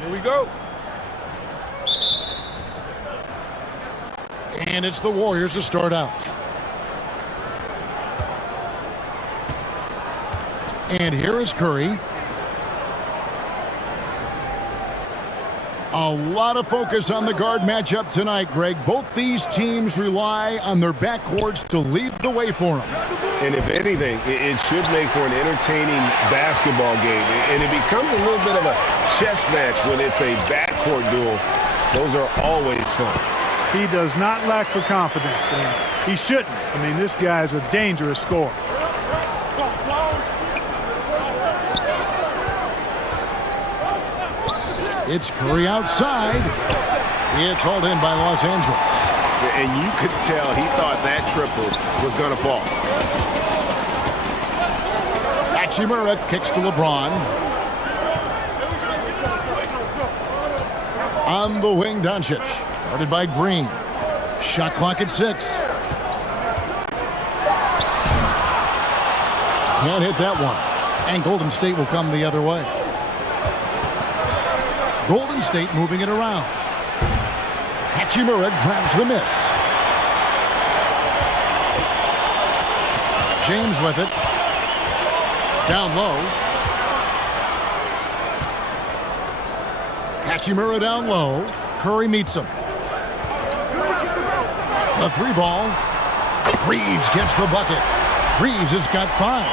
Here we go. And it's the Warriors to start out. And here is Curry. A lot of focus on the guard matchup tonight, Greg. Both these teams rely on their backcourts to lead the way for them. And if anything, it should make for an entertaining basketball game. And it becomes a little bit of a chess match when it's a backcourt duel. Those are always fun. He does not lack for confidence, and he shouldn't. I mean, this guy's a dangerous scorer. It's Curry outside. It's hauled in by Los Angeles. And you could tell he thought that triple was going to fall. Hachimura kicks to LeBron. On the wing, Doncic. Guarded by Green. Shot clock at 6. Can't hit that one. And Golden State will come the other way. Golden State moving it around. Hachimura grabs the miss. James with it. Down low. Hachimura down low. Curry meets him. A 3-ball. Reeves gets the bucket. Reeves has got 5.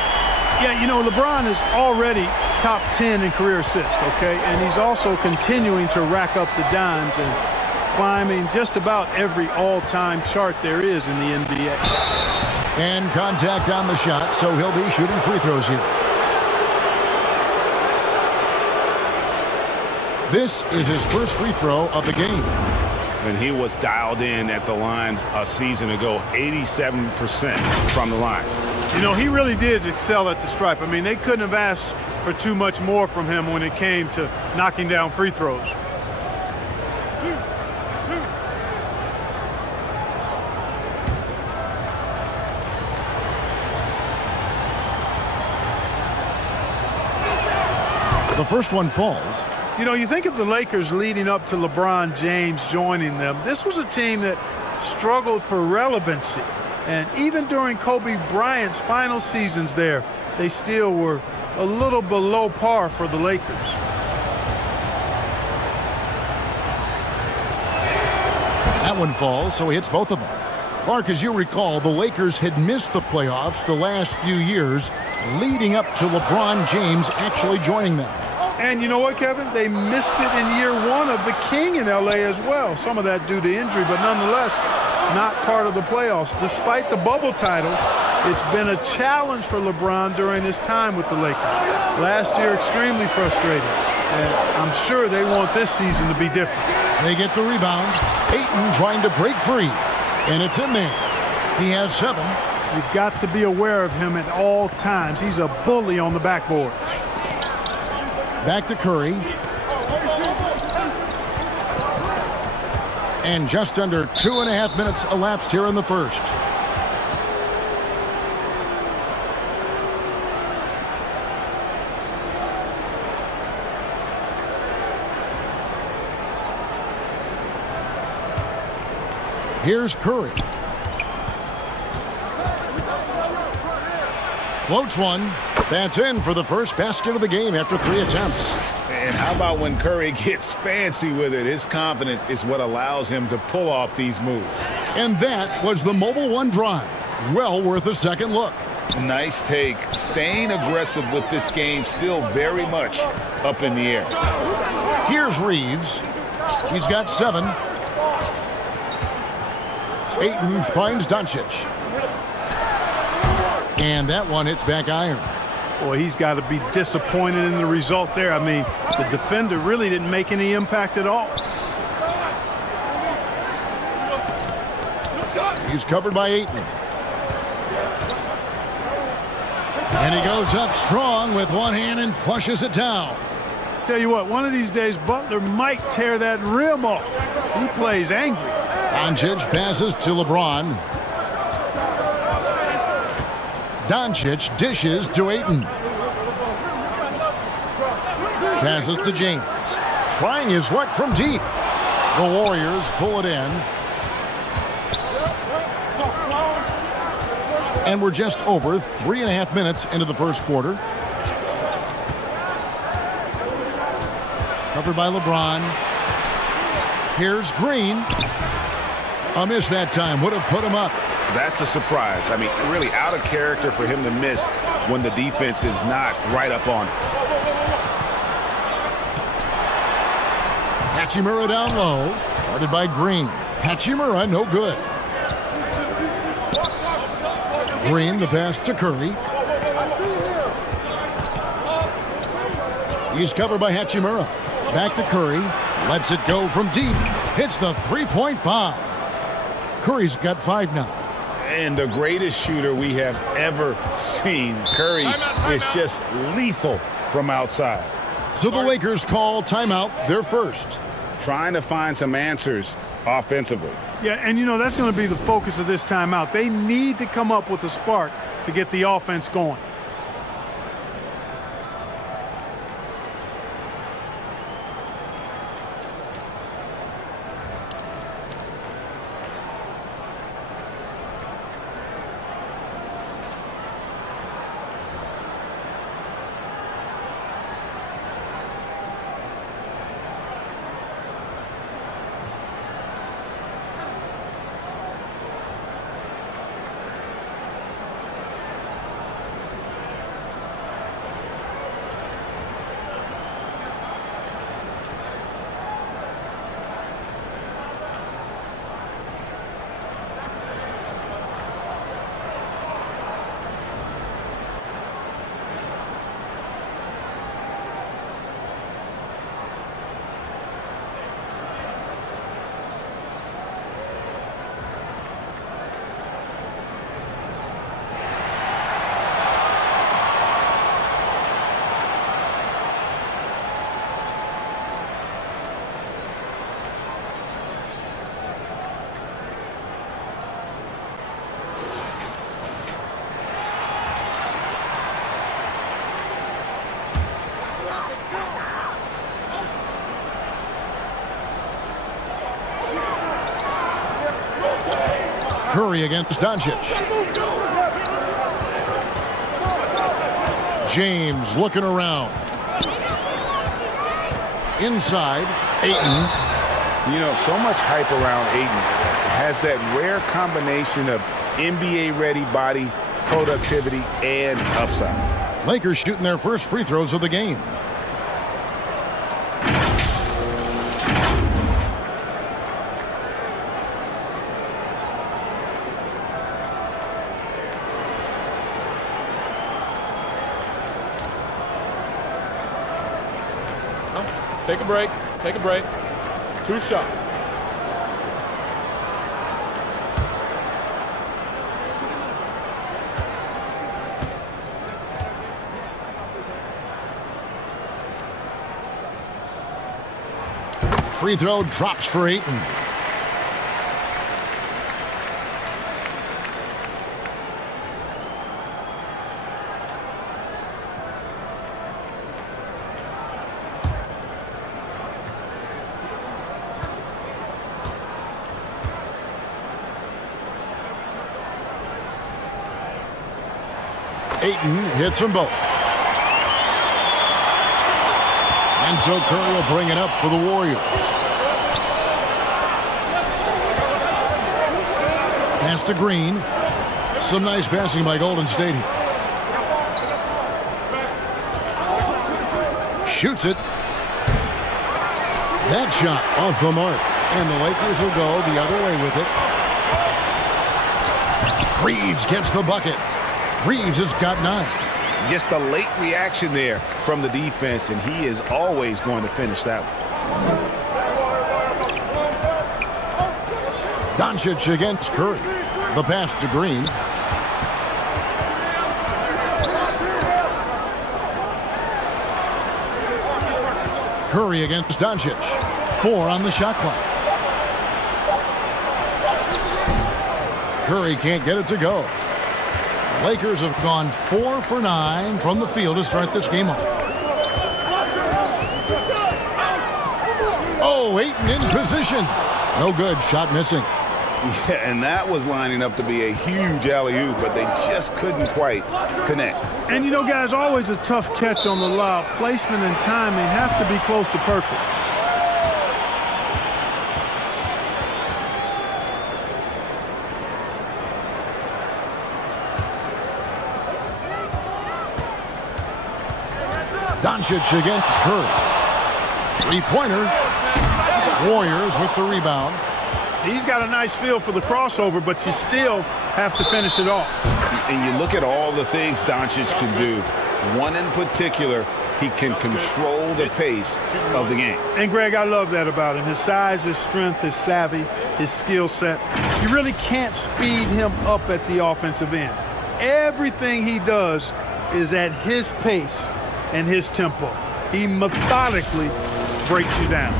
Yeah, you know, LeBron is already top 10 in career assists, okay? And he's also continuing to rack up the dimes and climbing just about every all-time chart there is in the NBA. And contact on the shot, so he'll be shooting free throws here. This is his first free throw of the game. And he was dialed in at the line a season ago, 87% from the line. You know, he really did excel at the stripe. I mean, they couldn't have asked for too much more from him when it came to knocking down free throws. The first one falls. You know, you think of the Lakers leading up to LeBron James joining them. This was a team that struggled for relevancy. And even during Kobe Bryant's final seasons there, they still were a little below par for the Lakers. That one falls, so he hits both of them. Clark, as you recall, the Lakers had missed the playoffs the last few years, leading up to LeBron James actually joining them. And you know what, Kevin? They missed it in year 1 of the King in L.A. as well. Some of that due to injury, but nonetheless, not part of the playoffs. Despite the bubble title, it's been a challenge for LeBron during his time with the Lakers. Last year, extremely frustrating. And I'm sure they want this season to be different. They get the rebound. Ayton trying to break free. And it's in there. He has 7. You've got to be aware of him at all times. He's a bully on the backboard. Back to Curry. And just under 2.5 minutes elapsed here in the first. Here's Curry. Floats one. That's in for the first basket of the game after 3 attempts. And how about when Curry gets fancy with it? His confidence is what allows him to pull off these moves. And that was the Mobile One drive. Well worth a second look. Nice take. Staying aggressive with this game, still very much up in the air. Here's Reeves. He's got 7. Ayton finds Doncic. And that one hits back iron. Boy, he's got to be disappointed in the result there. I mean, the defender really didn't make any impact at all. He's covered by Ayton. And he goes up strong with one hand and flushes it down. Tell you what, one of these days, Butler might tear that rim off. He plays angry. Doncic passes to LeBron. Doncic dishes to Ayton. Passes to James. trying his luck from deep. The Warriors pull it in. And we're just over 3.5 minutes into the first quarter. Covered by LeBron. Here's Green. A miss that time. Would have put him up. That's a surprise. I mean, really out of character for him to miss when the defense is not right up on him. Hachimura down low. Guarded by Green. Hachimura, no good. Green, the pass to Curry. I see him. He's covered by Hachimura. Back to Curry. Lets it go from deep. Hits the three-point bomb. Curry's got 5 now. And the greatest shooter we have ever seen. Curry is just lethal from outside. So the Lakers call timeout, their first. Trying to find some answers offensively. Yeah, and you know, that's going to be the focus of this timeout. They need to come up with a spark to get the offense going. Curry against Doncic. James looking around. Inside, Ayton. You know, so much hype around Ayton. Has that rare combination of NBA-ready body, productivity, and upside. Lakers shooting their first free throws of the game. Take a break. Take a break. 2 shots. Free throw drops for Ayton. Ayton hits them both. And so Curry will bring it up for the Warriors. Pass to Green. Some nice passing by Golden State here. Shoots it. That shot off the mark. And the Lakers will go the other way with it. Reeves gets the bucket. Reeves has got 9. Just a late reaction there from the defense, and he is always going to finish that one. Doncic against Curry. The pass to Green. Curry against Doncic. 4 on the shot clock. Curry can't get it to go. Lakers have gone 4 for 9 from the field to start this game off. Oh, Ayton in position. No good. Shot missing. Yeah, and that was lining up to be a huge alley-oop, but they just couldn't quite connect. And you know, guys, always a tough catch on the lob. Placement and timing have to be close to perfect. Doncic against Curry. Three-pointer. Warriors with the rebound. He's got a nice feel for the crossover, but you still have to finish it off. And you look at all the things Doncic can do. One in particular, he can control the pace of the game. And, Greg, I love that about him. His size, his strength, his savvy, his skill set. You really can't speed him up at the offensive end. Everything he does is at his pace and his tempo. He methodically breaks you down.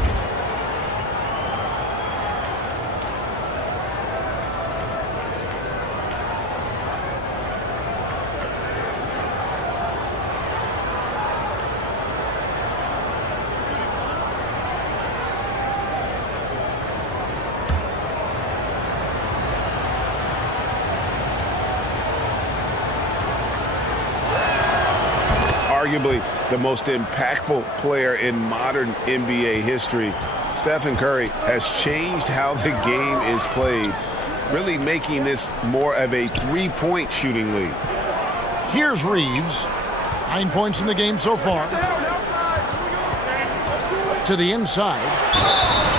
Arguably the most impactful player in modern NBA history, Stephen Curry has changed how the game is played, really making this more of a three-point shooting league. Here's Reeves. 9 points in the game so far. To the inside.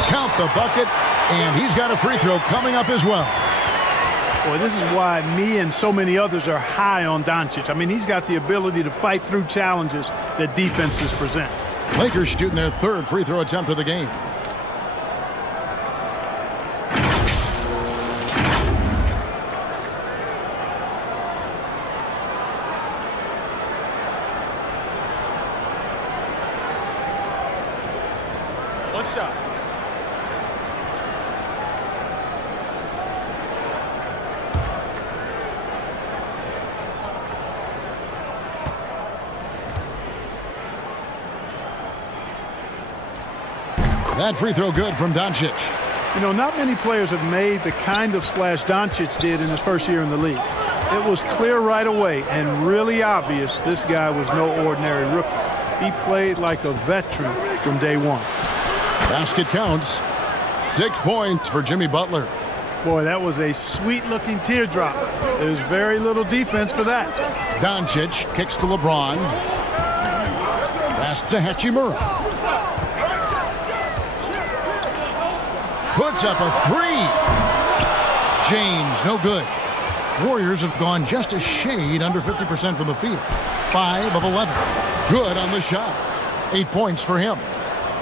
Count the bucket, and he's got a free throw coming up as well. Boy, this is why me and so many others are high on Doncic. I mean, he's got the ability to fight through challenges that defenses present. Lakers shooting their third free throw attempt of the game. One shot. That free throw good from Doncic. You know, not many players have made the kind of splash Doncic did in his first year in the league. It was clear right away and really obvious this guy was no ordinary rookie. He played like a veteran from day one. Basket counts. 6 points for Jimmy Butler. Boy, that was a sweet-looking teardrop. There's very little defense for that. Doncic kicks to LeBron. Pass to Hachimura. Puts up a three. James, no good. Warriors have gone just a shade under 50% from the field. 5 of 11. Good on the shot. 8 points for him.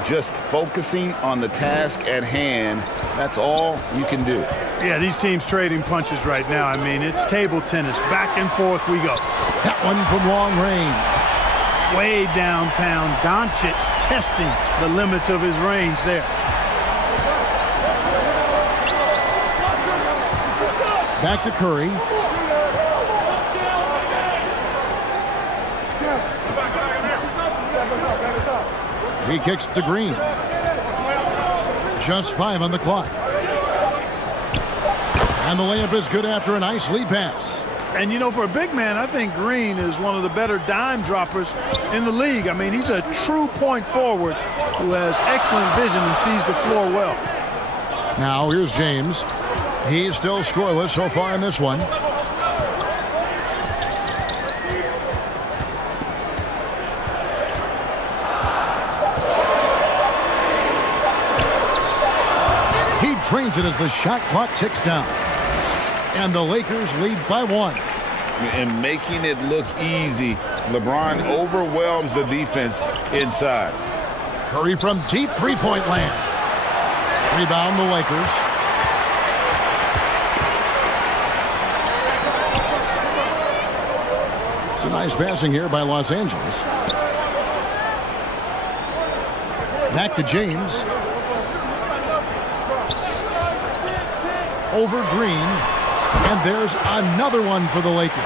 Just focusing on the task at hand, that's all you can do. Yeah, these teams trading punches right now. I mean, it's table tennis. Back and forth we go. That one from long range. Way downtown, Doncic testing the limits of his range there. Back to Curry. He kicks to Green. Just 5 on the clock. And the layup is good after a nice lead pass. And, you know, for a big man, I think Green is one of the better dime droppers in the league. I mean, he's a true point forward who has excellent vision and sees the floor well. Now here's James. He's still scoreless so far in this one. He drains it as the shot clock ticks down. And the Lakers lead by 1. And making it look easy, LeBron overwhelms the defense inside. Curry from deep three-point land. Rebound the Lakers. Some nice passing here by Los Angeles. Back to James. Over Green. And there's another one for the Lakers.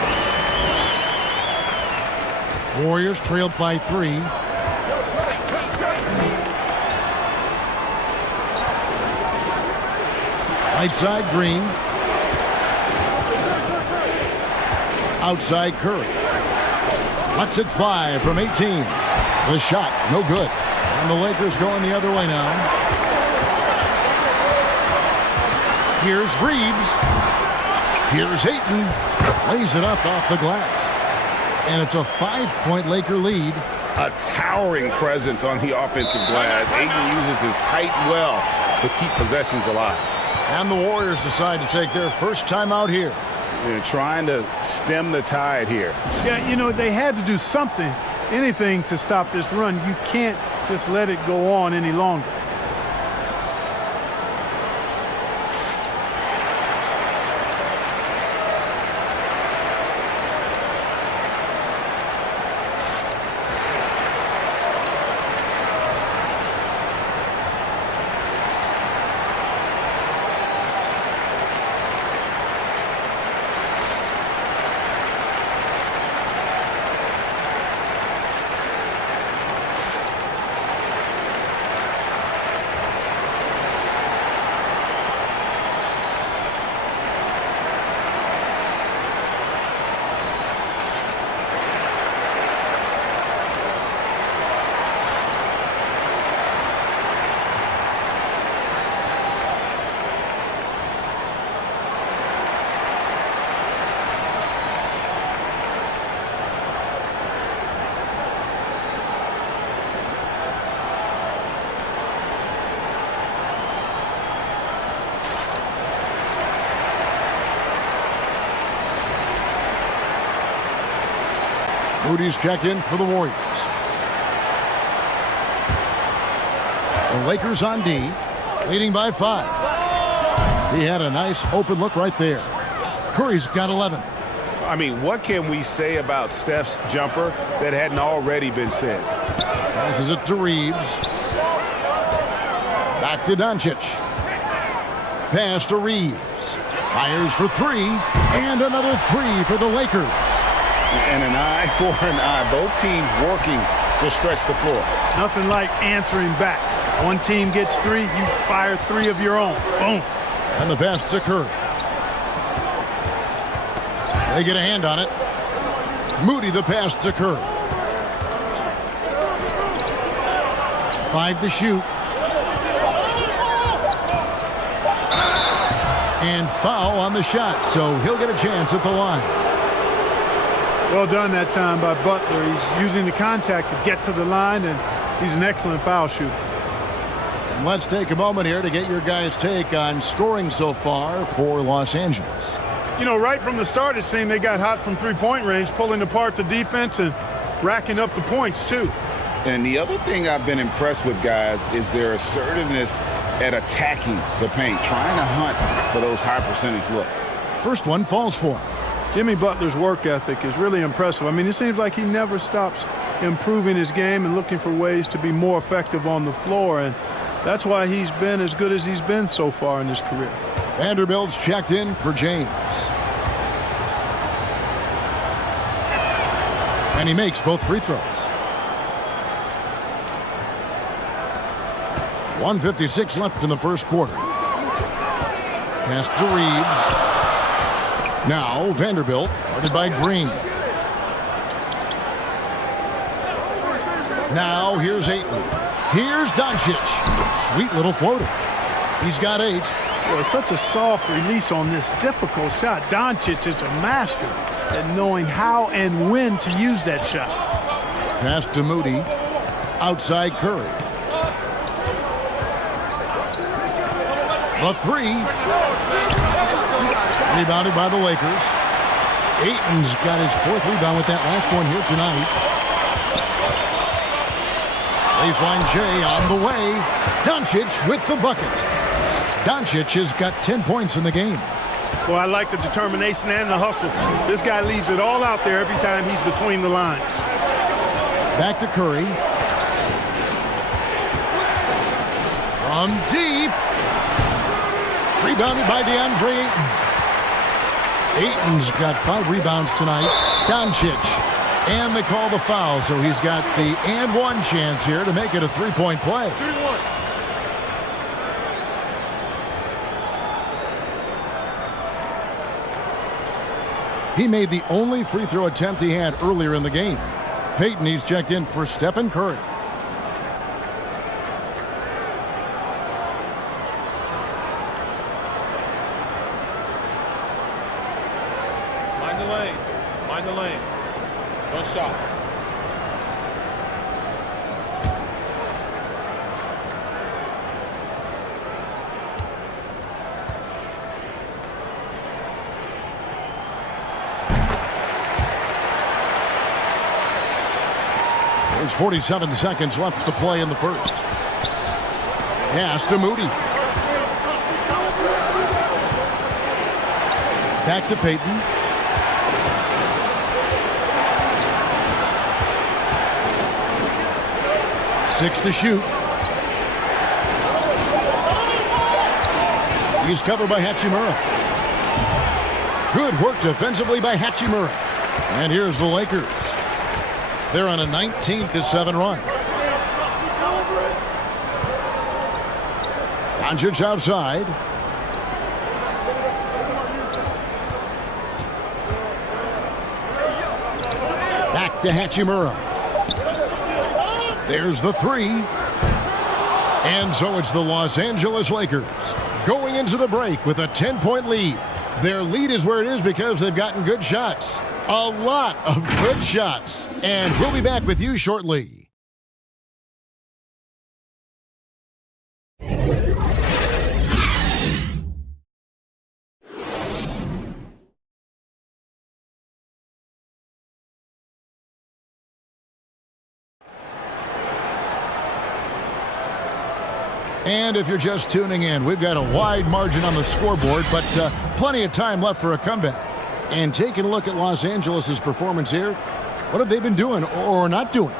Warriors trailed by 3. Right side, Green. Outside, Curry. Lets it fly from 18. The shot, no good. And the Lakers going the other way now. Here's Reeves. Here's Ayton. Lays it up off the glass. And it's a 5-point Laker lead. A towering presence on the offensive glass. Ayton uses his height well to keep possessions alive. And the Warriors decide to take their first time out here. They're trying to stem the tide here. Yeah, you know, they had to do something, anything to stop this run. You can't just let it go on any longer. Moody's checked in for the Warriors. The Lakers on D, leading by 5. He had a nice open look right there. Curry's got 11. I mean, what can we say about Steph's jumper that hadn't already been said? Passes it to Reeves. Back to Doncic. Pass to Reeves. Fires for 3. And another 3 for the Lakers. And an eye for an eye. Both teams working to stretch the floor. Nothing like answering back. One team gets 3, you fire 3 of your own. Boom. And the pass to Curry. They get a hand on it. Moody the pass to Curry. 5 to shoot. And foul on the shot, so he'll get a chance at the line. Well done that time by Butler. He's using the contact to get to the line, and he's an excellent foul shooter. And let's take a moment here to get your guys' take on scoring so far for Los Angeles. You know, right from the start, it seemed they got hot from three-point range, pulling apart the defense and racking up the points, too. And the other thing I've been impressed with, guys, is their assertiveness at attacking the paint, trying to hunt for those high-percentage looks. First one falls for him. Jimmy Butler's work ethic is really impressive. I mean, it seems like he never stops improving his game and looking for ways to be more effective on the floor, and that's why he's been as good as he's been so far in his career. Vanderbilt's checked in for James. And he makes both free throws. 1:56 left in the first quarter. Pass to Reeves. Now Vanderbilt, guarded by Green. Now here's Ayton. Here's Doncic. Sweet little floater. He's got 8. Well, such a soft release on this difficult shot. Doncic is a master at knowing how and when to use that shot. Pass to Moody. Outside Curry. The 3. Rebounded by the Lakers. Ayton's got his 4th rebound with that last one here tonight. Baseline J on the way. Doncic with the bucket. Doncic has got 10 points in the game. Well, I like the determination and the hustle. This guy leaves it all out there every time he's between the lines. Back to Curry. From deep. Rebounded by DeAndre Ayton. Ayton's got 5 rebounds tonight. Doncic. And they call the foul, so he's got the and one chance here to make it a 3-point play. He made the only free throw attempt he had earlier in the game. Payton, he's checked in for Stephen Curry. Mind the lanes. Mind the lanes. No shot. There's 47 seconds left to play in the first. Pass to Moody. Back to Payton. Six to shoot. He's covered by Hachimura. Good work defensively by Hachimura. And here's the Lakers. They're on a 19-7 run. Doncic outside. Back to Hachimura. There's the three. And so it's the Los Angeles Lakers going into the break with a 10-point lead. Their lead is where it is because they've gotten good shots. A lot of good shots. And we'll be back with you shortly. And if you're just tuning in, we've got a wide margin on the scoreboard, but plenty of time left for a comeback. And taking a look at Los Angeles' performance here, what have they been doing or not doing?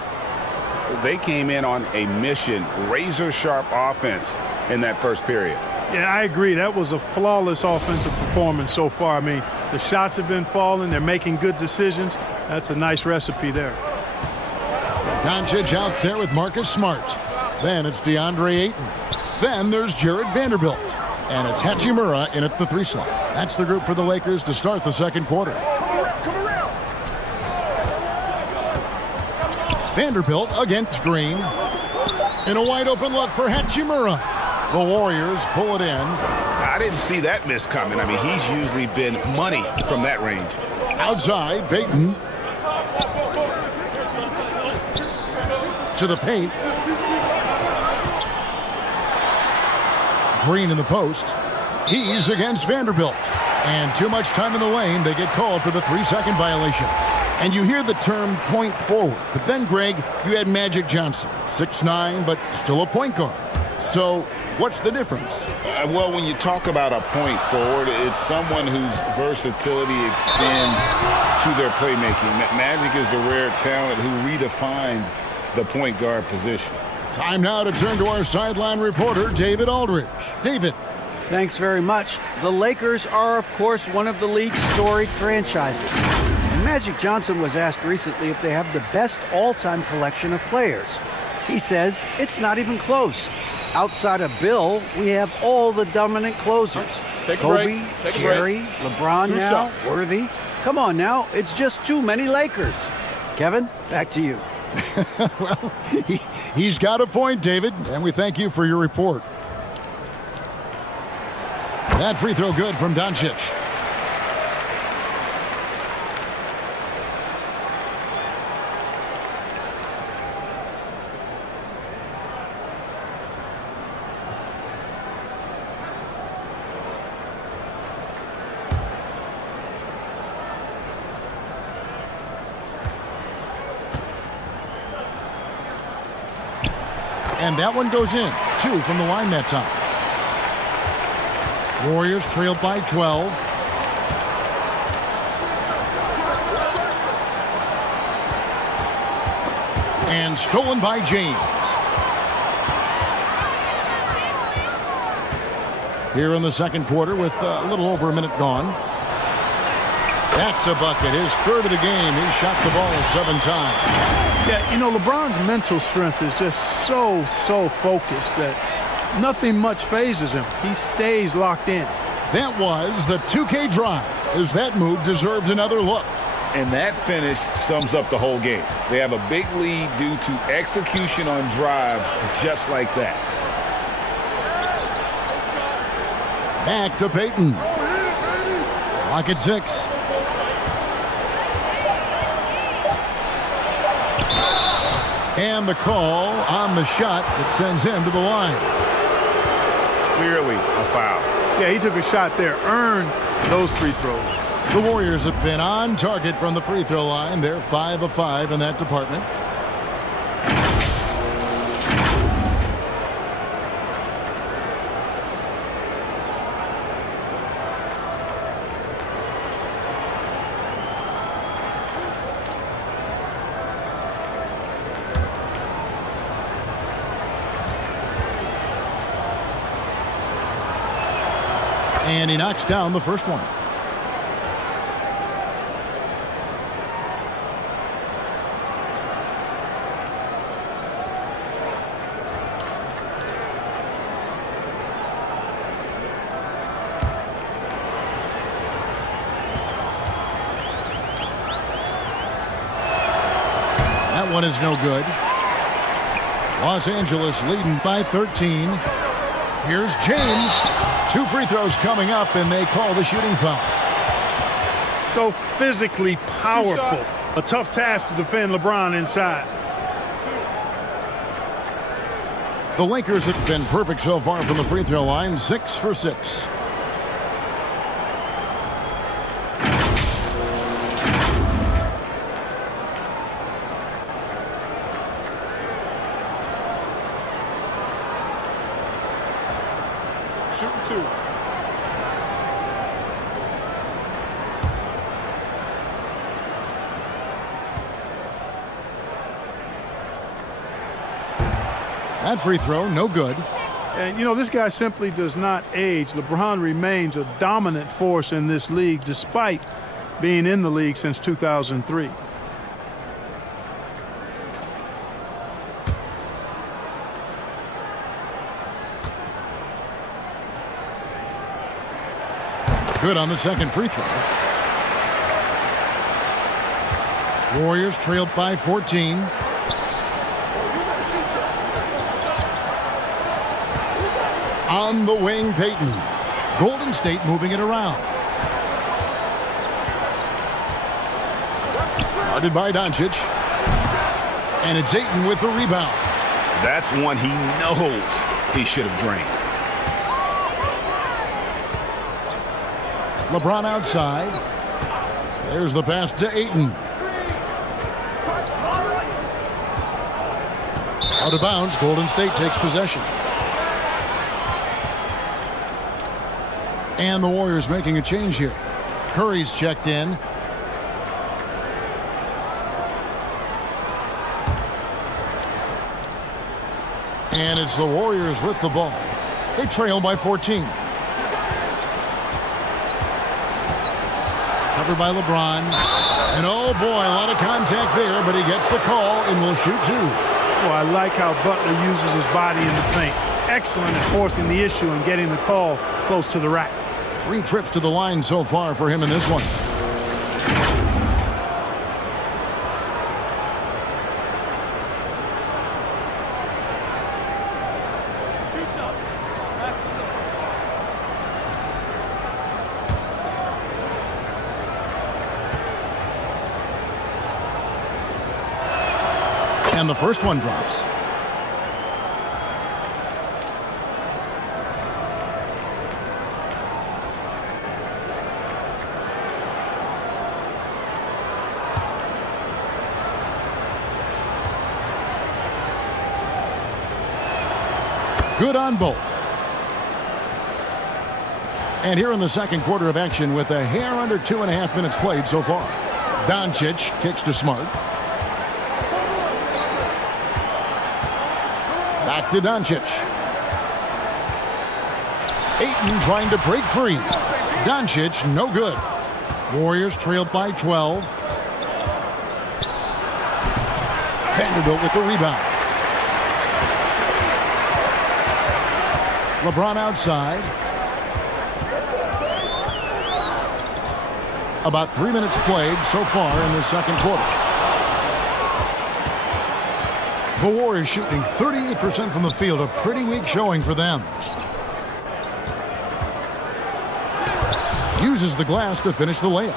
They came in on a mission, razor-sharp offense in that first period. Yeah, I agree. That was a flawless offensive performance so far. I mean, the shots have been falling. They're making good decisions. That's a nice recipe there. Doncic out there with Marcus Smart. Then it's DeAndre Ayton. Then there's Jared Vanderbilt. And it's Hachimura in at the three slot. That's the group for the Lakers to start the second quarter. Vanderbilt against Green. And a wide open look for Hachimura. The Warriors pull it in. I didn't see that miss coming. I mean, he's usually been money from that range. Outside, Payton. To the paint. Green in the post. He's against Vanderbilt. And too much time in the lane. They get called for the 3-second violation. And you hear the term point forward. But then, Greg, you had Magic Johnson. 6'9", but still a point guard. So what's the difference? Well, when you talk about a point forward, it's someone whose versatility extends to their playmaking. Magic is the rare talent who redefined the point guard position. Time now to turn to our sideline reporter, David Aldridge. David. Thanks very much. The Lakers are, of course, one of the league's storied franchises. And Magic Johnson was asked recently if they have the best all-time collection of players. He says it's not even close. Outside of Bill, we have all the dominant closers. Take a Kobe, break. Take a Jerry, break. LeBron Two now, shots. Worthy. Come on now, it's just too many Lakers. Kevin, back to you. Well, he's got a point, David, and we thank you for your report. That free throw good from Doncic. And that one goes in. 2 from the line that time. Warriors trailed by 12. And stolen by James. Here in the second quarter with a little over a minute gone. That's a bucket. His third of the game. He shot the ball 7 times. Yeah, you know, LeBron's mental strength is just so focused that nothing much phases him. He stays locked in. That was the 2K drive. as that move deserved another look. And that finish sums up the whole game. They have a big lead due to execution on drives just like that. Back to Payton. Clock at 6. And the call on the shot that sends him to the line. Clearly a foul. Yeah, he took a shot there, earned those free throws. The Warriors have been on target from the free throw line. They're 5 of 5 in that department. And he knocks down the first one. That one is no good. Los Angeles leading by 13. Here's James. 2 free throws coming up, and they call the shooting foul. So physically powerful. A tough task to defend LeBron inside. The Lakers have been perfect so far from the free throw line, 6 for 6. Shooting 2. That free throw, no good. And, you know, this guy simply does not age. LeBron remains a dominant force in this league despite being in the league since 2003. Good on the second free throw. Warriors trailed by 14. On the wing, Payton. Golden State moving it around. Guarded by Doncic. And it's Ayton with the rebound. That's one he knows he should have drained. LeBron outside. There's the pass to Ayton. Out of bounds, Golden State takes possession. And the Warriors making a change here. Curry's checked in. And it's the Warriors with the ball. They trail by 14. Covered by LeBron. And oh boy, a lot of contact there, but he gets the call and will shoot 2. Well, I like how Butler uses his body in the paint. Excellent at forcing the issue and getting the call close to the rack. 3 trips to the line so far for him in this one. And the first one drops. Good on both. And here in the second quarter of action with a hair under 2.5 minutes played so far. Doncic kicks to Smart. Back to Doncic. Ayton trying to break free. Doncic, no good. Warriors trailed by 12. Vanderbilt with the rebound. LeBron outside. About 3 minutes played so far in the second quarter. The Warriors shooting 38% from the field, a pretty weak showing for them. Uses the glass to finish the layup.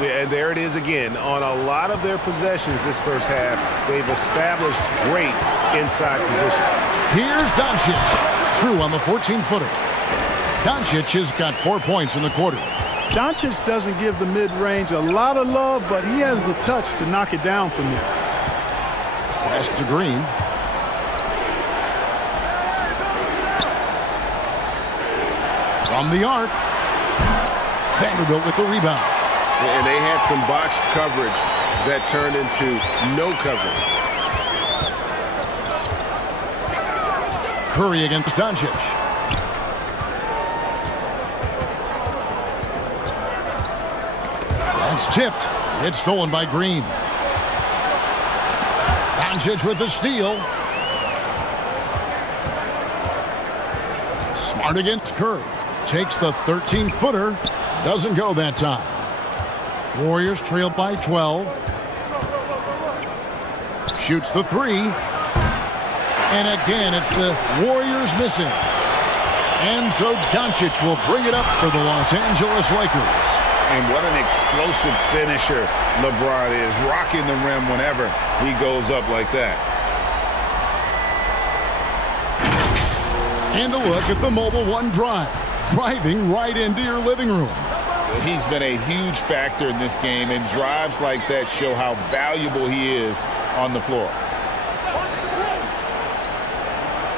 Yeah, and there it is again. On a lot of their possessions this first half, they've established great inside position. Here's Doncic. True on the 14-footer. Doncic has got 4 points in the quarter. Doncic doesn't give the mid-range a lot of love, but he has the touch to knock it down from there. Pass to Green. From the arc. Vanderbilt with the rebound. And they had some botched coverage that turned into no coverage. Curry against Doncic. That's tipped. It's stolen by Green. Doncic with the steal. Smart against Curry. Takes the 13-footer. Doesn't go that time. Warriors trailed by 12. Shoots the three. And again, it's the Warriors missing. And so Doncic will bring it up for the Los Angeles Lakers. And what an explosive finisher LeBron is, rocking the rim whenever he goes up like that. And a look at the Mobile One drive, driving right into your living room. He's been a huge factor in this game, and drives like that show how valuable he is on the floor.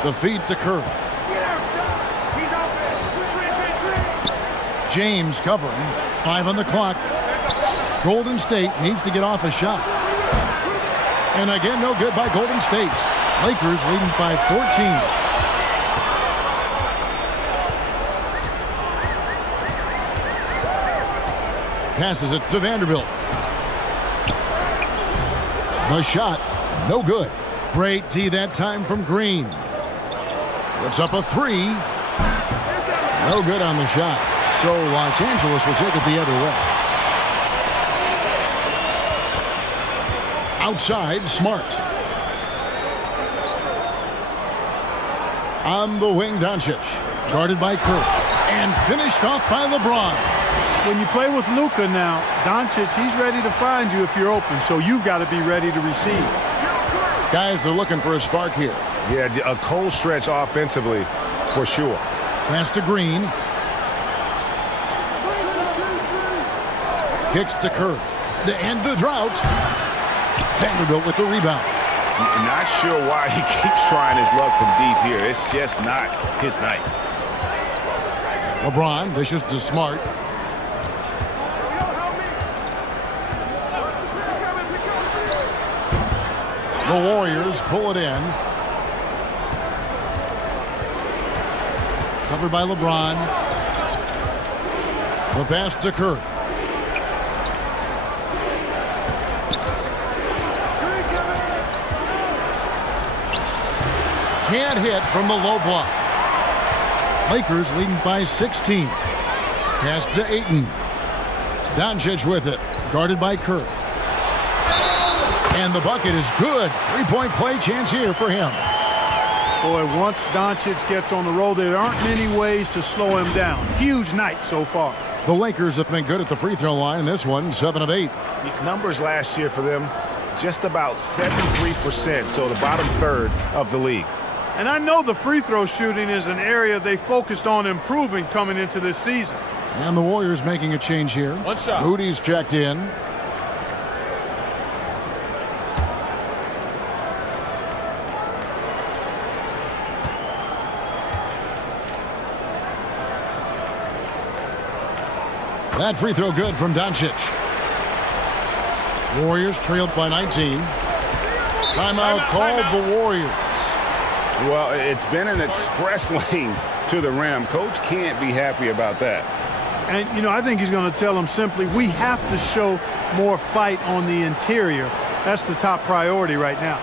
The feed to Curry. James covering. 5 on the clock. Golden State needs to get off a shot. And again, no good by Golden State. Lakers leading by 14. Passes it to Vanderbilt. The shot, no good. Great D that time from Green. Puts up a three. No good on the shot. So Los Angeles will take it the other way. Outside, Smart. On the wing, Doncic. Guarded by Curry. And finished off by LeBron. When you play with Luka now, Doncic, he's ready to find you if you're open, so you've got to be ready to receive. Guys are looking for a spark here. Yeah, a cold stretch offensively for sure. Pass to Green. Kicks to Curry. To end the drought. Vanderbilt with the rebound. Not sure why he keeps trying his luck from deep here. It's just not his night. LeBron dishes to Smart. The Warriors pull it in. Covered by LeBron. The pass to Curry. Can't hit from the low block. Lakers leading by 16. Pass to Ayton. Doncic with it. Guarded by Curry. And the bucket is good. Three-point play chance here for him. Boy, once Doncic gets on the roll, there aren't many ways to slow him down. Huge night so far. The Lakers have been good at the free throw line. This one, 7 of 8. Numbers last year for them, just about 73%, so the bottom third of the league. And I know the free throw shooting is an area they focused on improving coming into this season. And the Warriors making a change here. One shot. Moody's checked in. That free throw good from Doncic. Warriors trailed by 19. Timeout called the Warriors. Well, it's been an express lane to the rim. Coach can't be happy about that. And, you know, I think he's going to tell them simply, we have to show more fight on the interior. That's the top priority right now.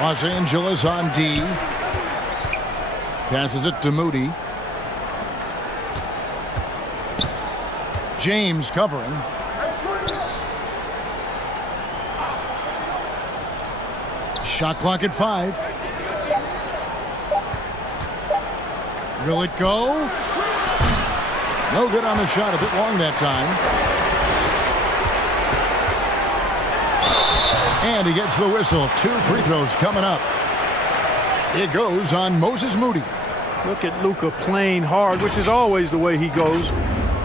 Los Angeles on D. Passes it to Moody. James covering. Shot clock at 5. Will it go? No good on the shot. A bit long that time. And he gets the whistle. 2 free throws coming up. It goes on Moses Moody. Look at Luka playing hard, which is always the way he goes.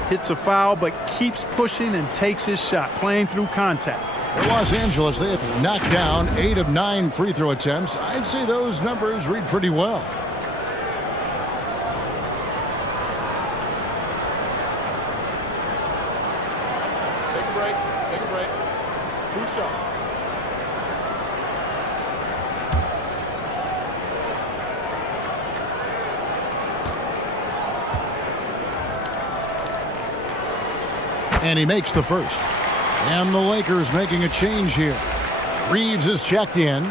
Hits a foul, but keeps pushing and takes his shot, playing through contact. For Los Angeles, they have knocked down 8 of 9 free throw attempts. I'd say those numbers read pretty well. Take a break. Take a break. 2 shots. And he makes the first. And the Lakers making a change here. Reeves is checked in.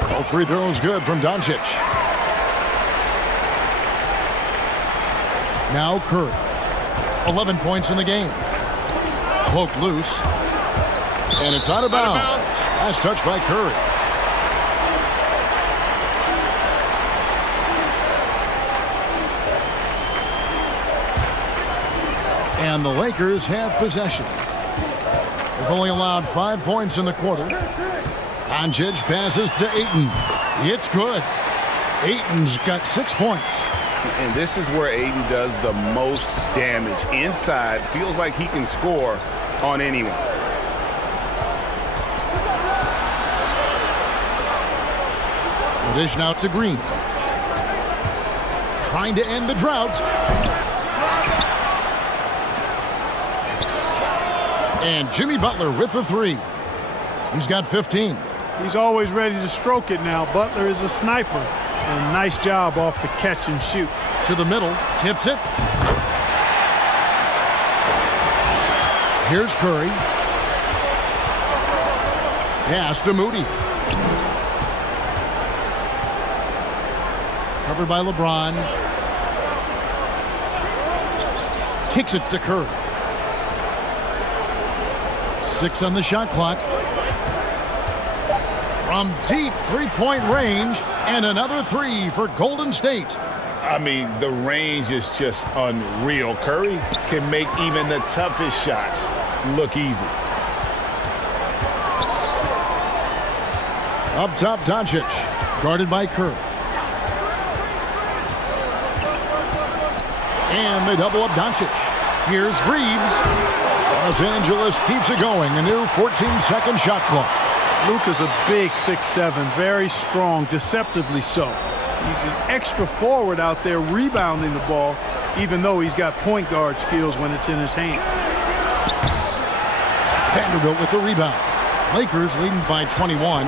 Both free throws good from Doncic. Now Curry. 11 points in the game. Poked loose. And it's out of bounds. Last touch by Curry. And the Lakers have possession. They've only allowed 5 points in the quarter. Doncic passes to Ayton. It's good. Ayton's got 6 points. And this is where Aiden does the most damage. Inside, feels like he can score on anyone. Addition out to Green. Trying to end the drought. And Jimmy Butler with the 3. He's got 15. He's always ready to stroke it now. Butler is a sniper. And nice job off the catch and shoot. To the middle, tips it. Here's Curry. Pass to Moody. Covered by LeBron. Kicks it to Curry. 6 on the shot clock. From deep three-point range, and another 3 for Golden State. I mean, the range is just unreal. Curry can make even the toughest shots look easy. Up top, Doncic, guarded by Curry. And they double up Doncic. Here's Reeves. Los Angeles keeps it going. A new 14-second shot clock. Luka's a big 6'7", very strong, deceptively so. He's an extra forward out there rebounding the ball, even though he's got point guard skills when it's in his hand. Vanderbilt with the rebound. Lakers leading by 21.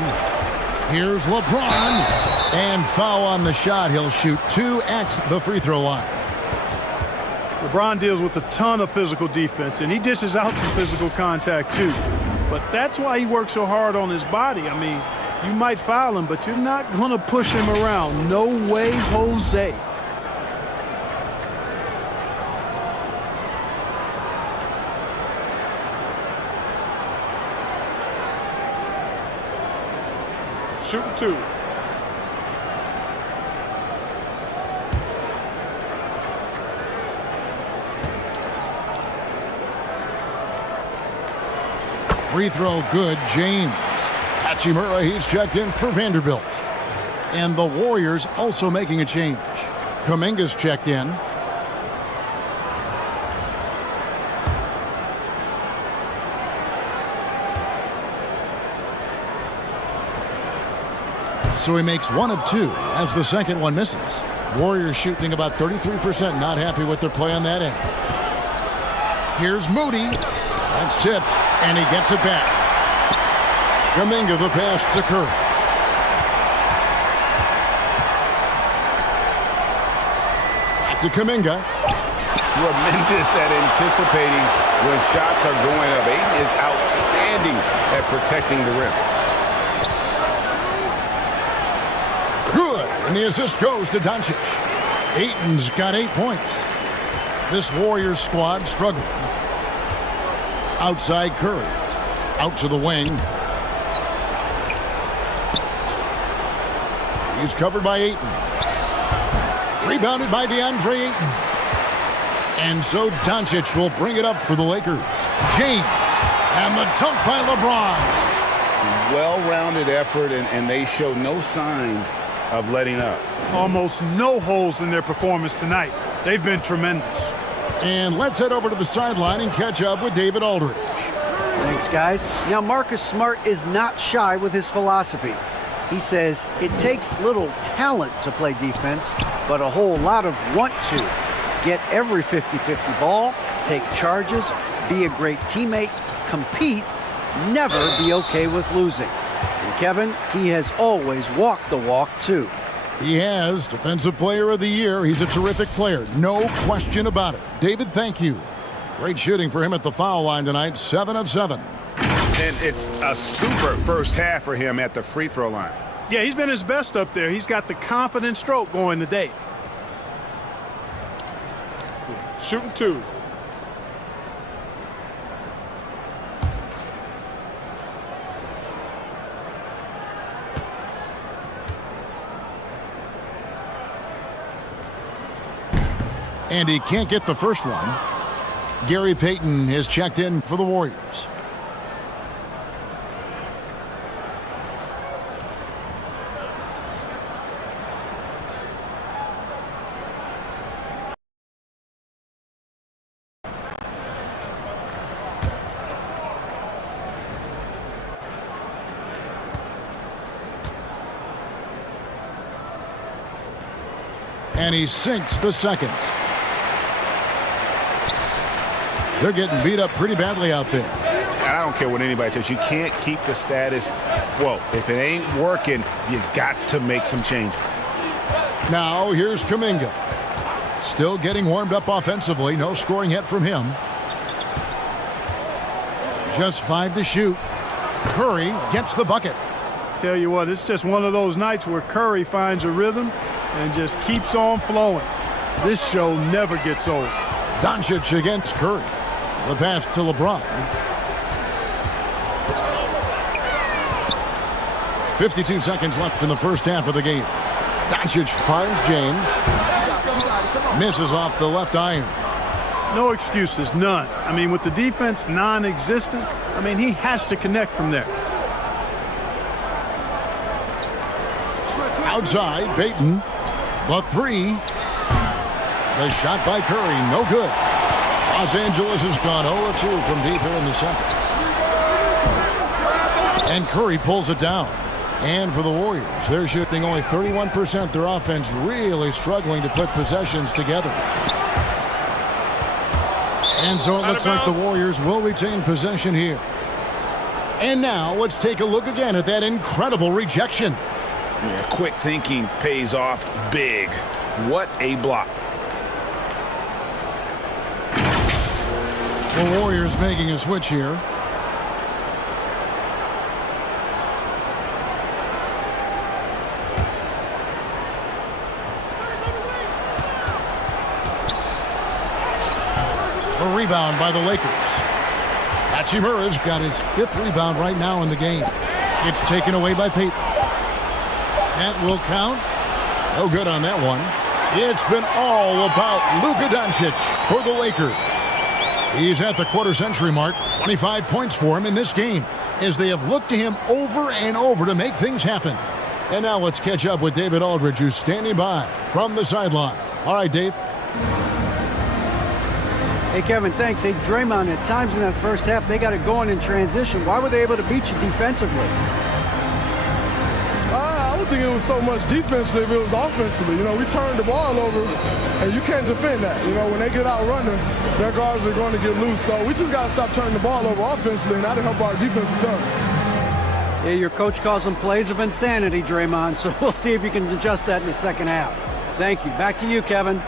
Here's LeBron. And foul on the shot. He'll shoot 2 at the free throw line. LeBron deals with a ton of physical defense, and he dishes out some physical contact too. But that's why he works so hard on his body. I mean, you might foul him, but you're not going to push him around. No way, Jose. Shooting 2. Free throw good, James. Hachimura, he's checked in for Vanderbilt. And the Warriors also making a change. Kuminga's checked in. So he makes 1 of 2 as the second one misses. Warriors shooting about 33%, not happy with their play on that end. Here's Moody. That's tipped, and he gets it back. Kuminga the pass to Curry. Back to Kuminga. Tremendous at anticipating when shots are going up. Ayton is outstanding at protecting the rim. Good. And the assist goes to Doncic. Ayton's got 8 points. This Warriors squad struggling. Outside Curry. Out to the wing. He's covered by Ayton. Rebounded by DeAndre Ayton. And so Doncic will bring it up for the Lakers. James. And the dunk by LeBron. Well-rounded effort, and they show no signs of letting up. Almost no holes in their performance tonight. They've been tremendous. And let's head over to the sideline and catch up with David Aldridge. Thanks, guys. Now, Marcus Smart is not shy with his philosophy. He says it takes little talent to play defense, but a whole lot of want to. Get every 50-50 ball, take charges, be a great teammate, compete, never be okay with losing. And Kevin, he has always walked the walk, too. He has Defensive Player of the Year. He's a terrific player. No question about it. David, thank you. Great shooting for him at the foul line tonight. 7 of 7. And it's a super first half for him at the free throw line. Yeah, he's been his best up there. He's got the confident stroke going today. Shooting 2. And he can't get the first one. Gary Payton has checked in for the Warriors. And he sinks the second. They're getting beat up pretty badly out there. And I don't care what anybody says. You can't keep the status quo. If it ain't working, you got to make some changes. Now here's Kuminga. Still getting warmed up offensively. No scoring yet from him. Just 5 to shoot. Curry gets the bucket. Tell you what, it's just one of those nights where Curry finds a rhythm and just keeps on flowing. This show never gets old. Doncic against Curry. The pass to LeBron. 52 seconds left in the first half of the game. Doncic finds James. Misses off the left iron. No excuses, none. I mean, with the defense non-existent, I mean, he has to connect from there. Outside, Payton. The 3. The shot by Curry, no good. Los Angeles has gone 0-2 from deep here in the second. And Curry pulls it down. And for the Warriors, they're shooting only 31%. Their offense really struggling to put possessions together. And so it looks like the Warriors will retain possession here. And now let's take a look again at that incredible rejection. Yeah, quick thinking pays off big. What a block. The Warriors making a switch here. A rebound by the Lakers. Hachimura's got his 5th rebound right now in the game. It's taken away by Payton. That will count. No good on that one. It's been all about Luka Doncic for the Lakers. He's at the quarter-century mark. 25 points for him in this game as they have looked to him over and over to make things happen. And now let's catch up with David Aldridge, who's standing by from the sideline. All right, Dave. Hey, Kevin, thanks. Hey, Draymond, at times in that first half, they got it going in transition. Why were they able to beat you defensively? I don't think it was so much defensively, it was offensively. You know, we turned the ball over, and you can't defend that. You know, when they get out running, their guards are going to get loose. So we just got to stop turning the ball over offensively, and that'll help our defense a ton. Yeah, your coach calls them plays of insanity, Draymond, so we'll see if you can adjust that in the second half. Thank you. Back to you, Kevin.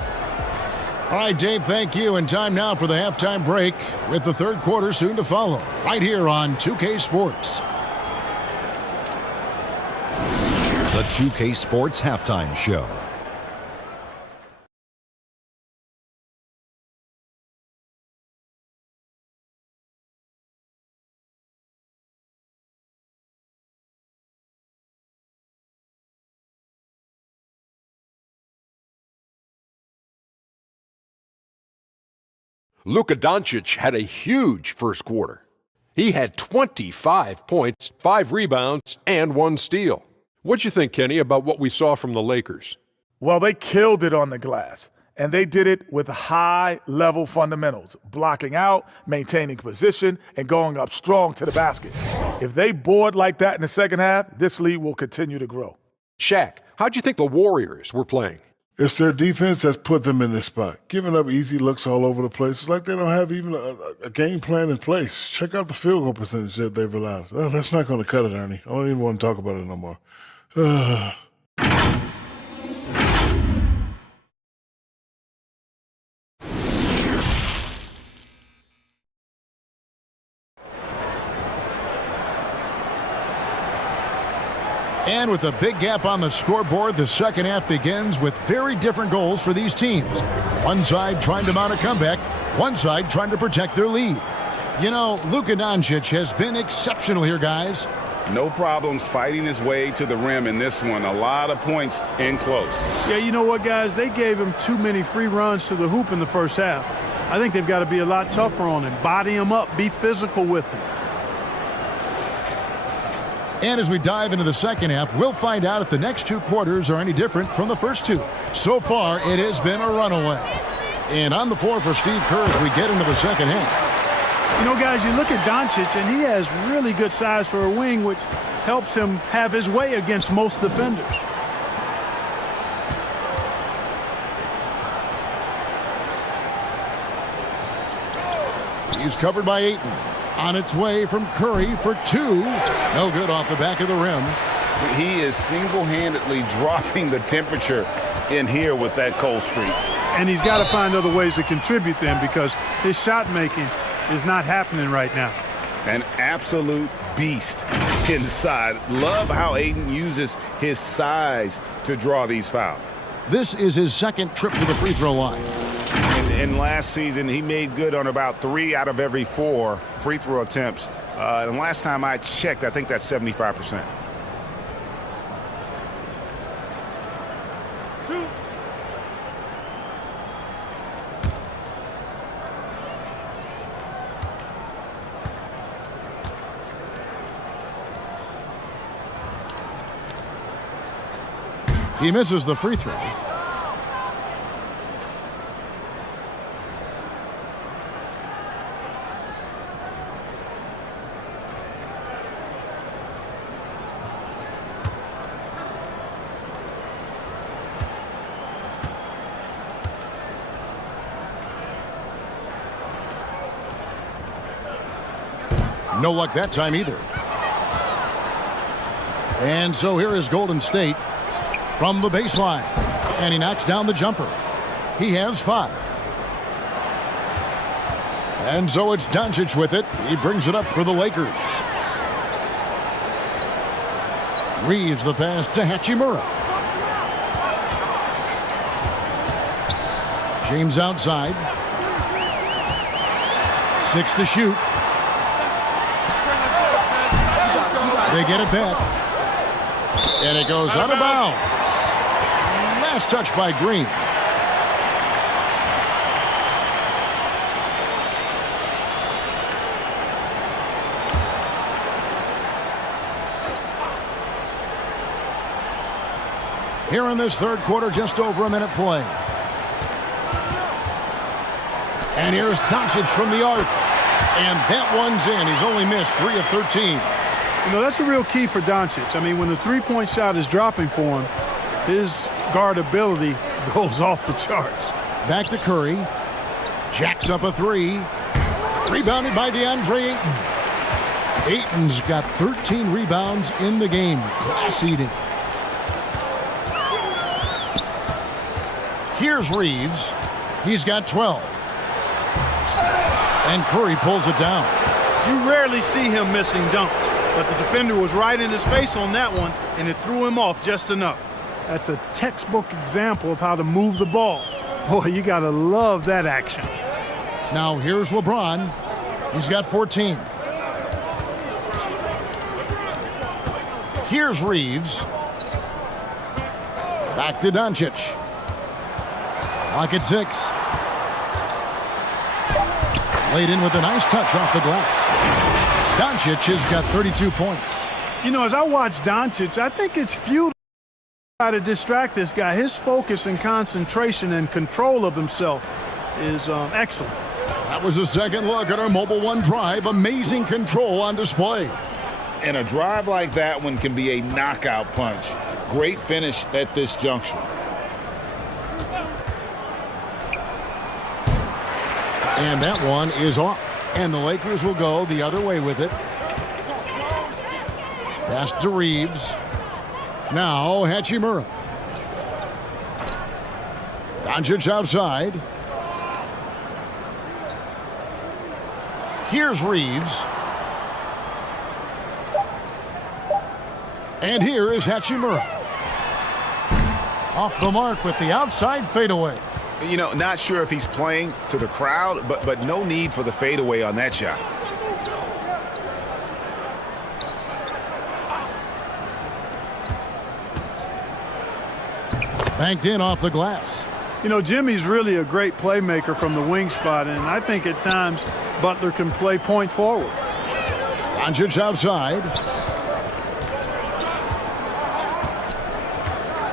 All right, Dave, thank you. And time now for the halftime break with the third quarter soon to follow right here on 2K Sports. The 2K Sports Halftime Show. Luka Doncic had a huge first quarter. He had 25 points, 5 rebounds, and 1 steal. What'd you think, Kenny, about what we saw from the Lakers? Well, they killed it on the glass, and they did it with high-level fundamentals, blocking out, maintaining position, and going up strong to the basket. If they board like that in the second half, this league will continue to grow. Shaq, how'd you think the Warriors were playing? It's their defense that's put them in this spot, giving up easy looks all over the place. It's like they don't have even a game plan in place. Check out the field goal percentage that they've allowed. Oh, that's not going to cut it, Ernie. I don't even want to talk about it no more. And with a big gap on the scoreboard, the second half begins with very different goals for these teams. One side trying to mount a comeback, one side trying to protect their lead. You know, Luka Doncic has been exceptional here, guys. No problems fighting his way to the rim in this one. A lot of points in close. Yeah, you know what, guys? They gave him too many free runs to the hoop in the first half. I think they've got to be a lot tougher on him. Body him up. Be physical with him. And as we dive into the second half, we'll find out if the next 2 quarters are any different from the first 2. So far, it has been a runaway. And on the floor for Steve Kerr as we get into the second half. You know, guys, you look at Doncic, and he has really good size for a wing, which helps him have his way against most defenders. He's covered by Ayton. On its way from Curry for 2. No good off the back of the rim. He is single-handedly dropping the temperature in here with that cold streak. And he's got to find other ways to contribute them because his shot making is not happening right now. An absolute beast inside. Love how Ayton uses his size to draw these fouls. This is his second trip to the free throw line. And last season, he made good on about 3 out of every 4 free throw attempts. And last time I checked, I think that's 75%. He misses the free throw. No luck that time either. And so here is Golden State from the baseline. And he knocks down the jumper. He has 5. And so it's Doncic with it. He brings it up for the Lakers. Reeves the pass to Hachimura. James outside. 6 to shoot. They get it back. And it goes out of bounds. Last touch by Green. Here in this third quarter, just over a minute play. And here's Doncic from the arc. And that one's in. He's only missed 3 of 13. You know, that's a real key for Doncic. I mean, when the three-point shot is dropping for him, his guardability goes off the charts. Back to Curry. Jacks up a 3. Rebounded by DeAndre Ayton. Ayton's got 13 rebounds in the game. Class eating. Here's Reeves. He's got 12. And Curry pulls it down. You rarely see him missing dunks, but the defender was right in his face on that one, and it threw him off just enough. That's a textbook example of how to move the ball. Boy, you got to love that action. Now here's LeBron. He's got 14. Here's Reeves. Back to Doncic. Clock at 6. Laid in with a nice touch off the glass. Doncic has got 32 points. You know, as I watch Doncic, I think it's futile to try to distract this guy. His focus and concentration and control of himself is excellent. That was a second look at our Mobile One drive. Amazing control on display. And a drive like that one can be a knockout punch. Great finish at this juncture. And that one is off. And the Lakers will go the other way with it. Pass to Reeves. Now Hachimura. Doncic outside. Here's Reeves. And here is Hachimura. Off the mark with the outside fadeaway. You know, not sure if he's playing to the crowd, but no need for the fadeaway on that shot. Banked in off the glass. You know, Jimmy's really a great playmaker from the wing spot, and I think at times Butler can play point forward. Doncic outside.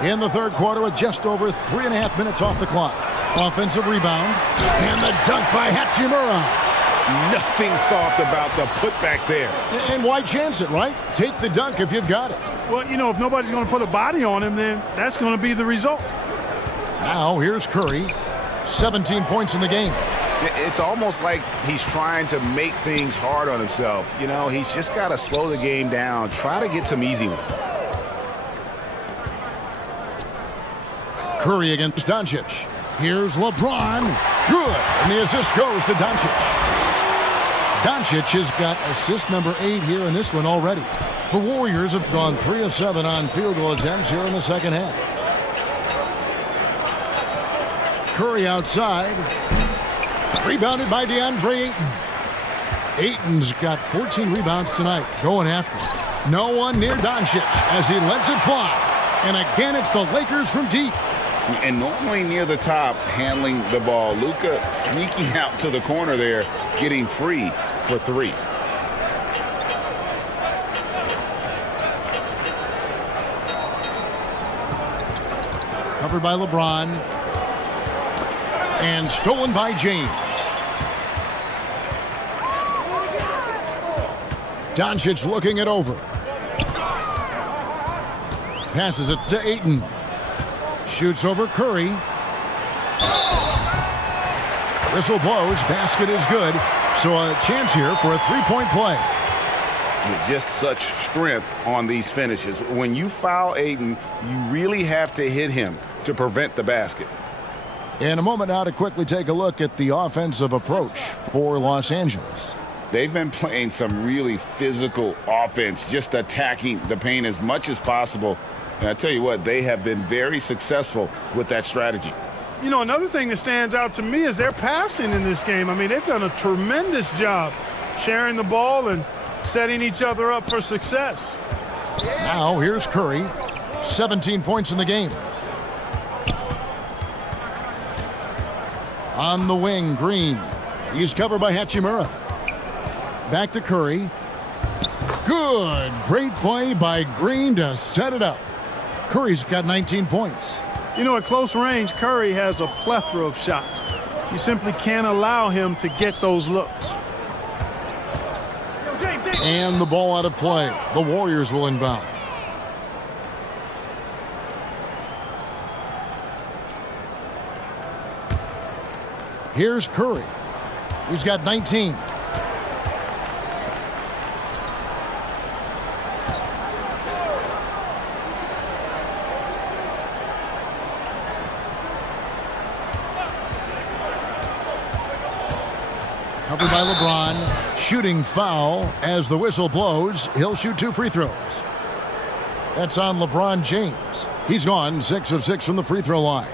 In the third quarter with just over 3.5 minutes off the clock. Offensive rebound. And the dunk by Hachimura. Nothing soft about the putback there. And why chance it, right? Take the dunk if you've got it. Well, you know, if nobody's going to put a body on him, then that's going to be the result. Now here's Curry. 17 points in the game. It's almost like he's trying to make things hard on himself. You know, he's just got to slow the game down. Try to get some easy ones. Curry against Doncic. Here's LeBron. Good. And the assist goes to Doncic. Doncic has got assist number 8 here in this one already. The Warriors have gone 3 of 7 on field goal attempts here in the second half. Curry outside. Rebounded by DeAndre Ayton. Ayton's got 14 rebounds tonight. Going after it. No one near Doncic as he lets it fly. And again, it's the Lakers from deep. And normally near the top, handling the ball. Luka sneaking out to the corner there, getting free for 3. Covered by LeBron. And stolen by James. Doncic looking it over. Passes it to Ayton. Shoots over Curry. Whistle blows. Basket is good. So a chance here for a three-point play. Just such strength on these finishes. When you foul Ayton, you really have to hit him to prevent the basket. In a moment now to quickly take a look at the offensive approach for Los Angeles. They've been playing some really physical offense, just attacking the paint as much as possible. And I tell you what, they have been very successful with that strategy. You know, another thing that stands out to me is their passing in this game. I mean, they've done a tremendous job sharing the ball and setting each other up for success. Now here's Curry. 17 points in the game. On the wing, Green. He's covered by Hachimura. Back to Curry. Good. Great play by Green to set it up. Curry's got 19 points. You know, at close range, Curry has a plethora of shots. You simply can't allow him to get those looks. And the ball out of play. The Warriors will inbound. Here's Curry. He's got 19. Covered by LeBron. Shooting foul as the whistle blows. He'll shoot 2 free throws. That's on LeBron James. He's gone 6 of 6 from the free throw line.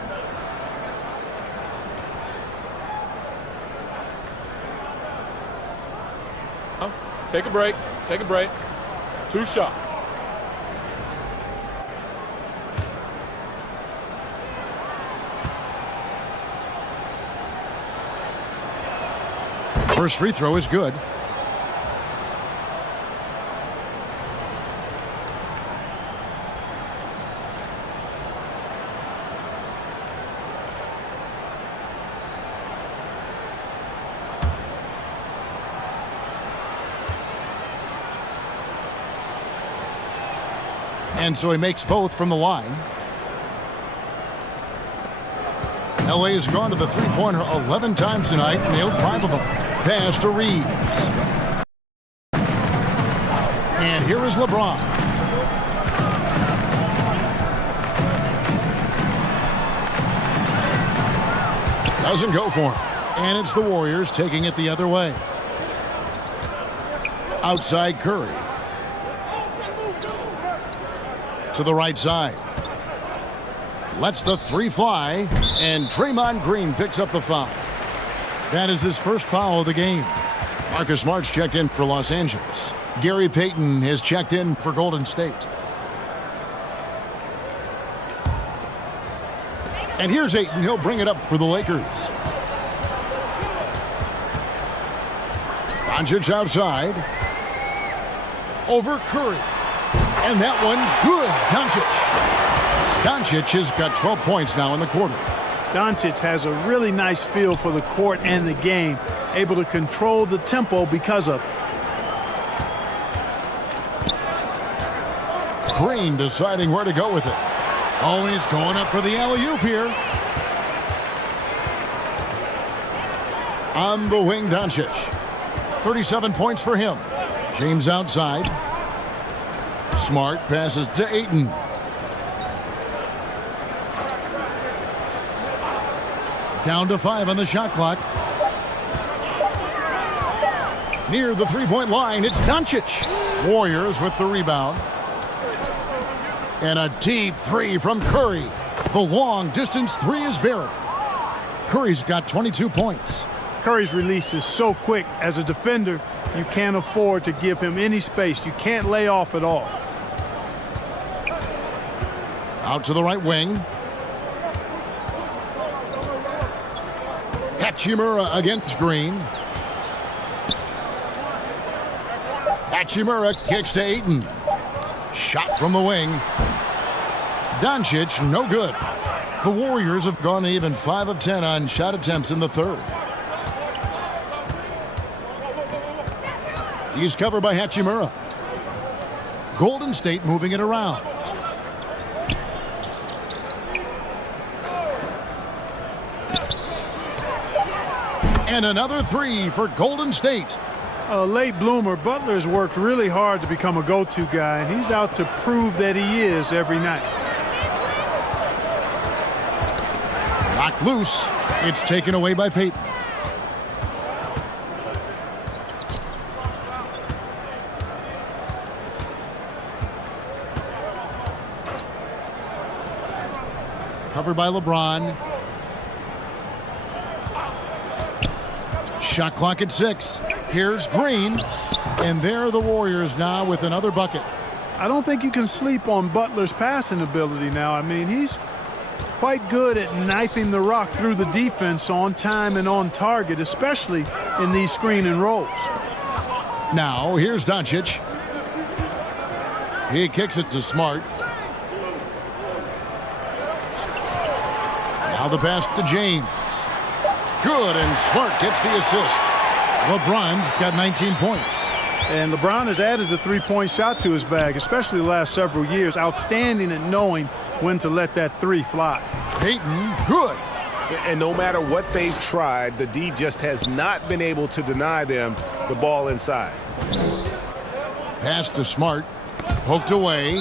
Take a break. Take a break. 2 shots. First free throw is good. And so he makes both from the line. LA has gone to the three-pointer 11 times tonight, nailed 5 of them. Pass to Reeves. And here is LeBron. Doesn't go for him. And it's the Warriors taking it the other way. Outside Curry. To the right side. Lets the 3 fly. And Draymond Green picks up the foul. That is his first foul of the game. Marcus Smart's checked in for Los Angeles. Gary Payton has checked in for Golden State. And here's Ayton. He'll bring it up for the Lakers. Doncic outside. Over Curry. And that one's good. Doncic has got 12 points now in the quarter. Doncic has a really nice feel for the court and the game, able to control the tempo because of it. Green deciding where to go with it. Oh, he's going up for the alley-oop here. On the wing, Doncic. 37 points for him. James outside. Smart passes to Ayton. Down to 5 on the shot clock. Near the three-point line, it's Doncic. Warriors with the rebound. And a deep 3 from Curry. The long-distance 3 is buried. Curry's got 22 points. Curry's release is so quick. As a defender, you can't afford to give him any space. You can't lay off at all. Out to the right wing. Hachimura against Green. Hachimura kicks to Ayton. Shot from the wing. Doncic, no good. The Warriors have gone even 5 of 10 on shot attempts in the third. He's covered by Hachimura. Golden State moving it around. And another 3 for Golden State. A late bloomer, Butler has worked really hard to become a go-to guy, and he's out to prove that he is every night. Knocked loose. It's taken away by Payton. Covered by LeBron. Shot clock at 6. Here's Green. And there are the Warriors now with another bucket. I don't think you can sleep on Butler's passing ability now. I mean, he's quite good at knifing the rock through the defense on time and on target, especially in these screen and rolls. Now, here's Doncic. He kicks it to Smart. Now the pass to James. Good, and Smart gets the assist. LeBron's got 19 points. And LeBron has added the three-point shot to his bag, especially the last several years. Outstanding at knowing when to let that 3 fly. Payton, good. And no matter what they've tried, the D just has not been able to deny them the ball inside. Pass to Smart. Poked away.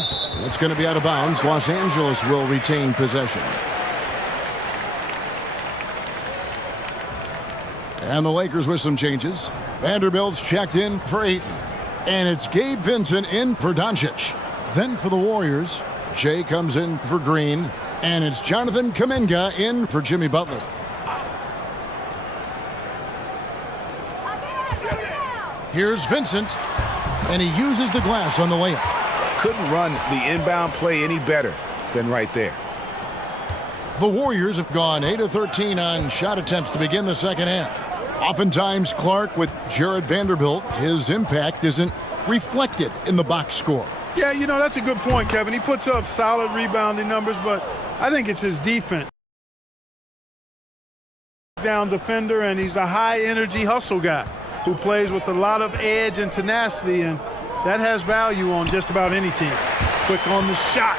It's going to be out of bounds. Los Angeles will retain possession. And the Lakers with some changes. Vanderbilt's checked in for Ayton. And it's Gabe Vincent in for Doncic. Then for the Warriors, Jay comes in for Green. And it's Jonathan Kuminga in for Jimmy Butler. Here's Vincent. And he uses the glass on the layup. Couldn't run the inbound play any better than right there. The Warriors have gone 8 of 13 on shot attempts to begin the second half. Oftentimes, Clark, with Jared Vanderbilt, his impact isn't reflected in the box score. Yeah, you know, that's a good point, Kevin. He puts up solid rebounding numbers, but I think it's his defense. Down defender, and he's a high-energy hustle guy who plays with a lot of edge and tenacity, and that has value on just about any team. Quick on the shot.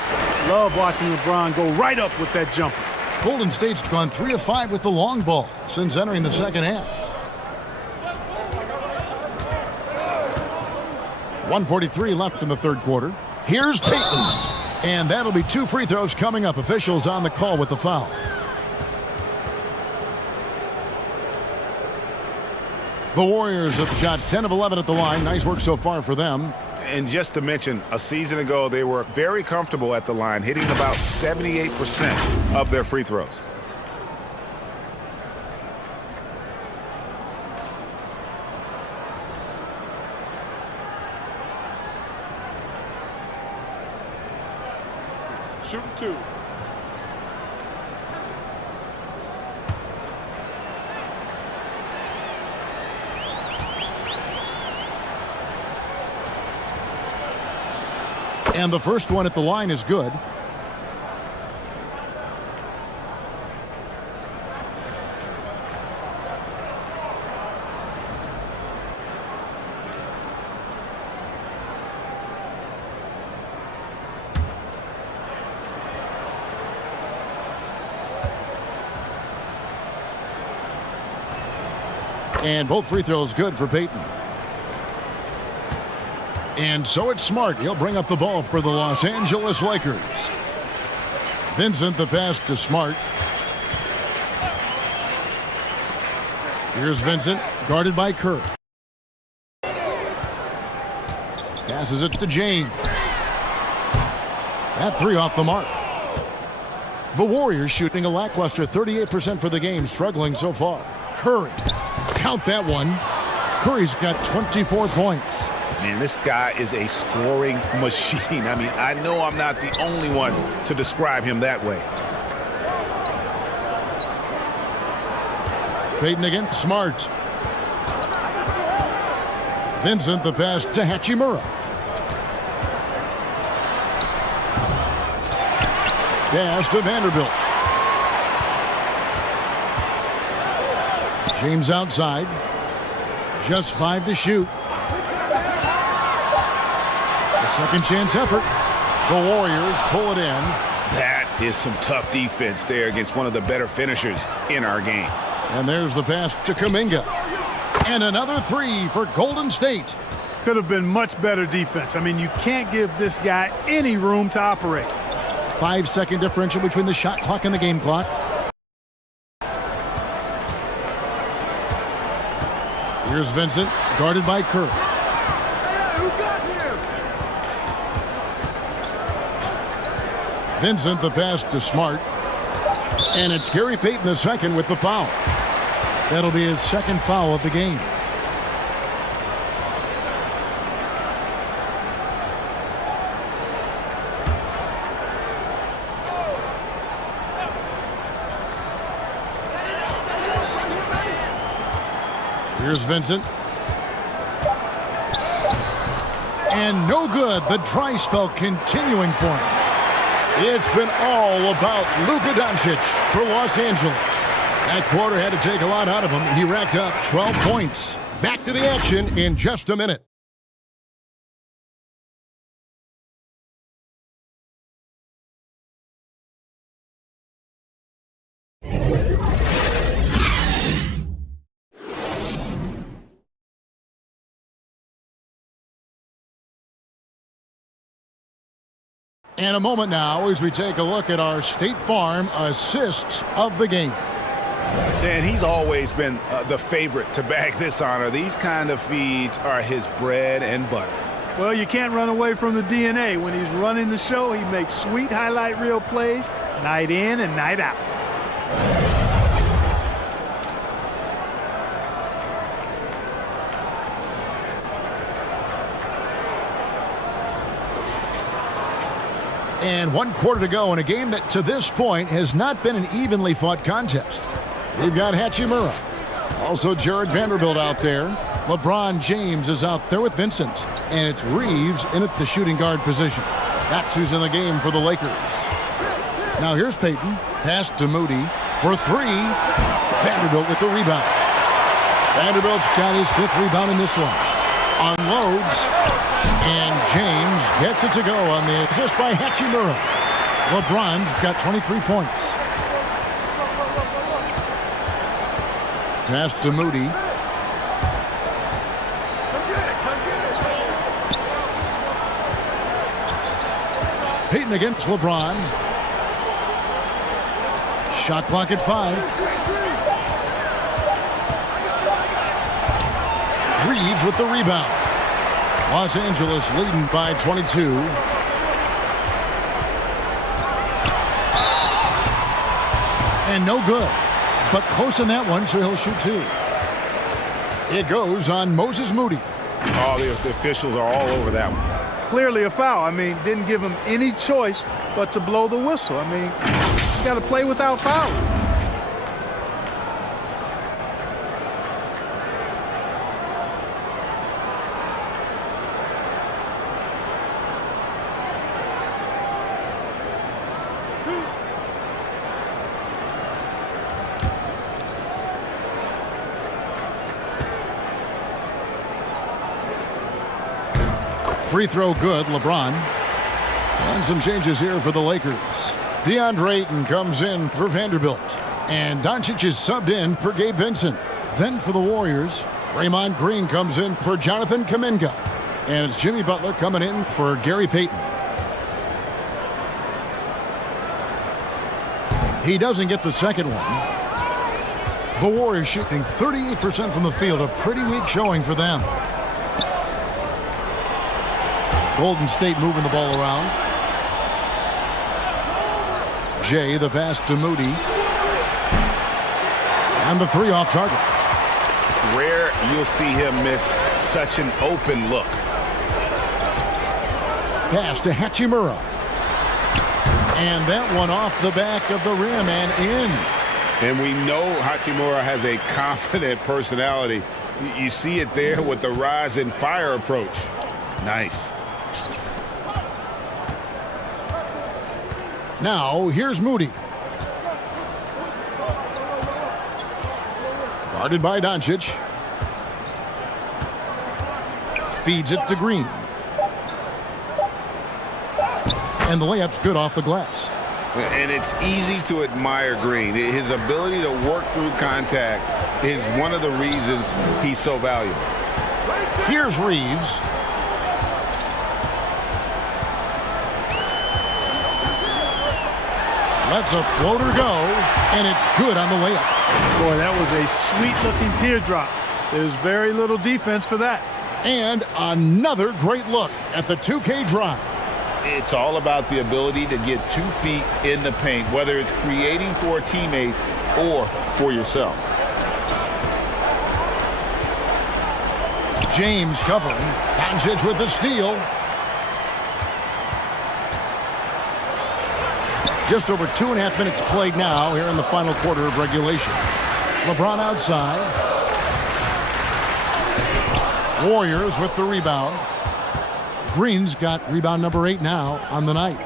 Love watching LeBron go right up with that jumper. Golden State's gone 3 of 5 with the long ball since entering the second half. 1:43 left in the third quarter. Here's Payton. And that'll be 2 free throws coming up. Officials on the call with the foul. The Warriors have shot 10 of 11 at the line. Nice work so far for them. And just to mention, a season ago, they were very comfortable at the line, hitting about 78% of their free throws. Shooting 2. And the first one at the line is good. And both free throws good for Payton. And so it's Smart. He'll bring up the ball for the Los Angeles Lakers. Vincent the pass to Smart. Here's Vincent, guarded by Kerr. Passes it to James. That 3 off the mark. The Warriors shooting a lackluster 38% for the game, struggling so far. Curry. Count that one. Curry's got 24 points. Man, this guy is a scoring machine. I mean, I know I'm not the only one to describe him that way. Payton against Smart. Vincent the pass to Hachimura. Pass to Vanderbilt. James outside. Just 5 to shoot. A second chance effort. The Warriors pull it in. That is some tough defense there against one of the better finishers in our game. And there's the pass to Kuminga. And another 3 for Golden State. Could have been much better defense. I mean, you can't give this guy any room to operate. 5-second differential between the shot clock and the game clock. Here's Vincent, guarded by Kerr. Vincent the pass to Smart. And it's Gary Payton the second with the foul. That'll be his second foul of the game. Here's Vincent. And no good. The dry spell continuing for him. It's been all about Luka Doncic for Los Angeles. That quarter had to take a lot out of him. He racked up 12 points. Back to the action in just a minute. And a moment now as we take a look at our State Farm assists of the game. And he's always been the favorite to bag this honor. These kind of feeds are his bread and butter. Well, you can't run away from the DNA. When he's running the show, he makes sweet highlight reel plays night in and night out. And 1 quarter to go in a game that to this point has not been an evenly fought contest. We've got Hachimura. Also Jared Vanderbilt out there. LeBron James is out there with Vincent. And it's Reeves in at the shooting guard position. That's who's in the game for the Lakers. Now here's Payton. Pass to Moody for 3. Vanderbilt with the rebound. Vanderbilt's got his 5th rebound in this one. Unloads. And James gets it to go on the assist by Hachimura. LeBron's got 23 points. Pass to Moody. Payton against LeBron. Shot clock at 5. Reeves with the rebound. Los Angeles leading by 22. And no good. But close in that one, so he'll shoot 2. It goes on Moses Moody. Oh, the officials are all over that one. Clearly a foul. I mean, didn't give him any choice but to blow the whistle. I mean, you got to play without fouling. Free throw good, LeBron. And some changes here for the Lakers. DeAndre Ayton comes in for Vanderbilt. And Doncic is subbed in for Gabe Vincent. Then for the Warriors, Draymond Green comes in for Jonathan Kuminga. And it's Jimmy Butler coming in for Gary Payton. He doesn't get the second one. The Warriors shooting 38% from the field, a pretty weak showing for them. Golden State moving the ball around. Jay, the pass to Moody. And the 3 off target. Rare you'll see him miss such an open look. Pass to Hachimura. And that one off the back of the rim and in. And we know Hachimura has a confident personality. You see it there with the rise and fire approach. Nice. Now, here's Moody. Guarded by Doncic. Feeds it to Green. And the layup's good off the glass. And it's easy to admire Green. His ability to work through contact is one of the reasons he's so valuable. Here's Reeves. Lets a floater go, and it's good on the layup. Boy, that was a sweet-looking teardrop. There's very little defense for that. And another great look at the 2K drive. It's all about the ability to get 2 feet in the paint, whether it's creating for a teammate or for yourself. James covering. Doncic with the steal. Just over 2.5 minutes played now here in the final quarter of regulation. LeBron outside. Warriors with the rebound. Green's got rebound number 8 now on the night.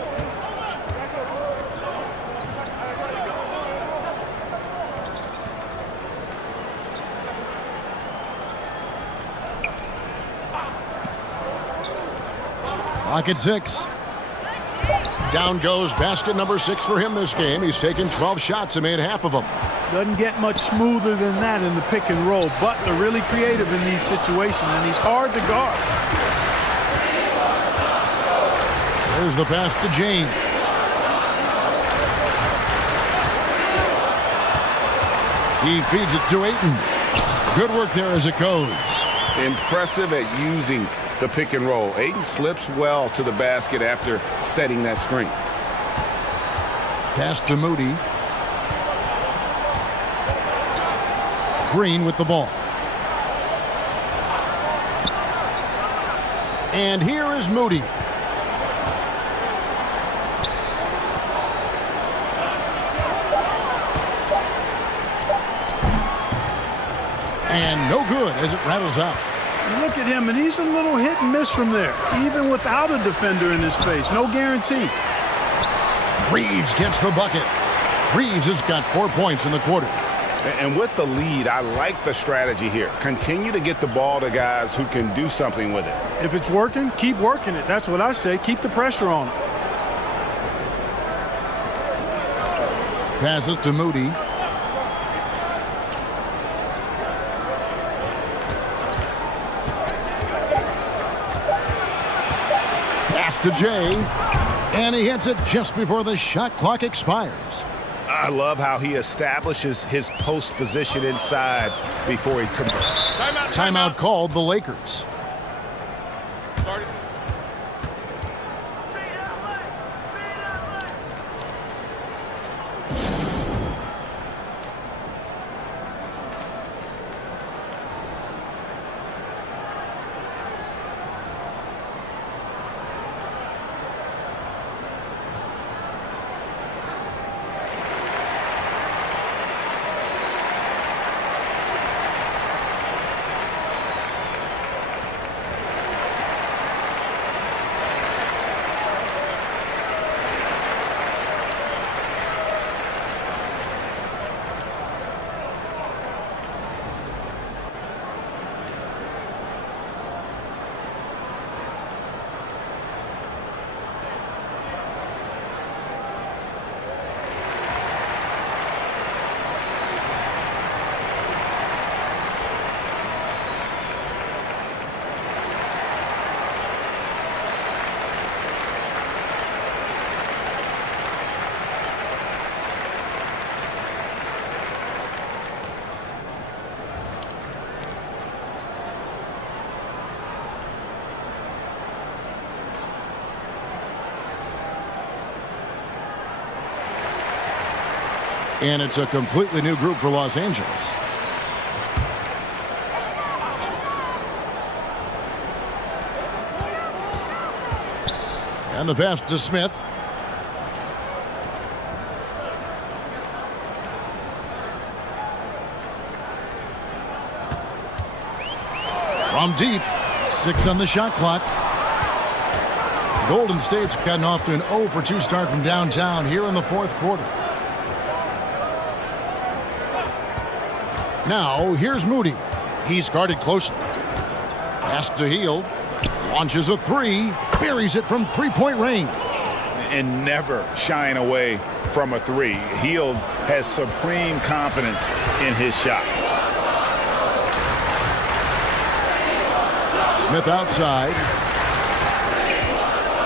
Clock at 6. Down goes basket number 6 for him this game. He's taken 12 shots and made half of them. Doesn't get much smoother than that in the pick and roll. Butler really creative in these situations, and he's hard to guard. There's the pass to James. He feeds it to Ayton. Good work there as it goes. Impressive at using the pick and roll. Ayton slips well to the basket after setting that screen. Pass to Moody. Green with the ball. And here is Moody. And no good as it rattles out. Look at him, and he's a little hit and miss from there, even without a defender in his face. No guarantee. Reeves gets the bucket. Reeves has got 4 points in the quarter. And with the lead, I like the strategy here. Continue to get the ball to guys who can do something with it. If it's working, keep working it. That's what I say. Keep the pressure on it. Passes to Moody. Pass to Jay. And he hits it just before the shot clock expires. I love how he establishes his post position inside before he converts. Timeout called the Lakers. And it's a completely new group for Los Angeles. And the pass to Smith. From deep, 6 on the shot clock. Golden State's gotten off to an 0 for 2 start from downtown here in the fourth quarter. Now, here's Moody. He's guarded closely. Pass to Hield. Launches a 3. Buries it from three-point range. And never shying away from a 3. Hield has supreme confidence in his shot. Smith outside.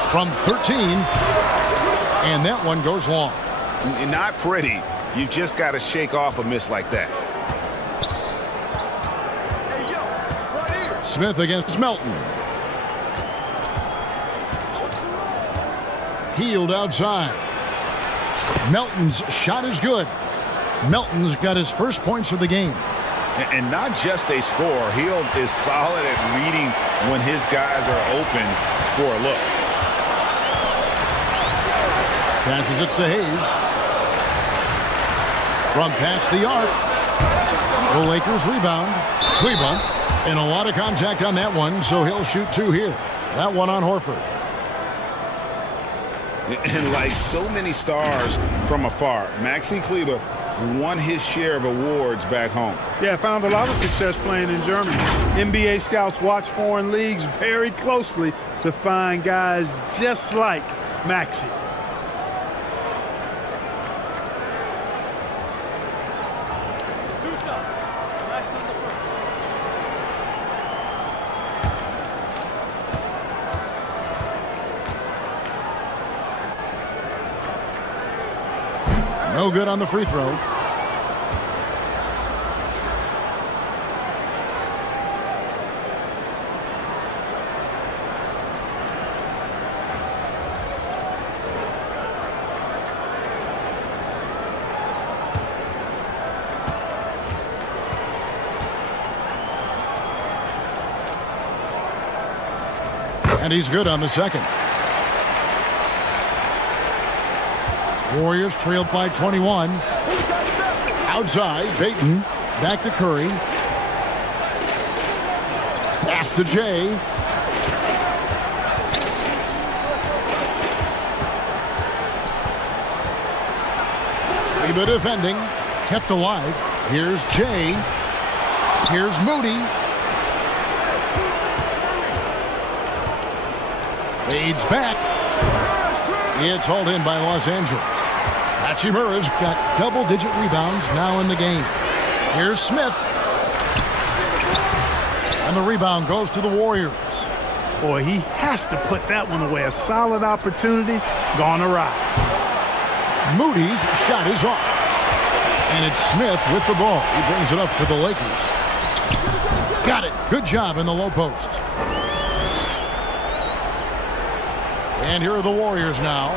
From 13. And that one goes long. Not pretty. You just got to shake off a miss like that. Smith against Melton. Hield outside. Melton's shot is good. Melton's got his first points of the game. And not just a score. Hield is solid at reading when his guys are open for a look. Passes it to Hayes. From past the arc. The Lakers rebound. Cleveland. And a lot of contact on that one, so he'll shoot 2 here. That one on Horford. And like so many stars from afar, Maxi Kleber won his share of awards back home. Yeah, found a lot of success playing in Germany. NBA scouts watch foreign leagues very closely to find guys just like Maxi. No good on the free throw. And he's good on the second. Warriors trailed by 21. Outside, Payton. Back to Curry. Pass to Jay. Reba defending. Kept alive. Here's Jay. Here's Moody. Fades back. It's hauled in by Los Angeles. Hachimura's got double-digit rebounds now in the game. Here's Smith. And the rebound goes to the Warriors. Boy, he has to put that one away. A solid opportunity gone awry. Moody's shot is off. And it's Smith with the ball. He brings it up for the Lakers. Got it. Good job in the low post. And here are the Warriors now.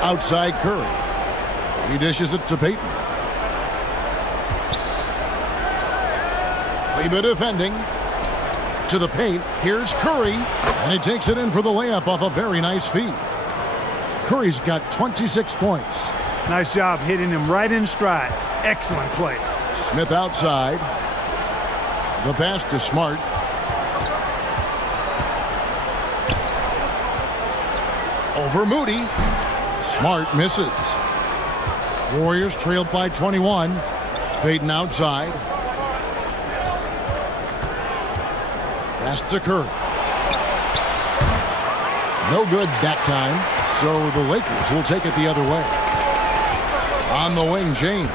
Outside Curry. He dishes it to Payton. Reba defending. To the paint. Here's Curry. And he takes it in for the layup off a very nice feed. Curry's got 26 points. Nice job hitting him right in stride. Excellent play. Smith outside. The pass to Smart. Over Moody. Smart misses. Warriors trailed by 21. Payton outside. Pass to Curry. No good that time, so the Lakers will take it the other way. On the wing, James.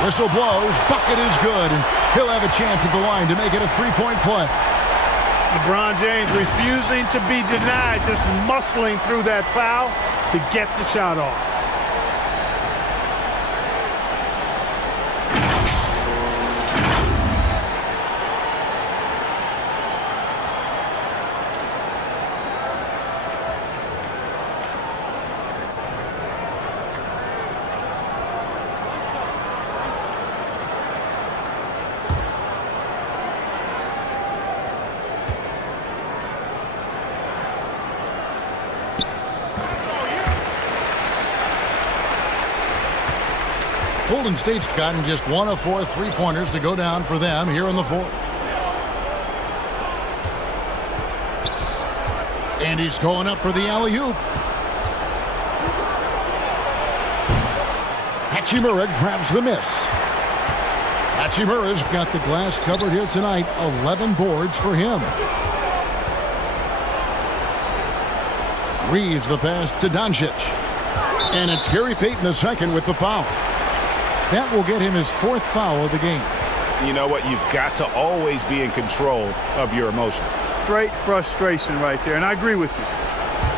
Whistle blows, bucket is good, and he'll have a chance at the line to make it a three-point play. LeBron James refusing to be denied, just muscling through that foul to get the shot off. Golden State's gotten just 1 of 4 three-pointers to go down for them here in the fourth. And he's going up for the alley-oop. Hachimura grabs the miss. Hachimura's got the glass covered here tonight. 11 boards for him. Reeves the pass to Doncic. And it's Gary Payton II with the foul. That will get him his 4th foul of the game. You know what? You've got to always be in control of your emotions. Great frustration right there, and I agree with you.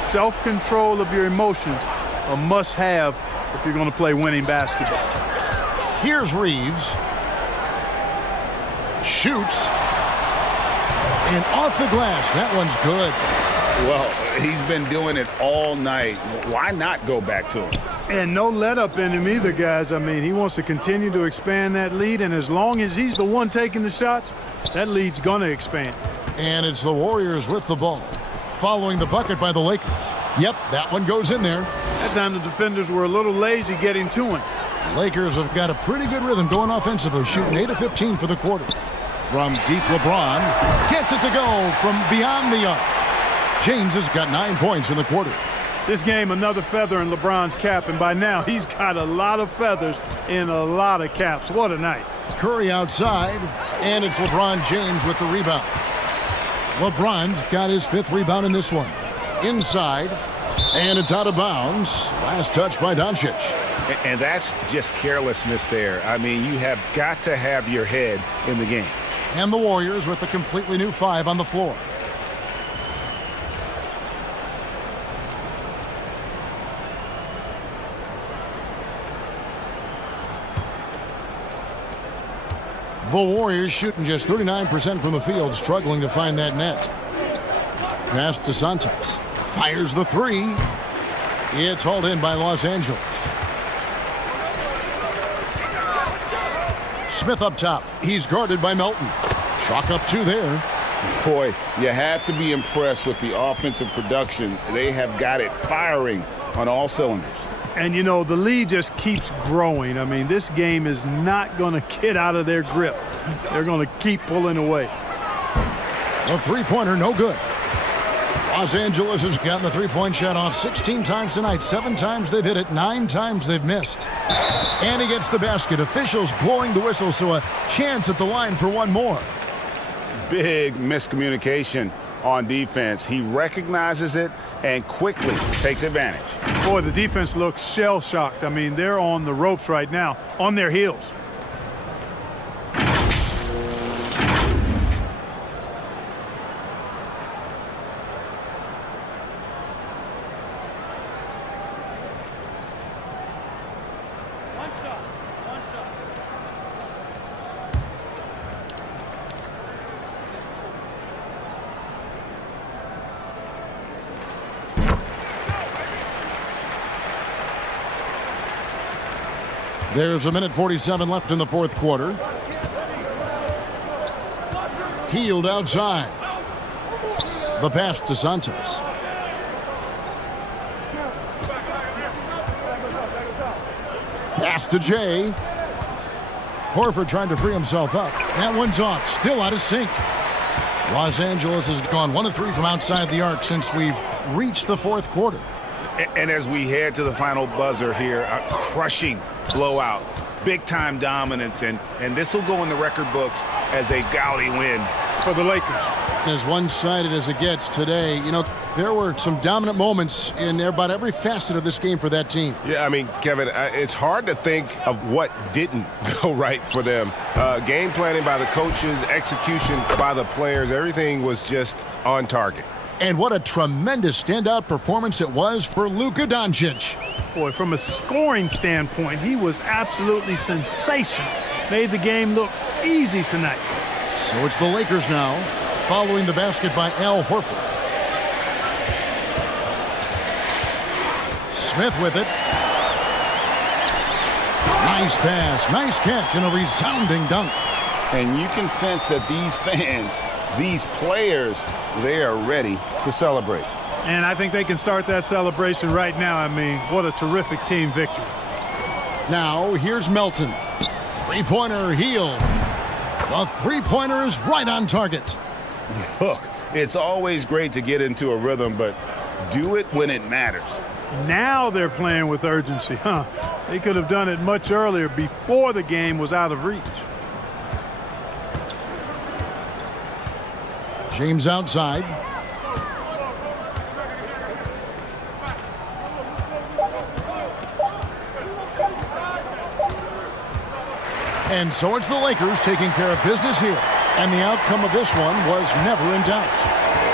Self-control of your emotions, a must-have if you're going to play winning basketball. Here's Reeves. Shoots. And off the glass. That one's good. Well, he's been doing it all night. Why not go back to him? And no let-up in him either, guys. I mean, he wants to continue to expand that lead, and as long as he's the one taking the shots, that lead's going to expand. And it's the Warriors with the ball, following the bucket by the Lakers. Yep, that one goes in there. That time the defenders were a little lazy getting to him. Lakers have got a pretty good rhythm going offensively, shooting 8 of 15 for the quarter. From deep, LeBron gets it to go from beyond the arc. James has got 9 points in the quarter. This game, another feather in LeBron's cap, and by now he's got a lot of feathers in a lot of caps. What a night. Curry outside, and it's LeBron James with the rebound. LeBron's got his 5th rebound in this one. Inside, and it's out of bounds. Last touch by Doncic. And that's just carelessness there. I mean, you have got to have your head in the game. And the Warriors with a completely new 5 on the floor. The Warriors shooting just 39% from the field, struggling to find that net. Pass to Santos. Fires the 3. It's hauled in by Los Angeles. Smith up top. He's guarded by Melton. Chalk up 2 there. Boy, you have to be impressed with the offensive production. They have got it firing on all cylinders. And, you know, the lead just keeps growing. I mean, this game is not going to get out of their grip. They're going to keep pulling away. A three-pointer, no good. Los Angeles has gotten the three-point shot off 16 times tonight. 7 times they've hit it, 9 times they've missed. And he gets the basket. Officials blowing the whistle, so a chance at the line for one more. Big miscommunication on defense. He recognizes it and quickly takes advantage. Boy, the defense looks shell-shocked. I mean, they're on the ropes right now, on their heels. There's 1:47 left in the fourth quarter. Healed outside. The pass to Santos. Pass to Jay. Horford trying to free himself up. That one's off. Still out of sync. Los Angeles has gone 1 of 3 from outside the arc since we've reached the fourth quarter. And as we head to the final buzzer here, a crushing blowout, big-time dominance, and this will go in the record books as a gaudy win for the Lakers. As one-sided as it gets today, you know, there were some dominant moments in about every facet of this game for that team. Yeah, I mean, Kevin, it's hard to think of what didn't go right for them. Game planning by the coaches, execution by the players, everything was just on target. And what a tremendous standout performance it was for Luka Doncic. Boy, from a scoring standpoint, he was absolutely sensational. Made the game look easy tonight. So it's the Lakers now, following the basket by Al Horford. Smith with it. Nice pass, nice catch, and a resounding dunk. And you can sense that these fans, these players, they are ready to celebrate. And I think they can start that celebration right now. I mean, what a terrific team victory. Now, here's Melton. Three-pointer healed. The three-pointer is right on target. Look, it's always great to get into a rhythm, but do it when it matters. Now they're playing with urgency, huh? They could have done it much earlier, before the game was out of reach. James outside. And so it's the Lakers taking care of business here. And the outcome of this one was never in doubt.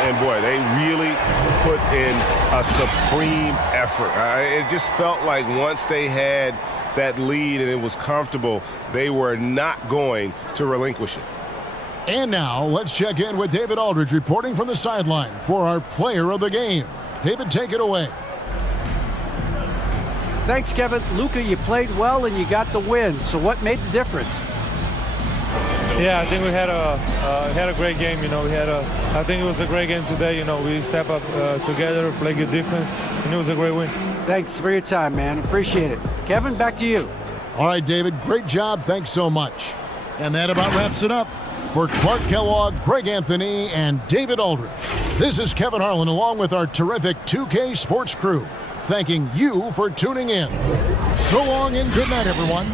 And boy, they really put in a supreme effort. It just felt like once they had that lead and it was comfortable, they were not going to relinquish it. And now let's check in with David Aldridge reporting from the sideline for our player of the game. David, take it away. Thanks, Kevin. Luka, you played well and you got the win. So what made the difference? Yeah, I think we had a great game. You know, I think it was a great game today. You know, we step up together, play good defense, and it was a great win. Thanks for your time, man. Appreciate it. Kevin, back to you. All right, David, great job. Thanks so much. And that about wraps it up. For Clark Kellogg, Greg Anthony, and David Aldridge, this is Kevin Harlan along with our terrific 2K Sports crew, thanking you for tuning in. So long and good night, everyone.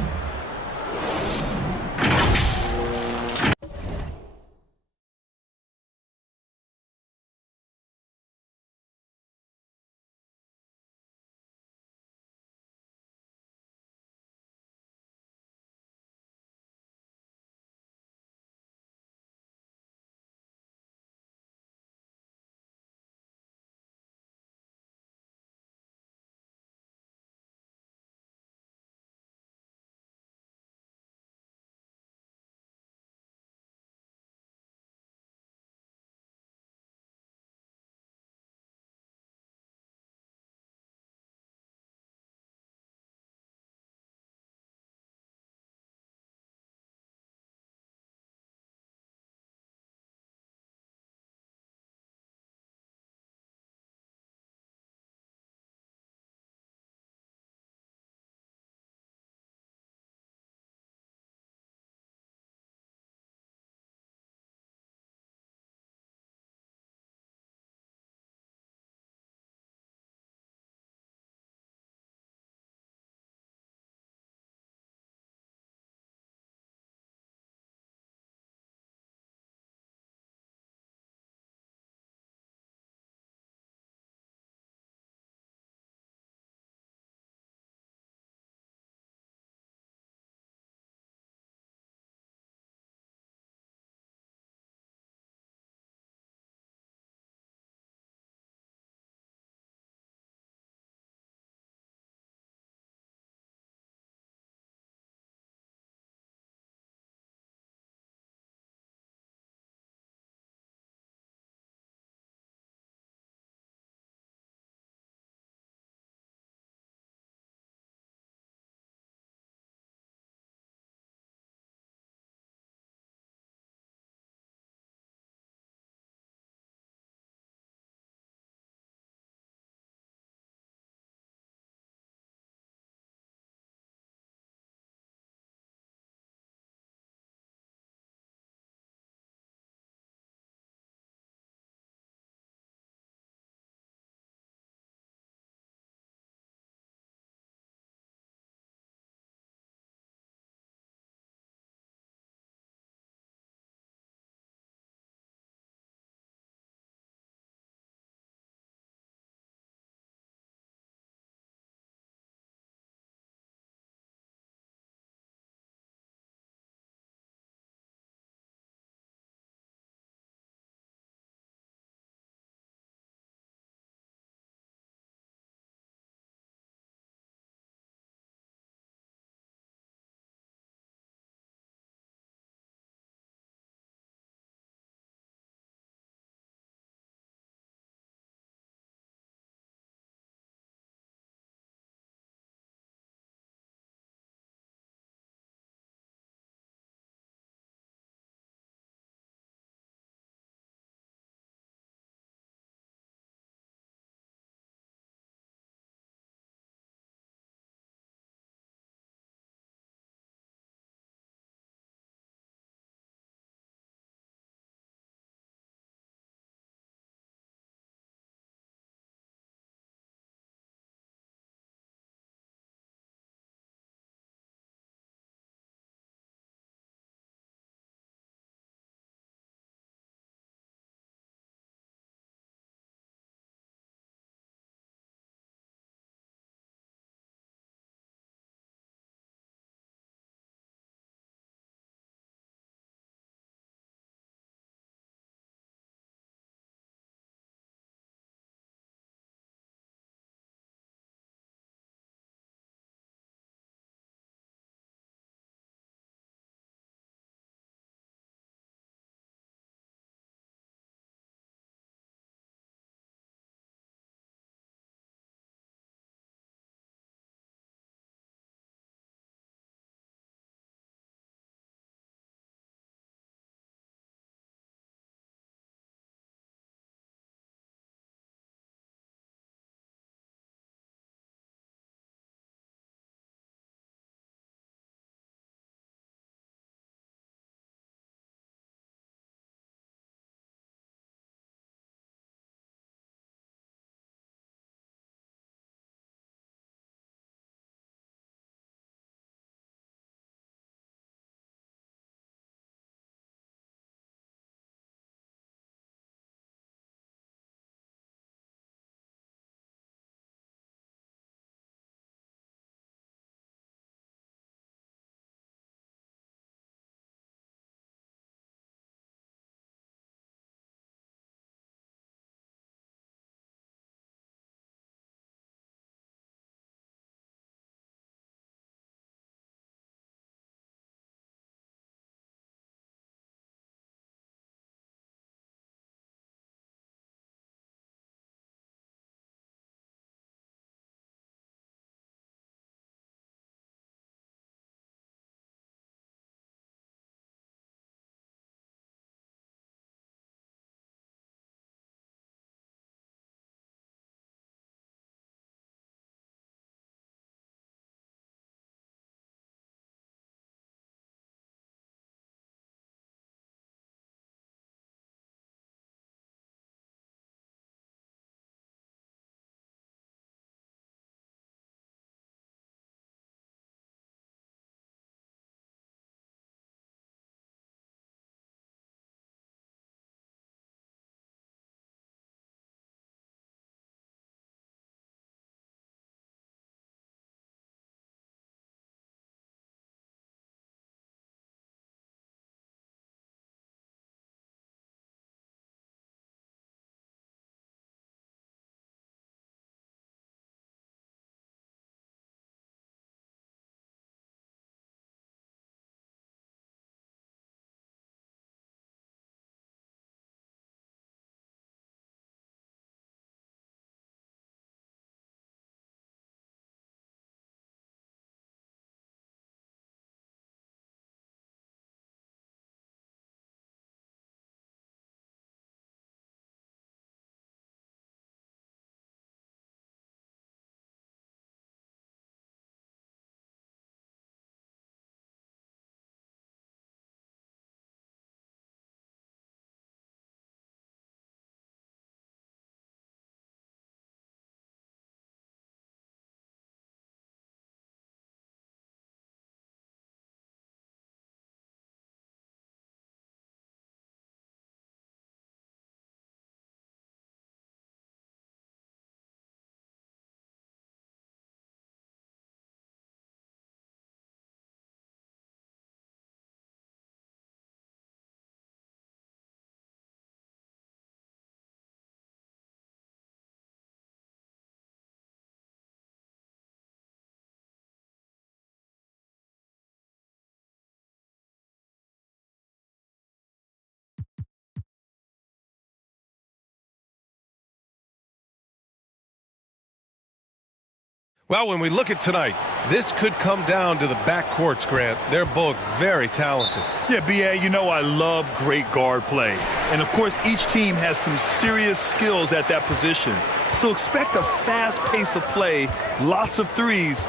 Well, when we look at tonight, this could come down to the backcourts, Grant. They're both very talented. Yeah, B.A., you know I love great guard play. And, of course, each team has some serious skills at that position. So expect a fast pace of play, lots of threes.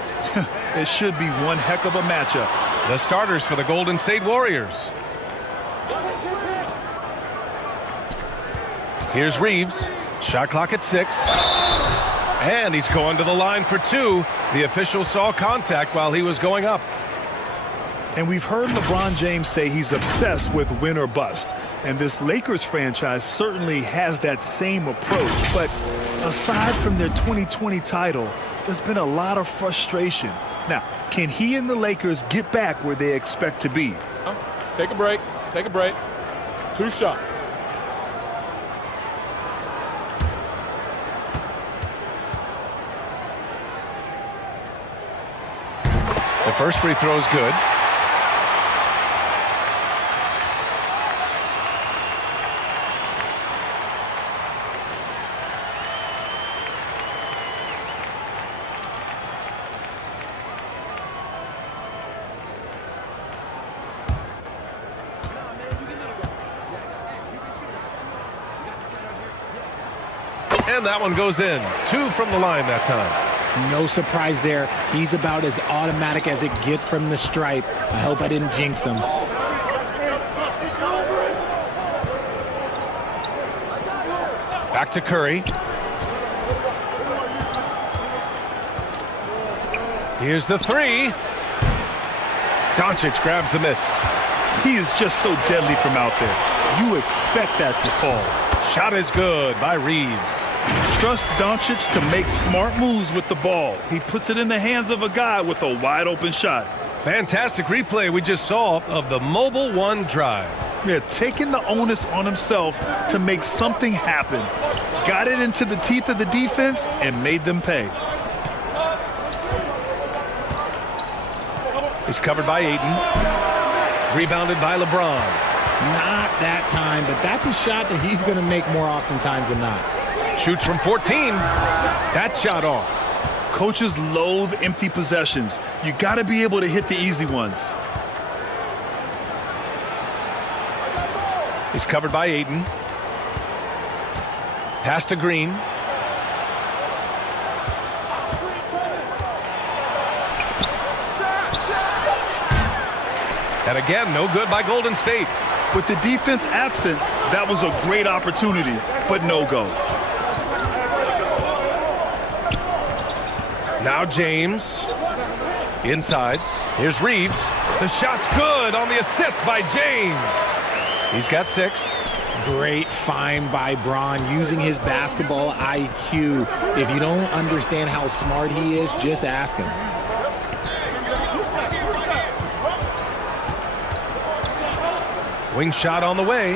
It should be one heck of a matchup. The starters for the Golden State Warriors. Here's Reeves. Shot clock at 6. And he's going to the line for 2. The official saw contact while he was going up. And we've heard LeBron James say he's obsessed with win or bust. And this Lakers franchise certainly has that same approach. But aside from their 2020 title, there's been a lot of frustration. Now, can he and the Lakers get back where they expect to be? Take a break. Take a break. 2 shots. The first free throw is good. And that one goes in. 2 from the line that time. No surprise there. He's about as automatic as it gets from the stripe. I hope I didn't jinx him. Back to Curry. Here's the 3. Doncic grabs the miss. He is just so deadly from out there. You expect that to fall. Shot is good by Reeves. Trust Doncic to make smart moves with the ball. He puts it in the hands of a guy with a wide open shot. Fantastic replay we just saw of the Mobile One drive. Yeah, taking the onus on himself to make something happen. Got it into the teeth of the defense and made them pay. He's covered by Ayton. Rebounded by LeBron. Not that time, but that's a shot that he's going to make more oftentimes than not. Shoots from 14. That shot off. Coaches loathe empty possessions. You got to be able to hit the easy ones. He's covered by Ayton. Pass to Green. And again, no good by Golden State. With the defense absent, that was a great opportunity, but no go. Now James. Inside. Here's Reeves. The shot's good on the assist by James. He's got 6. Great find by Bron using his basketball IQ. If you don't understand how smart he is, just ask him. Wing shot on the way.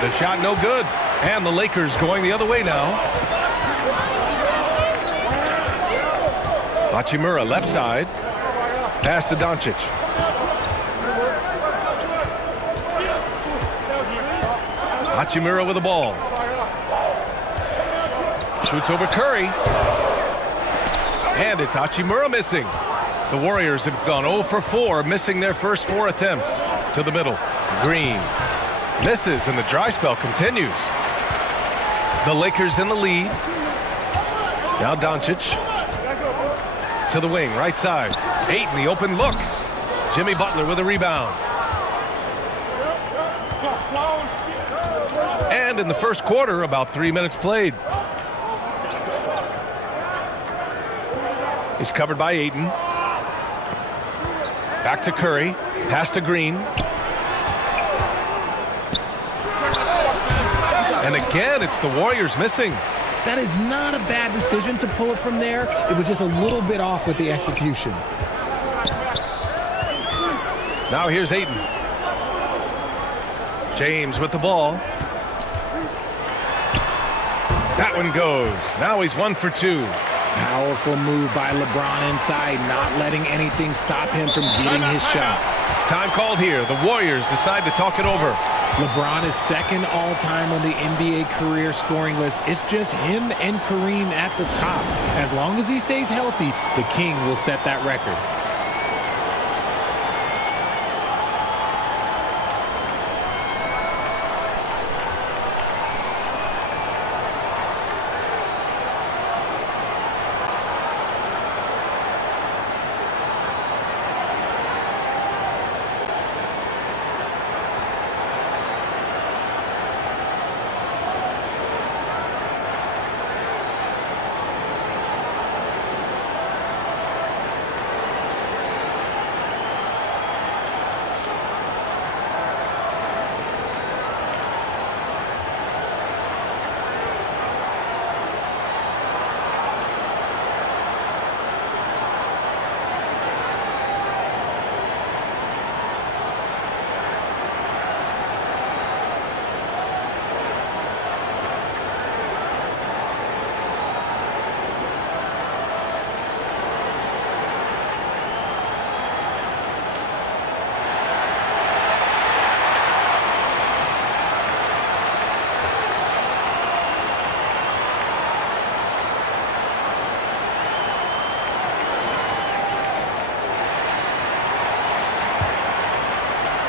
The shot no good. And the Lakers going the other way now. Hachimura left side. Pass to Doncic. Hachimura with the ball. Shoots over Curry. And it's Hachimura missing. The Warriors have gone 0 for 4, missing their first 4 attempts. To the middle. Green. Misses, and the dry spell continues. The Lakers in the lead. Now Doncic. To the wing, right side. Ayton, the open look. Jimmy Butler with a rebound. And in the first quarter, about 3 minutes played. He's covered by Ayton. Back to Curry. Pass to Green. And again, it's the Warriors missing. That is not a bad decision to pull it from there. It was just a little bit off with the execution. Now here's Ayton. James with the ball. That one goes. Now he's 1 for 2. Powerful move by LeBron inside, not letting anything stop him from getting his shot. Time called here. The Warriors decide to talk it over. LeBron is second all-time on the NBA career scoring list. It's just him and Kareem at the top. As long as he stays healthy, the King will set that record.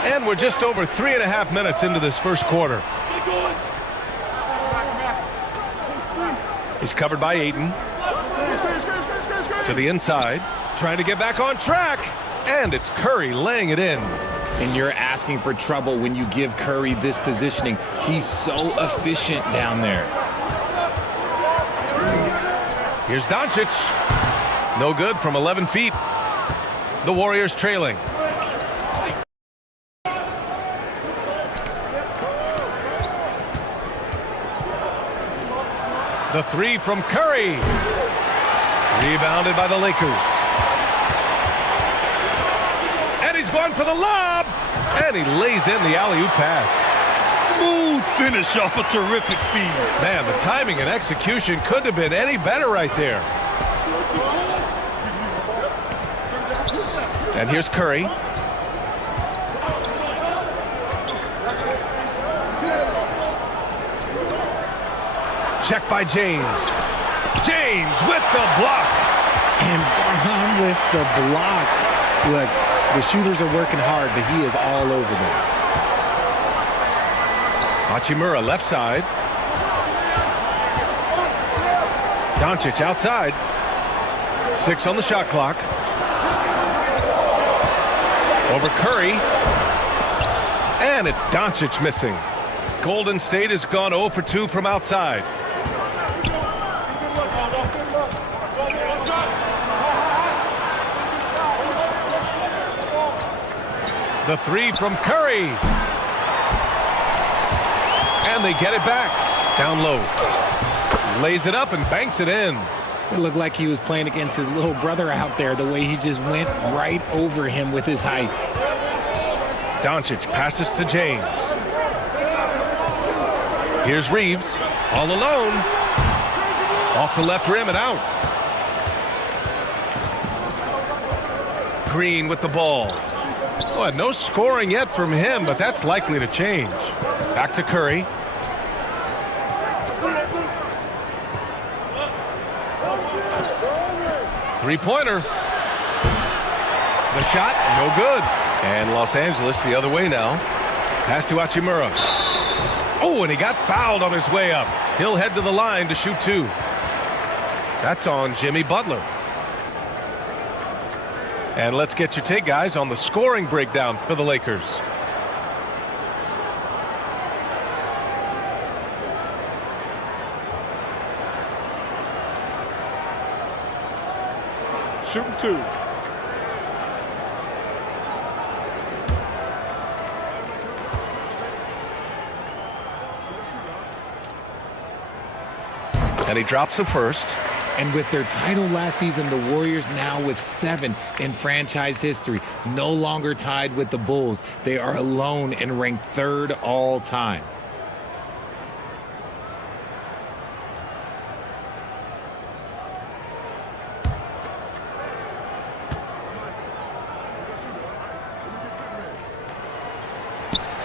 And we're just over 3.5 minutes into this first quarter. He's covered by Ayton. To the inside, trying to get back on track. And it's Curry laying it in. And you're asking for trouble when you give Curry this positioning. He's so efficient down there. Here's Doncic. No good from 11 feet. The Warriors trailing. The three from Curry. Rebounded by the Lakers. And he's going for the lob. And he lays in the alley-oop pass. Smooth finish off a terrific feed. Man, the timing and execution couldn't have been any better right there. And here's Curry. Check by James. James with the block. And Braun with the block. Look, the shooters are working hard, but he is all over them. Hachimura left side. Doncic outside. 6 on the shot clock. Over Curry. And it's Doncic missing. Golden State has gone 0 for 2 from outside. The three from Curry. And they get it back. Down low. Lays it up and banks it in. It looked like he was playing against his little brother out there, the way he just went right over him with his height. Doncic passes to James. Here's Reeves, all alone. Off the left rim and out. Green with the ball. Well, no scoring yet from him, but that's likely to change. Back to Curry. Three-pointer. The shot, no good. And Los Angeles the other way now. Pass to Hachimura. Oh, and he got fouled on his way up. He'll head to the line to shoot 2. That's on Jimmy Butler. And let's get your take, guys, on the scoring breakdown for the Lakers. Shooting 2. And he drops the first. And with their title last season, the Warriors now with 7 in franchise history, no longer tied with the Bulls. They are alone and ranked 3rd all time.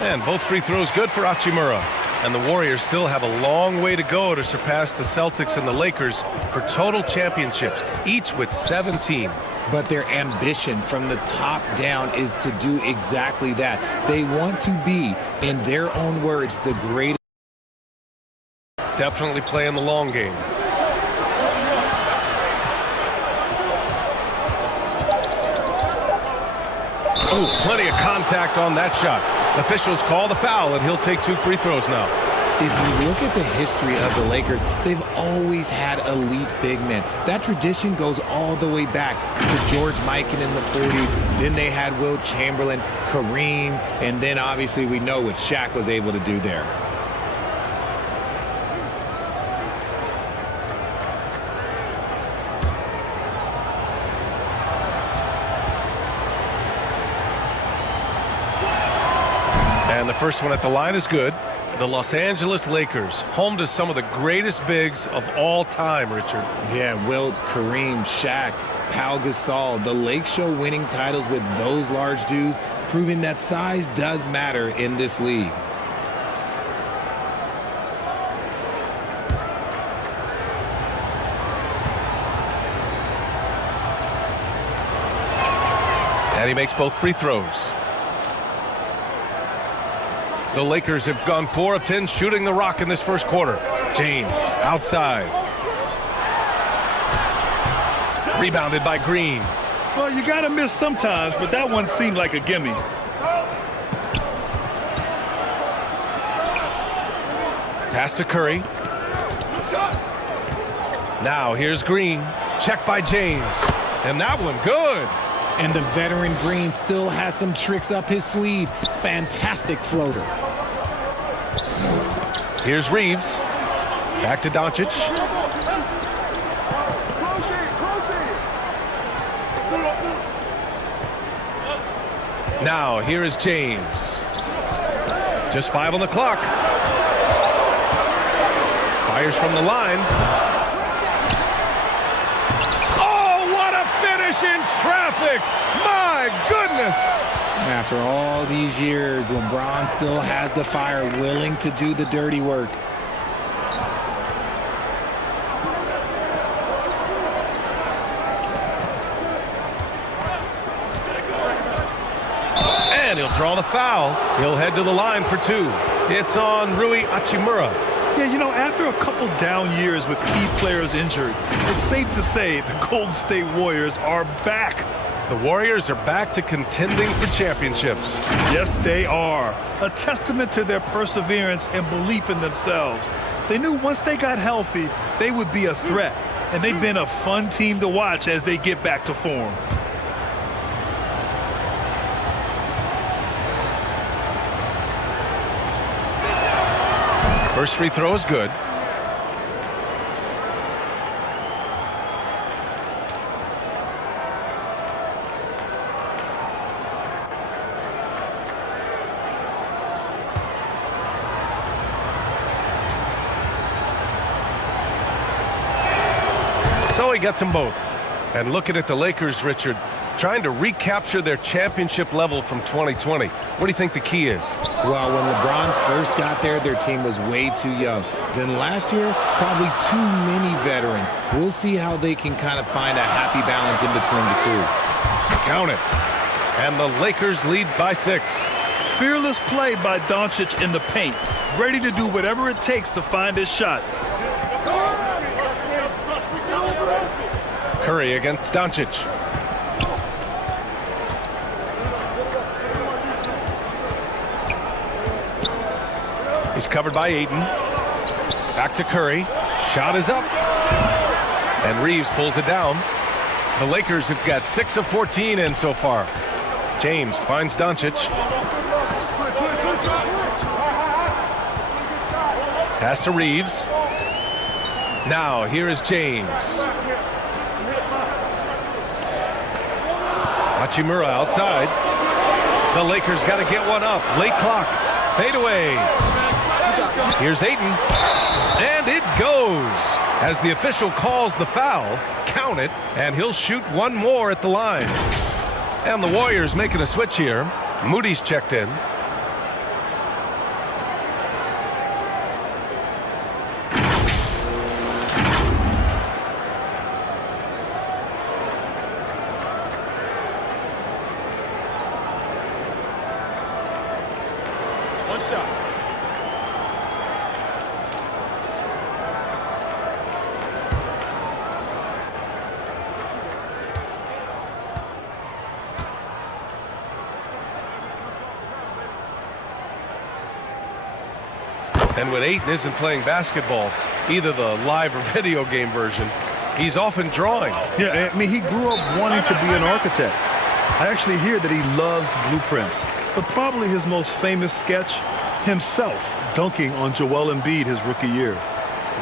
And both free throws good for Hachimura. And the Warriors still have a long way to go to surpass the Celtics and the Lakers for total championships, each with 17. But their ambition from the top down is to do exactly that. They want to be, in their own words, the greatest. Definitely playing the long game. Oh, plenty of contact on that shot. Officials call the foul, and he'll take 2 free throws now. If you look at the history of the Lakers, they've always had elite big men. That tradition goes all the way back to George Mikan in the 40s. Then they had Wilt Chamberlain, Kareem, and then obviously we know what Shaq was able to do there. And the first one at the line is good. The Los Angeles Lakers, home to some of the greatest bigs of all time, Richard. Yeah, Wilt, Kareem, Shaq, Pau Gasol. The Lake Show winning titles with those large dudes, proving that size does matter in this league. And he makes both free throws. The Lakers have gone 4 of 10 shooting the rock in this first quarter. James outside. Rebounded by Green. Well, you got to miss sometimes, but that one seemed like a gimme. Pass to Curry. Now here's Green. Check by James. And that one good. And the veteran Green still has some tricks up his sleeve. Fantastic floater. Here's Reeves. Back to Doncic. Now here is James. Just 5 on the clock. Fires from the line. Oh, what a finish in traffic! My goodness! After all these years, LeBron still has the fire, willing to do the dirty work. And he'll draw the foul. He'll head to the line for 2. It's on Rui Hachimura. Yeah, you know, after a couple down years with key players injured, it's safe to say the Golden State Warriors are back. The Warriors are back to contending for championships. Yes, they are. A testament to their perseverance and belief in themselves. They knew once they got healthy, they would be a threat. And they've been a fun team to watch as they get back to form. First free throw is good. So he gets them both. And looking at the Lakers, Richard, trying to recapture their championship level from 2020. What do you think the key is? Well, when LeBron first got there, their team was way too young. Then last year, probably too many veterans. We'll see how they can kind of find a happy balance in between the two. Count it. And the Lakers lead by 6. Fearless play by Doncic in the paint. Ready to do whatever it takes to find his shot. Curry against Doncic. He's covered by Ayton. Back to Curry. Shot is up. And Reeves pulls it down. The Lakers have got 6 of 14 in so far. James finds Doncic. Pass to Reeves. Now here is James. Hachimura outside. The Lakers got to get one up. Late clock. Fade away. Here's Ayton. And it goes. As the official calls the foul, count it, and he'll shoot one more at the line. And the Warriors making a switch here. Moody's checked in. One shot. And when Ayton isn't playing basketball, either the live or video game version, he's often drawing. Yeah, I mean, he grew up wanting to be an architect. I actually hear that he loves blueprints, but probably his most famous sketch, himself dunking on Joel Embiid his rookie year.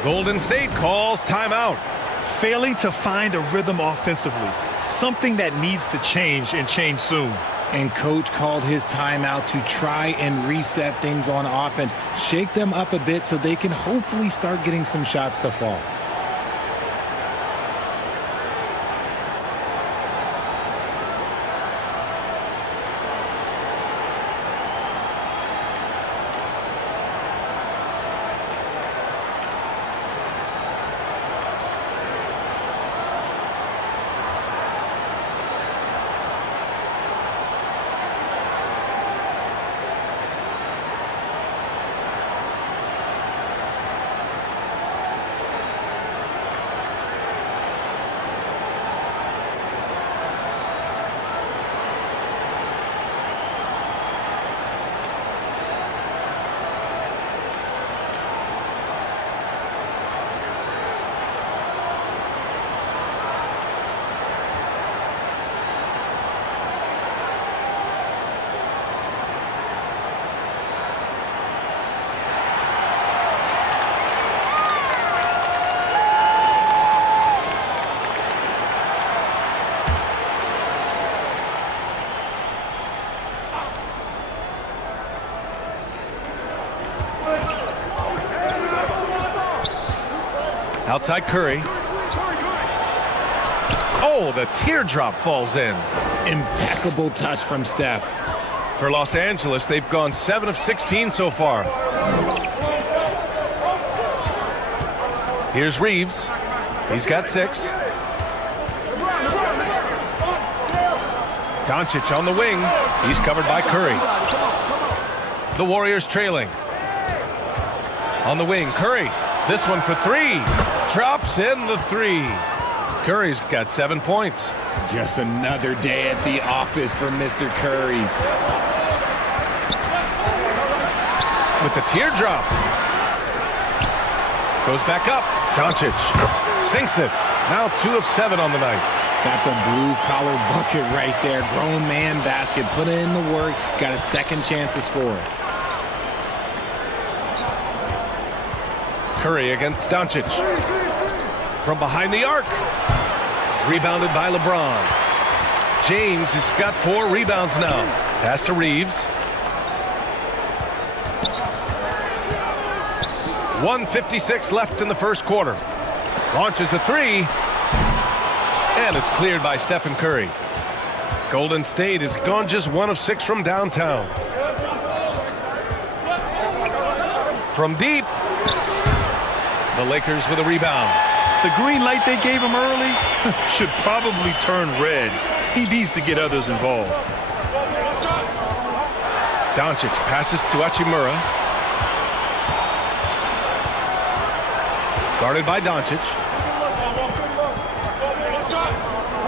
Golden State calls timeout. Failing to find a rhythm offensively, something that needs to change and change soon. And coach called his timeout to try and reset things on offense, shake them up a bit so they can hopefully start getting some shots to fall. Outside Curry. Oh, the teardrop falls in. Impeccable touch from Steph. For Los Angeles, they've gone 7 of 16 so far. Here's Reeves. He's got 6. Doncic on the wing. He's covered by Curry. The Warriors trailing. On the wing, Curry. This one for 3. Drops in the 3. Curry's got 7 points. Just another day at the office for Mr. Curry. With the teardrop. Goes back up. Doncic sinks it. Now 2 of 7 on the night. That's a blue-collar bucket right there. Grown man basket. Put in the work. Got a second chance to score. Curry against Doncic. From behind the arc. Rebounded by LeBron. James has got 4 rebounds now. Pass to Reeves. 1:56 left in the first quarter. Launches a 3. And it's cleared by Stephen Curry. Golden State has gone just 1 of 6 from downtown. From deep. The Lakers with a rebound. The green light they gave him early should probably turn red. He needs to get others involved. Doncic passes to Hachimura. Guarded by Doncic.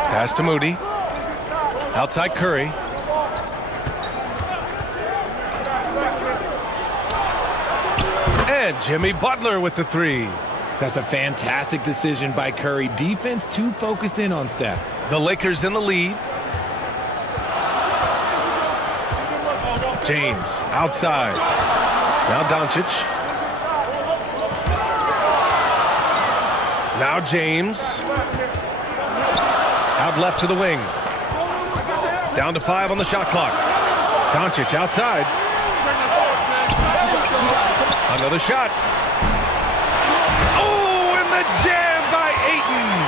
Pass to Moody. Outside Curry. And Jimmy Butler with the 3. That's a fantastic decision by Curry. Defense too focused in on Steph. The Lakers in the lead. James outside. Now Doncic. Now James. Out left to the wing. Down to 5 on the shot clock. Doncic outside. Another shot. Oh, and the jam by Ayton.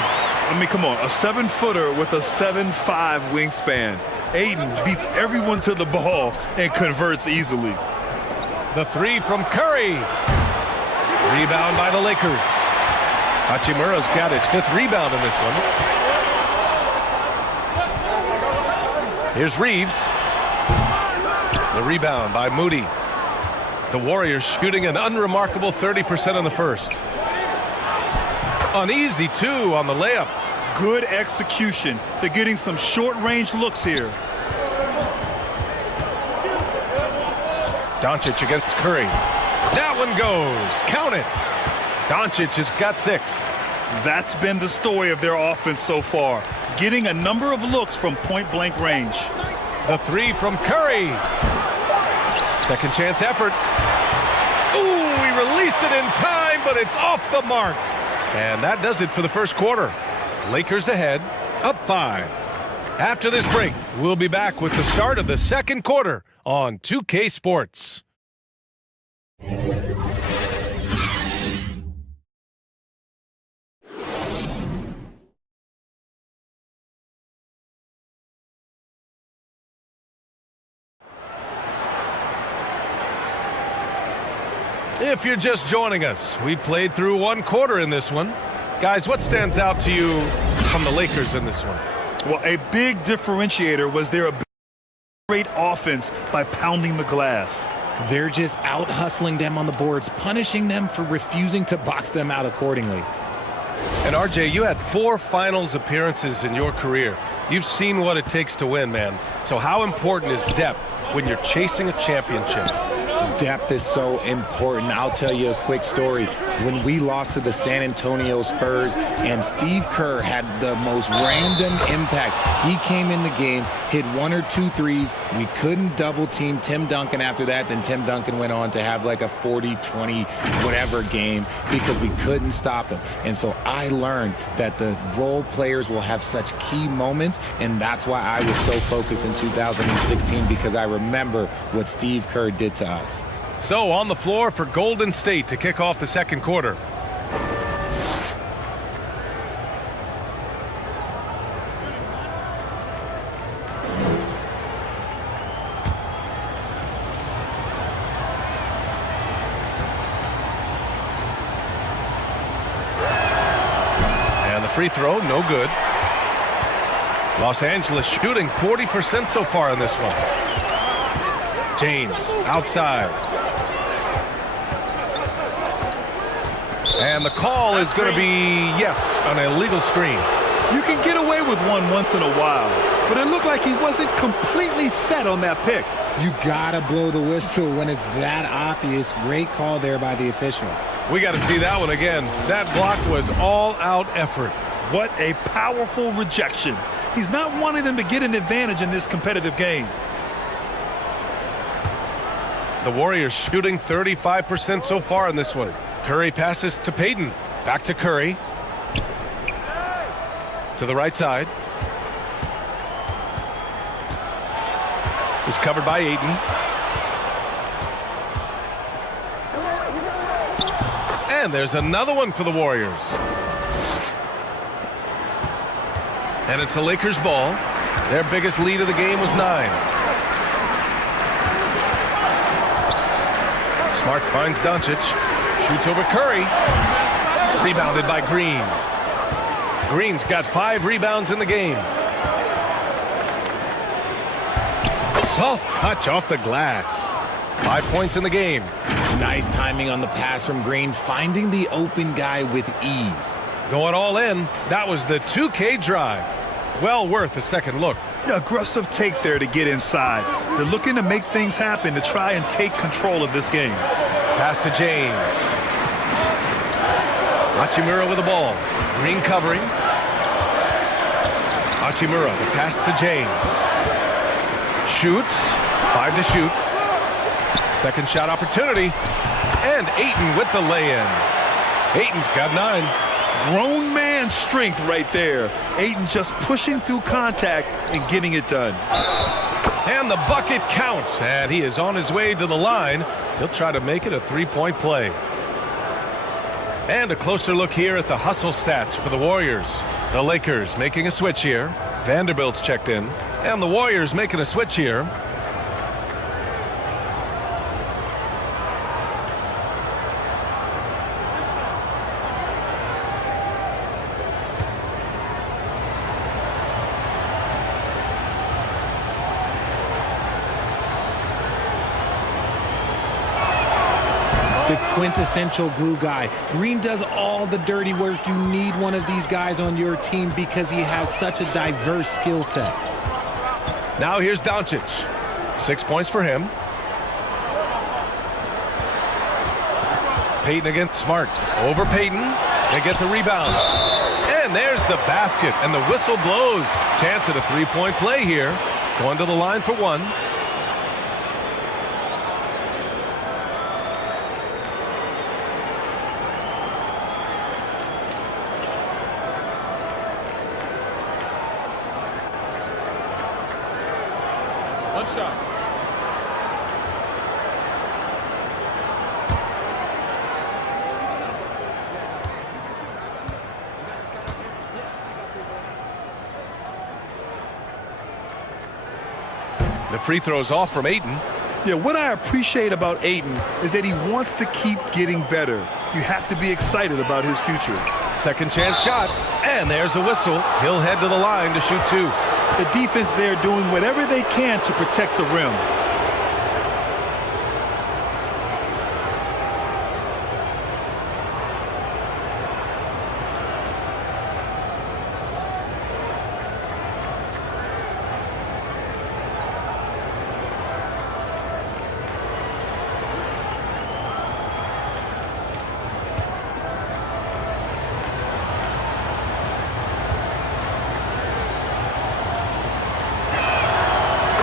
I mean, come on, a 7-footer with a 7'5" wingspan. Ayton beats everyone to the ball and converts easily. The 3 from Curry. Rebound by the Lakers. Hachimura's got his 5th rebound in this one. Here's Reeves. The rebound by Moody. The Warriors shooting an unremarkable 30% in the first. Uneasy, too, on the layup. Good execution. They're getting some short-range looks here. Doncic against Curry. That one goes. Count it. Doncic has got 6. That's been the story of their offense so far, getting a number of looks from point-blank range. The 3 from Curry. Second chance effort. Ooh, he released it in time, but it's off the mark. And that does it for the first quarter. Lakers ahead, up 5. After this break, we'll be back with the start of the second quarter on 2K Sports. If you're just joining us, we played through one quarter in this one. Guys, what stands out to you from the Lakers in this one? Well, a big differentiator was their great offense by pounding the glass. They're just out hustling them on the boards, punishing them for refusing to box them out accordingly. And RJ, you had 4 finals appearances in your career. You've seen what it takes to win, man. So how important is depth when you're chasing a championship? Depth is so important. I'll tell you a quick story. When we lost to the San Antonio Spurs and Steve Kerr had the most random impact. He came in the game, hit 1 or 2 threes. We couldn't double team Tim Duncan after that. Then Tim Duncan went on to have like a 40-20 whatever game because we couldn't stop him. And so I learned that the role players will have such key moments, and that's why I was so focused in 2016 because I remember what Steve Kerr did to us. So on the floor for Golden State to kick off the second quarter. And the free throw, no good. Los Angeles shooting 40% so far in this one. James outside. And the call is going to be, yes, an illegal screen. You can get away with one once in a while, but it looked like he wasn't completely set on that pick. You gotta blow the whistle when it's that obvious. Great call there by the official. We got to see that one again. That block was all-out effort. What a powerful rejection. He's not wanting them to get an advantage in this competitive game. The Warriors shooting 35% so far in this one. Curry passes to Payton. Back to Curry. To the right side. Is covered by Ayton. And there's another one for the Warriors. And it's a Lakers ball. Their biggest lead of the game was 9. Smart finds Doncic. Shoots over Curry. Rebounded by Green. Green's got 5 rebounds in the game. Soft touch off the glass. 5 points in the game. Nice timing on the pass from Green, finding the open guy with ease. Going all in. That was the 2K drive. Well worth a second look. Aggressive take there to get inside. They're looking to make things happen to try and take control of this game. Pass to James. Hachimura with the ball. Green covering. Hachimura, the pass to James. Shoots. 5 to shoot. Second shot opportunity. And Ayton with the lay-in. Ayton's got 9. Grown man strength right there. Ayton just pushing through contact and getting it done. And the bucket counts. And he is on his way to the line. He'll try to make it a 3-point play. And a closer look here at the hustle stats for the Warriors. The Lakers making a switch here. Vanderbilt's checked in. And the Warriors making a switch here. the quintessential glue guy. Green does all the dirty work. You need one of these guys on your team because he has such a diverse skill set. Now here's Doncic. 6 points for him. Payton against Smart. Over Payton. They get the rebound. And there's the basket, and the whistle blows. Chance at a three-point play here. Going to the line for one. One shot. The free throw's off from Ayton. Yeah, what I appreciate about Ayton is that he wants to keep getting better. You have to be excited about his future. Second chance shot, and there's a whistle. He'll head to the line to shoot two. The defense there doing whatever they can to protect the rim.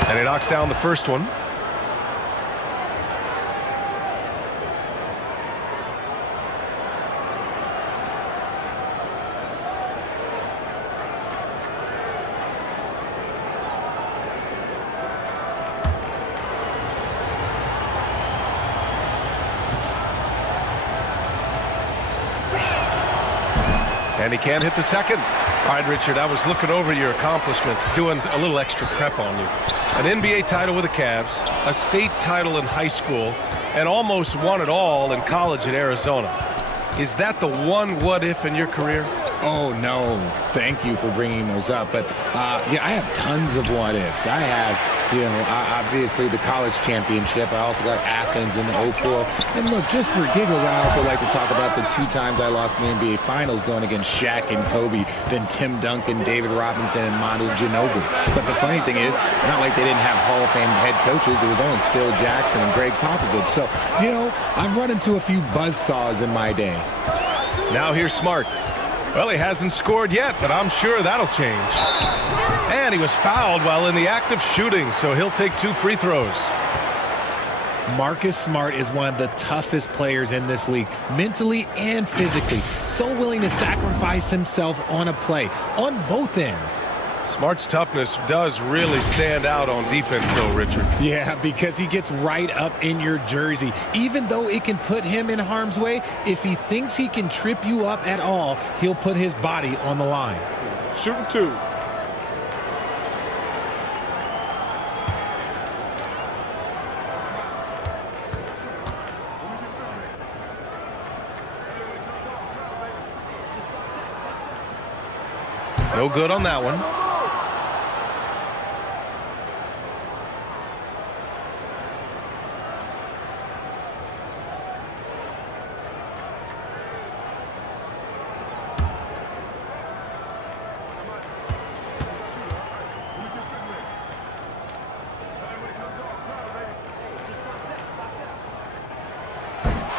And he knocks down the first one. And he can't hit the second. All right, Richard, I was looking over your accomplishments, doing a little extra prep on you. An NBA title with the Cavs, a state title in high school, and almost won it all in college at Arizona. Is that the one what-if in your career? Oh, no. Thank you for bringing those up. But, yeah, I have tons of what-ifs. I have, obviously the college championship. I also got Athens in 04. And, look, just for giggles, I also like to talk about the 2 times I lost in the NBA Finals going against Shaq and Kobe, then Tim Duncan, David Robinson, and Manu Ginobili. But the funny thing is, it's not like they didn't have Hall of Fame head coaches. It was only Phil Jackson and Greg Popovich. So, I've run into a few buzzsaws in my day. Now here's Smart. Well, he hasn't scored yet, but I'm sure that'll change. And he was fouled while in the act of shooting, so he'll take 2 free throws. Marcus Smart is one of the toughest players in this league, mentally and physically. So willing to sacrifice himself on a play, on both ends. Smart's toughness does really stand out on defense, though, Richard. Yeah, because he gets right up in your jersey. Even though it can put him in harm's way, if he thinks he can trip you up at all, he'll put his body on the line. Shooting 2. No good on that one.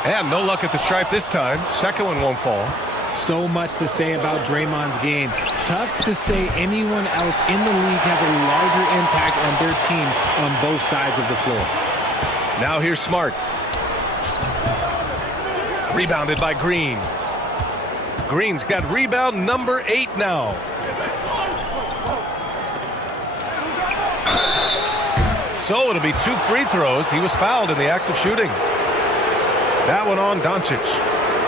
And no luck at the stripe this time. Second one won't fall. So much to say about Draymond's game. Tough to say anyone else in the league has a larger impact on their team on both sides of the floor. Now here's Smart. Rebounded by Green. Green's got rebound number 8 now. So it'll be 2 free throws. He was fouled in the act of shooting. That one on Doncic.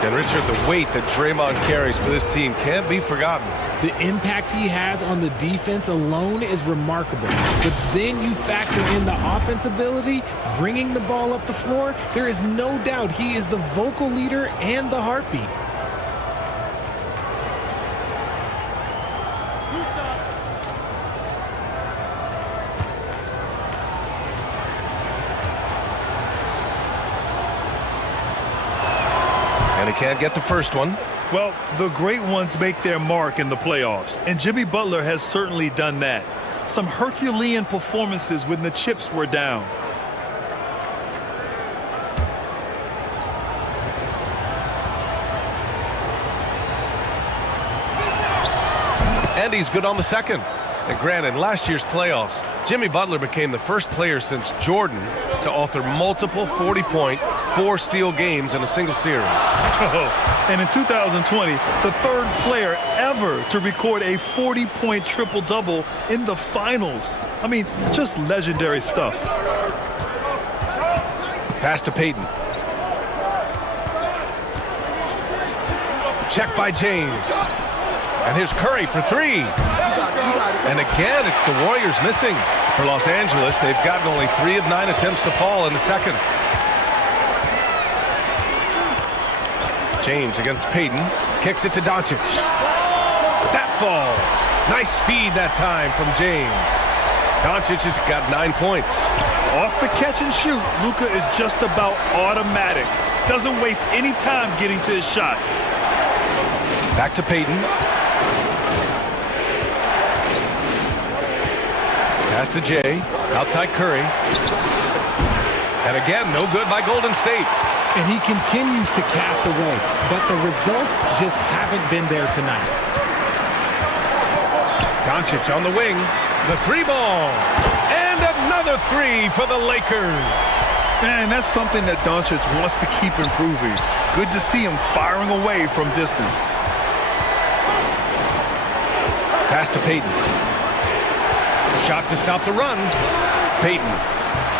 And Richard, the weight that Draymond carries for this team can't be forgotten. The impact he has on the defense alone is remarkable. But then you factor in the offense ability, bringing the ball up the floor. There is no doubt he is the vocal leader and the heartbeat. And he can't get the first one. Well, the great ones make their mark in the playoffs, and Jimmy Butler has certainly done that. Some Herculean performances when the chips were down. And he's good on the second. And granted, in last year's playoffs, Jimmy Butler became the first player since Jordan to author multiple 40-point, 4-steal games in a single series. Oh, and in 2020, the third player ever to record a 40-point triple-double in the finals. I mean, just legendary stuff. Pass to Payton. Check by James. And here's Curry for three. And again, it's the Warriors missing. For Los Angeles, they've gotten only 3 of 9 attempts to fall in the second. James against Payton. Kicks it to Doncic. That falls. Nice feed that time from James. Doncic has got 9 points. Off the catch and shoot, Luka is just about automatic. Doesn't waste any time getting to his shot. Back to Payton. Pass to Jay. Outside Curry. And again, no good by Golden State. And he continues to cast away, but the results just haven't been there tonight. Doncic on the wing. The three ball. And another three for the Lakers. Man, that's something that Doncic wants to keep improving. Good to see him firing away from distance. Pass to Payton. Shot to stop the run. Payton.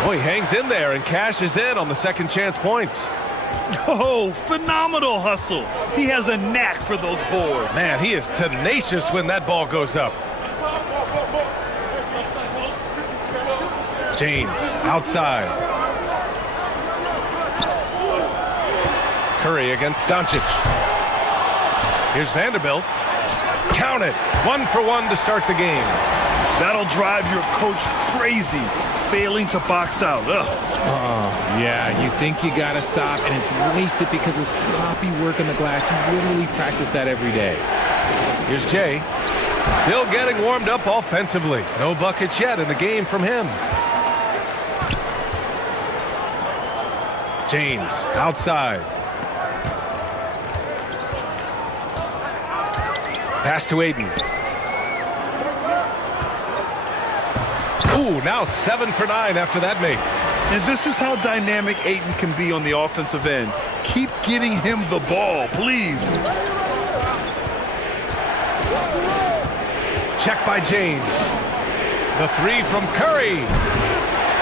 Oh, he hangs in there and cashes in on the second chance points. Oh, phenomenal hustle. He has a knack for those boards. Man, he is tenacious when that ball goes up. James outside. Curry against Doncic. Here's Vanderbilt. Count it. 1 for 1 to start the game. That'll drive your coach crazy, failing to box out. Yeah, you think you got to stop, and it's wasted because of sloppy work on the glass. You literally practice that every day. Here's Jay. Still getting warmed up offensively. No buckets yet in the game from him. James outside. Pass to Aiden. Ooh, now 7 for 9 after that make. And this is how dynamic Ayton can be on the offensive end. Keep getting him the ball, please. Check by James. The three from Curry.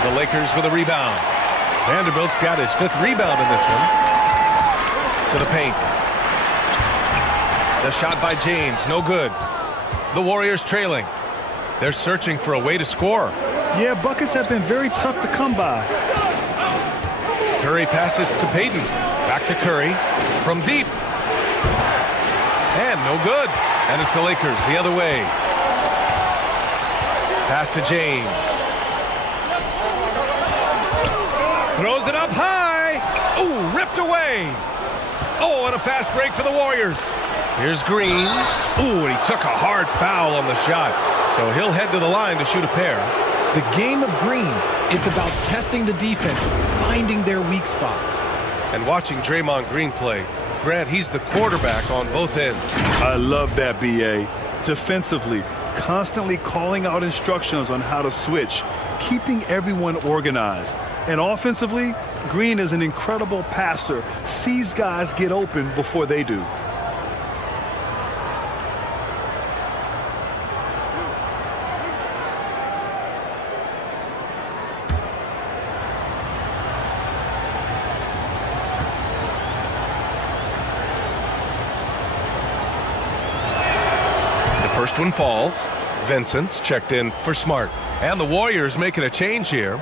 The Lakers with a rebound. Vanderbilt's got his 5th rebound in this one. To the paint. The shot by James, no good. The Warriors trailing. They're searching for a way to score. Yeah, buckets have been very tough to come by. Curry passes to Payton. Back to Curry from deep. And no good. And it's the Lakers the other way. Pass to James. Throws it up high. Ooh, ripped away. Oh, and a fast break for the Warriors. Here's Green. Ooh, and he took a hard foul on the shot. So he'll head to the line to shoot a pair. The game of Green, it's about testing the defense, finding their weak spots. And watching Draymond Green play, Grant, he's the quarterback on both ends. I love that, B.A. Defensively, constantly calling out instructions on how to switch, keeping everyone organized. And offensively, Green is an incredible passer, sees guys get open before they do. First one falls. Vincent's checked in for Smart. And the Warriors making a change here.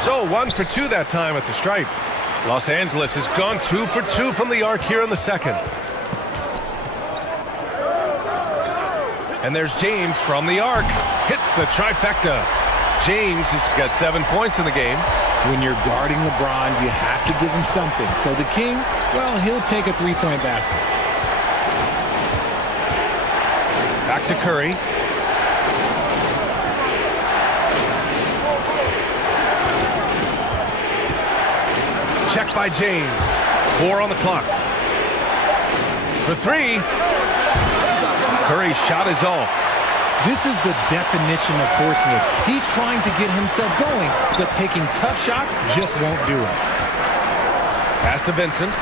So 1 for 2 that time at the stripe. Los Angeles has gone 2 for 2 from the arc here in the second. And there's James from the arc. Hits the trifecta. James has got 7 points in the game. When you're guarding LeBron, you have to give him something. So the King, well, he'll take a three-point basket. Back to Curry. Check by James. 4 on the clock. For 3. Curry's shot is off. This is the definition of forcing it. He's trying to get himself going, but taking tough shots just won't do it. Pass to Vincent.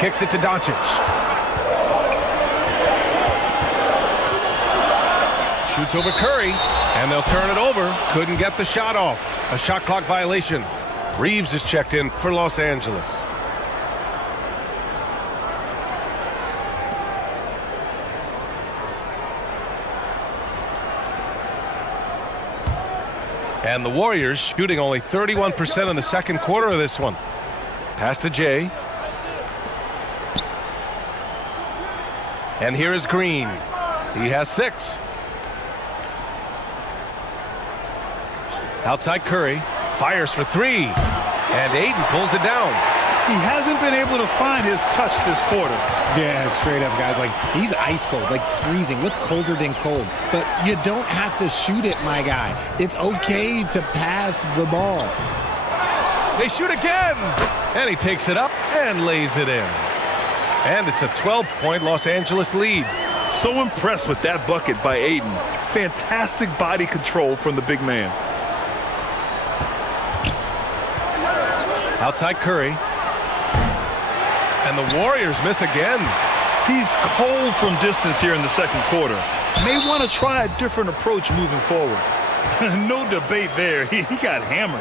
Kicks it to Doncic. Shoots over Curry, and they'll turn it over. Couldn't get the shot off. A shot clock violation. Reeves is checked in for Los Angeles. And the Warriors shooting only 31% in the second quarter of this one. Pass to Jay. And here is Green. He has 6. Outside Curry. Fires for 3. And Aiden pulls it down. He hasn't been able to find his touch this quarter. Yeah, straight up, guys. Like, he's ice cold, like freezing. What's colder than cold? But you don't have to shoot it, my guy. It's okay to pass the ball. They shoot again. And he takes it up and lays it in. And it's a 12-point Los Angeles lead. So impressed with that bucket by Aiden. Fantastic body control from the big man. Outside Curry. And the Warriors miss again. He's cold from distance here in the second quarter. May want to try a different approach moving forward. No debate there. He got hammered.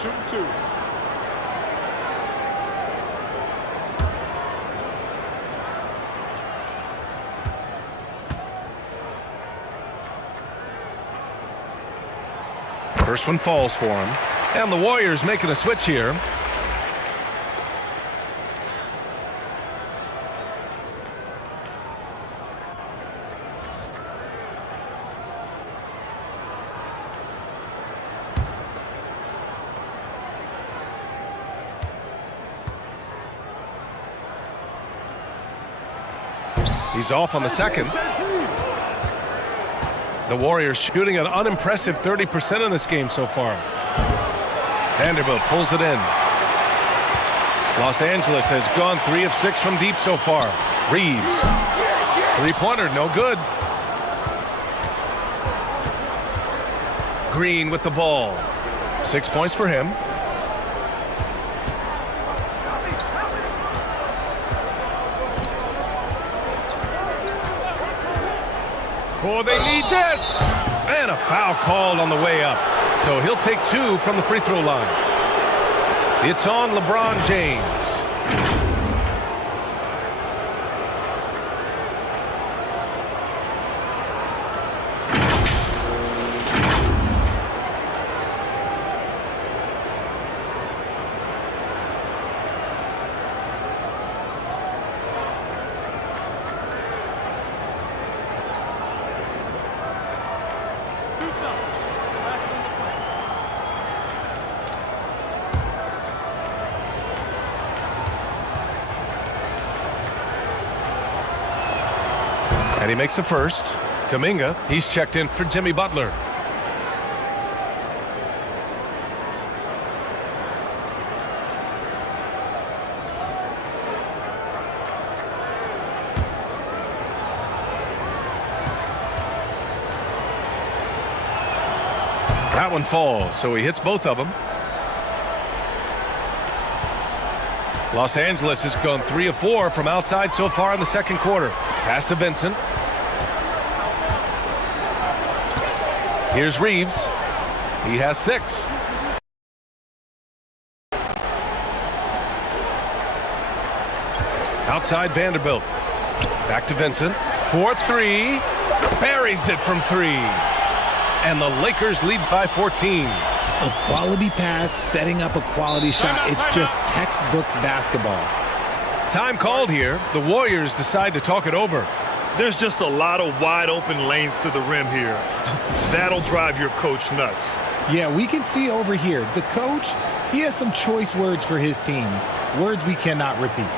Shooting 2. First one falls for him. And the Warriors making a switch here. He's off on the second. The Warriors shooting an unimpressive 30% in this game so far. Vanderbilt pulls it in. Los Angeles has gone 3 of 6 from deep so far. Reeves. Three-pointer, no good. Green with the ball. 6 points for him. Oh, they need this! And a foul called on the way up. So he'll take 2 from the free throw line. It's on LeBron James. And he makes the first. Kuminga, he's checked in for Jimmy Butler. That one falls, so he hits both of them. Los Angeles has gone 3 of 4 from outside so far in the second quarter. Pass to Vincent. Here's Reeves. He has 6. Outside Vanderbilt. Back to Vincent. 4-3. Buries it from 3. And the Lakers lead by 14. A quality pass, setting up a quality shot. It's just textbook basketball. Time called here. The Warriors decide to talk it over. There's just a lot of wide open lanes to the rim here. That'll drive your coach nuts. Yeah, we can see over here. The coach, he has some choice words for his team. Words we cannot repeat.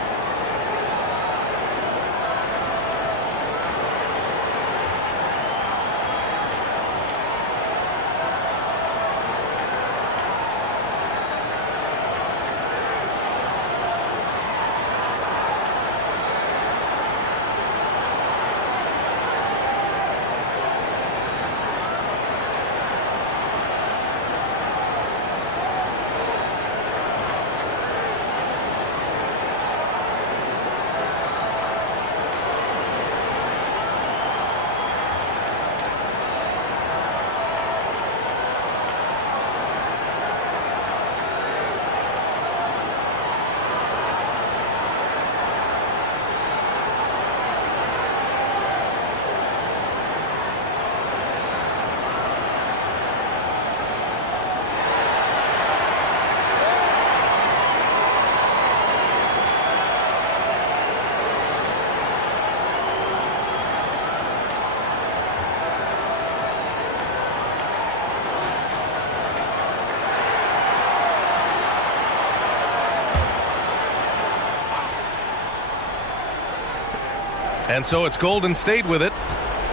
And so it's Golden State with it.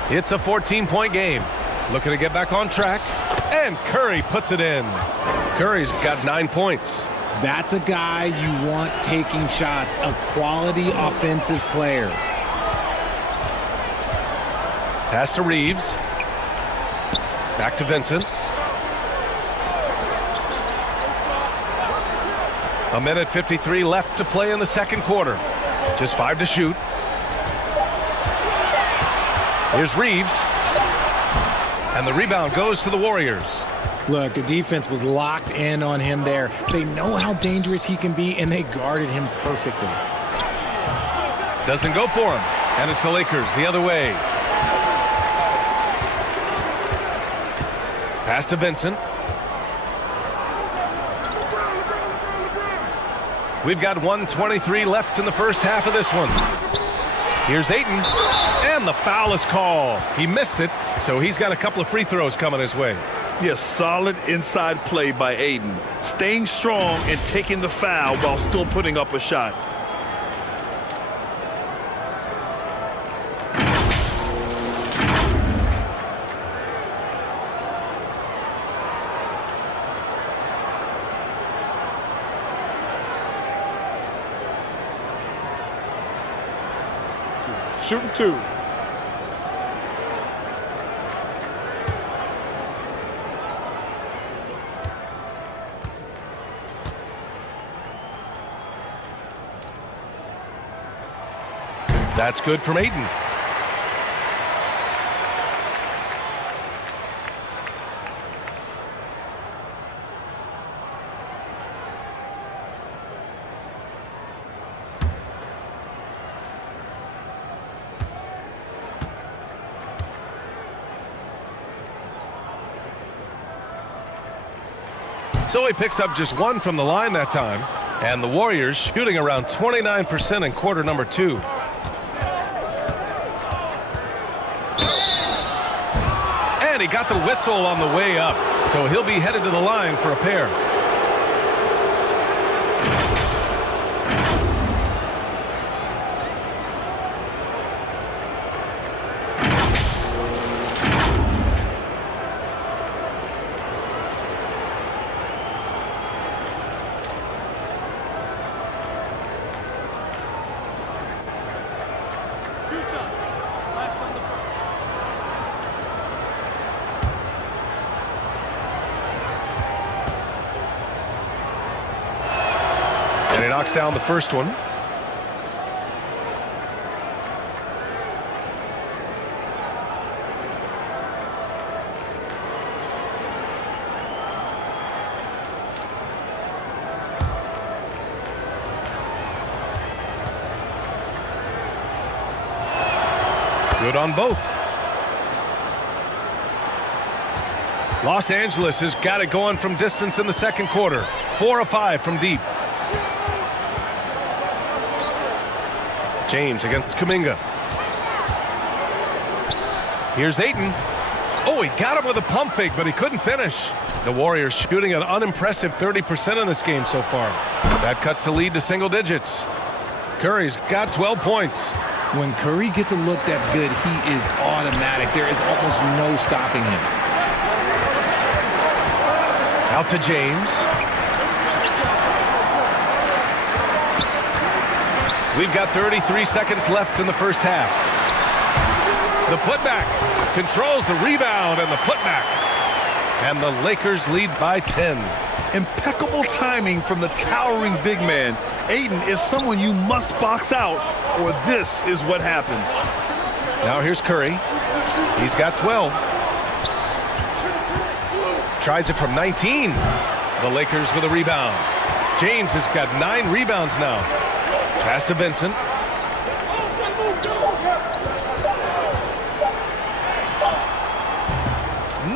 It's a 14-point game. Looking to get back on track. And Curry puts it in. Curry's got 9 points. That's a guy you want taking shots, a quality offensive player. Pass to Reeves. Back to Vincent. A minute 53 left to play in the second quarter. Just 5 to shoot. Here's Reeves. And the rebound goes to the Warriors. Look, the defense was locked in on him there. They know how dangerous he can be, and they guarded him perfectly. Doesn't go for him. And it's the Lakers the other way. Pass to Vincent. We've got 1:23 left in the first half of this one. Here's Ayton, and the foul is called. He missed it, so he's got a couple of free throws coming his way. Yes, solid inside play by Ayton. Staying strong and taking the foul while still putting up a shot. Shooting 2. That's good from Ayton. So he picks up just 1 from the line that time. And the Warriors shooting around 29% in quarter number 2. And he got the whistle on the way up. So he'll be headed to the line for a pair. And he knocks down the first one. Good on both. Los Angeles has got it going from distance in the second quarter. 4 of 5 from deep. James against Kuminga. Here's Ayton. Oh, he got him with a pump fake, but he couldn't finish. The Warriors shooting an unimpressive 30% in this game so far. That cuts the lead to single digits. Curry's got 12 points. When Curry gets a look that's good, he is automatic. There is almost no stopping him. Out to James. We've got 33 seconds left in the first half. The putback controls the rebound and the putback. And the Lakers lead by 10. Impeccable timing from the towering big man. Ayton is someone you must box out, or this is what happens. Now here's Curry. He's got 12. Tries it from 19. The Lakers with a rebound. James has got 9 rebounds now. Pass to Vincent.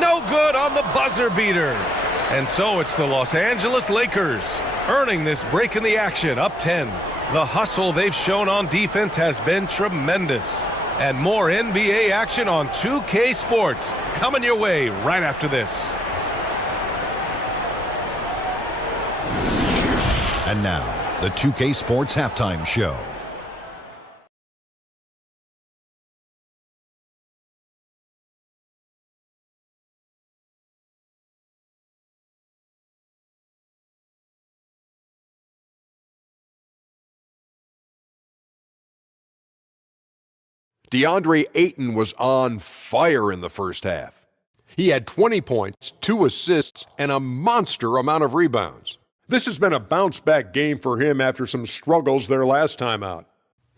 No good on the buzzer beater. And so it's the Los Angeles Lakers earning this break in the action, up 10. The hustle they've shown on defense has been tremendous. And more NBA action on 2K Sports coming your way right after this. And now, the 2K Sports Halftime Show. DeAndre Ayton was on fire in the first half. He had 20 points, 2 assists, and a monster amount of rebounds. This has been a bounce-back game for him after some struggles their last time out.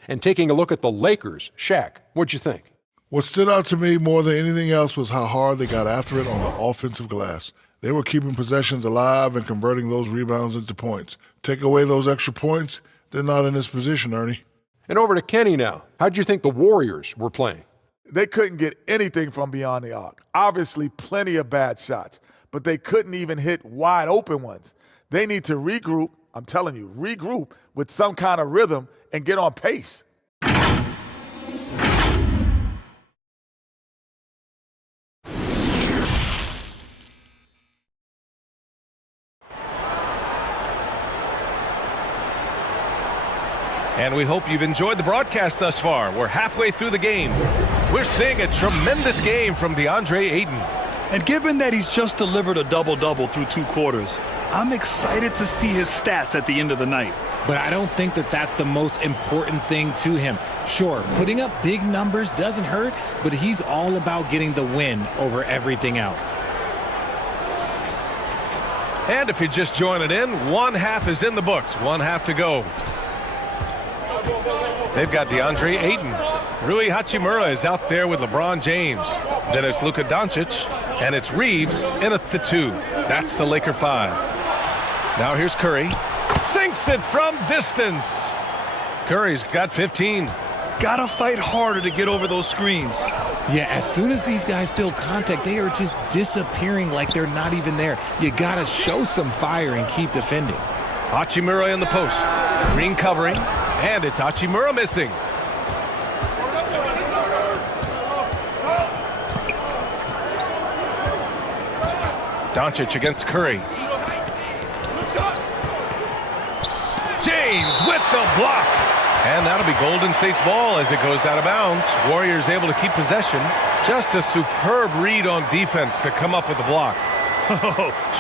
And taking a look at the Lakers, Shaq, what'd you think? What stood out to me more than anything else was how hard they got after it on the offensive glass. They were keeping possessions alive and converting those rebounds into points. Take away those extra points, they're not in this position, Ernie. And over to Kenny now. How'd you think the Warriors were playing? They couldn't get anything from beyond the arc. Obviously, plenty of bad shots, but they couldn't even hit wide open ones. They need to regroup, I'm telling you, regroup with some kind of rhythm and get on pace. And we hope you've enjoyed the broadcast thus far. We're halfway through the game. We're seeing a tremendous game from DeAndre Ayton. And given that he's just delivered a double-double through 2 quarters, I'm excited to see his stats at the end of the night. But I don't think that that's the most important thing to him. Sure, putting up big numbers doesn't hurt, but he's all about getting the win over everything else. And if you're just joining in, 1 half is in the books, 1 half to go. They've got DeAndre Ayton. Rui Hachimura is out there with LeBron James. Then it's Luka Doncic, and it's Reeves in at the 2. That's the Laker 5. Now here's Curry. Sinks it from distance. Curry's got 15. Gotta fight harder to get over those screens. Yeah, as soon as these guys feel contact, they are just disappearing like they're not even there. You gotta show some fire and keep defending. Hachimura in the post. Green covering, and it's Hachimura missing. Doncic against Curry. James with the block. And that'll be Golden State's ball as it goes out of bounds. Warriors able to keep possession. Just a superb read on defense to come up with the block.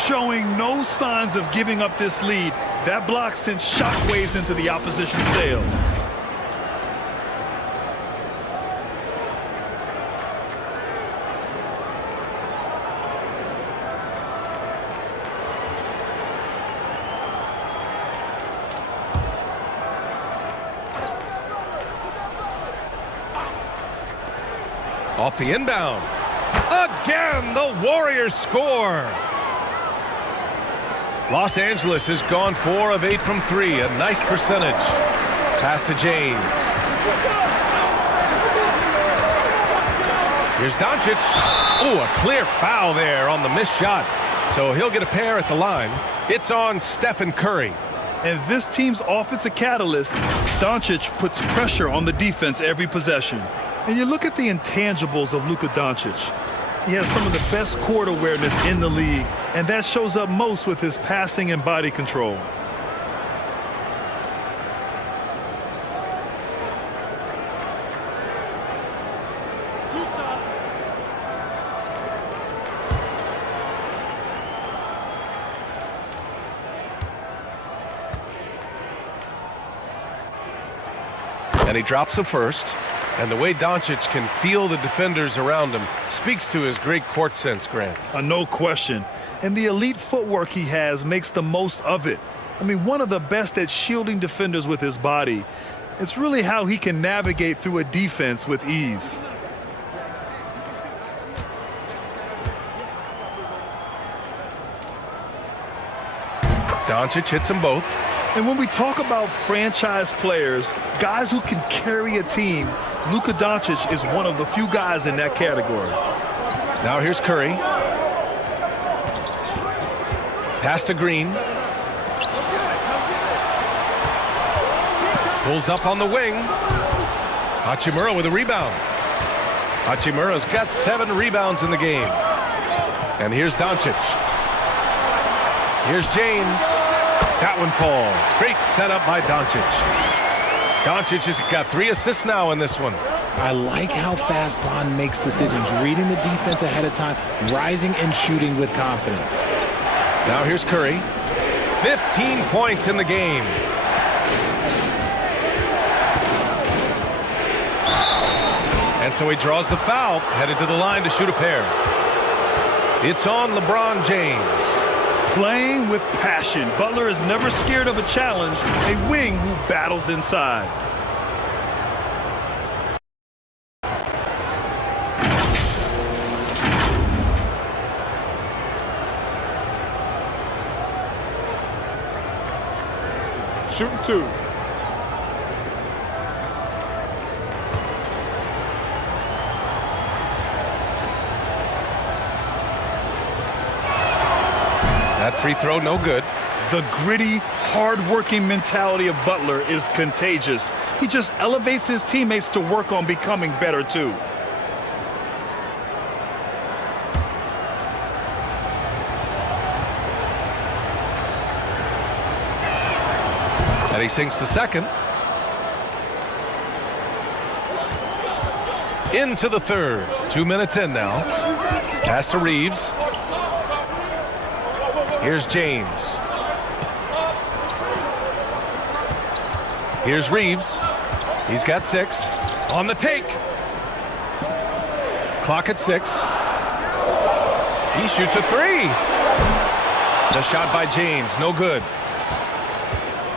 Showing no signs of giving up this lead. That block sent shockwaves into the opposition sails. Off the inbound. Again, the Warriors score. Los Angeles has gone 4 of 8 from 3. A nice percentage. Pass to James. Here's Doncic. Oh, a clear foul there on the missed shot. So he'll get a pair at the line. It's on Stephen Curry. And this team's offensive catalyst, Doncic, puts pressure on the defense every possession. And you look at the intangibles of Luka Doncic. He has some of the best court awareness in the league, and that shows up most with his passing and body control. And he drops the first. And the way Doncic can feel the defenders around him speaks to his great court sense, Grant. No question. And the elite footwork he has makes the most of it. I mean, one of the best at shielding defenders with his body. It's really how he can navigate through a defense with ease. Doncic hits them both. And when we talk about franchise players, guys who can carry a team, Luka Doncic is one of the few guys in that category. Now here's Curry. Pass to Green. Pulls up on the wing. Hachimura with a rebound. Hachimura's got 7 rebounds in the game. And here's Doncic. Here's James. That one falls. Great setup by Doncic. Doncic has got 3 assists now in this one. I like how fast Bron makes decisions, reading the defense ahead of time, rising and shooting with confidence. Now here's Curry. 15 points in the game. And so he draws the foul, headed to the line to shoot a pair. It's on LeBron James. Playing with passion, Butler is never scared of a challenge, a wing who battles inside. Shooting 2. That free throw, no good. The gritty, hard-working mentality of Butler is contagious. He just elevates his teammates to work on becoming better, too. And he sinks the second. Into the third. 2 minutes in now. Pass to Reeves. Here's James. Here's Reeves. He's got 6. On the take. Clock at 6. He shoots a 3. The shot by James, no good.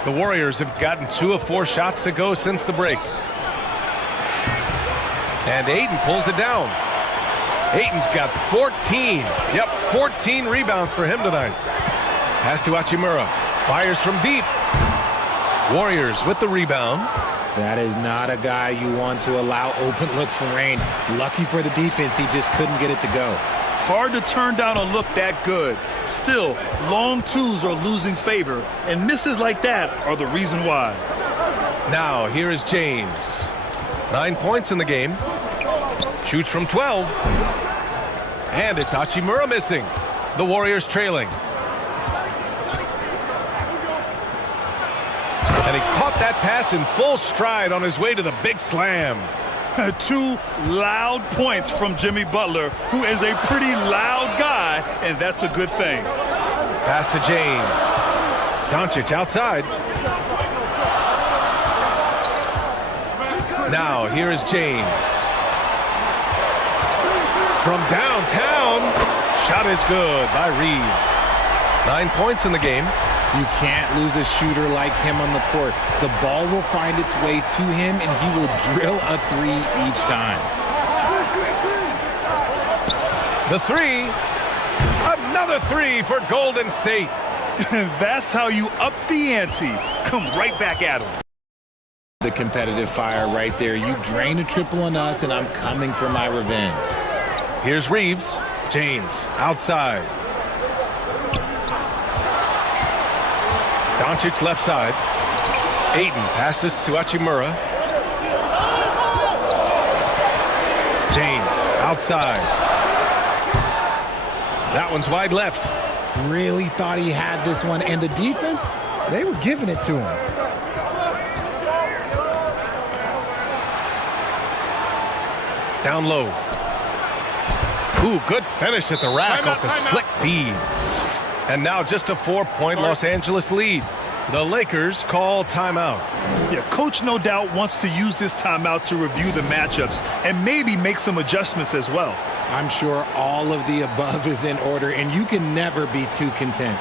The Warriors have gotten 2 of 4 shots to go since the break. And Ayton pulls it down. Ayton's got 14. Yep, 14 rebounds for him tonight. Pass to Hachimura. Fires from deep. Warriors with the rebound. That is not a guy you want to allow open looks from range. Lucky for the defense, he just couldn't get it to go. Hard to turn down a look that good. Still, long twos are losing favor, and misses like that are the reason why. Now, here is James. 9 points in the game. Shoots from 12. And it's Hachimura missing. The Warriors trailing. And he caught that pass in full stride on his way to the big slam. 2 loud points from Jimmy Butler, who is a pretty loud guy, and that's a good thing. Pass to James. Doncic outside. Now, here is James. From downtown. Shot is good by Reeves. 9 points in the game. You can't lose a shooter like him on the court. The ball will find its way to him, and he will drill a 3 each time. The 3. Another 3 for Golden State. That's how you up the ante. Come right back at him. The competitive fire right there. You drain a triple on us, and I'm coming for my revenge. Here's Reeves. James outside. Doncic left side. Ayton passes to Hachimura. James outside. That one's wide left. Really thought he had this one, and the defense, they were giving it to him. Down low. Ooh, good finish at the rack off the slick feed. And now just a 4-point Los Angeles lead. The Lakers call timeout. Yeah, coach no doubt wants to use this timeout to review the matchups and maybe make some adjustments as well. I'm sure all of the above is in order, and you can never be too content.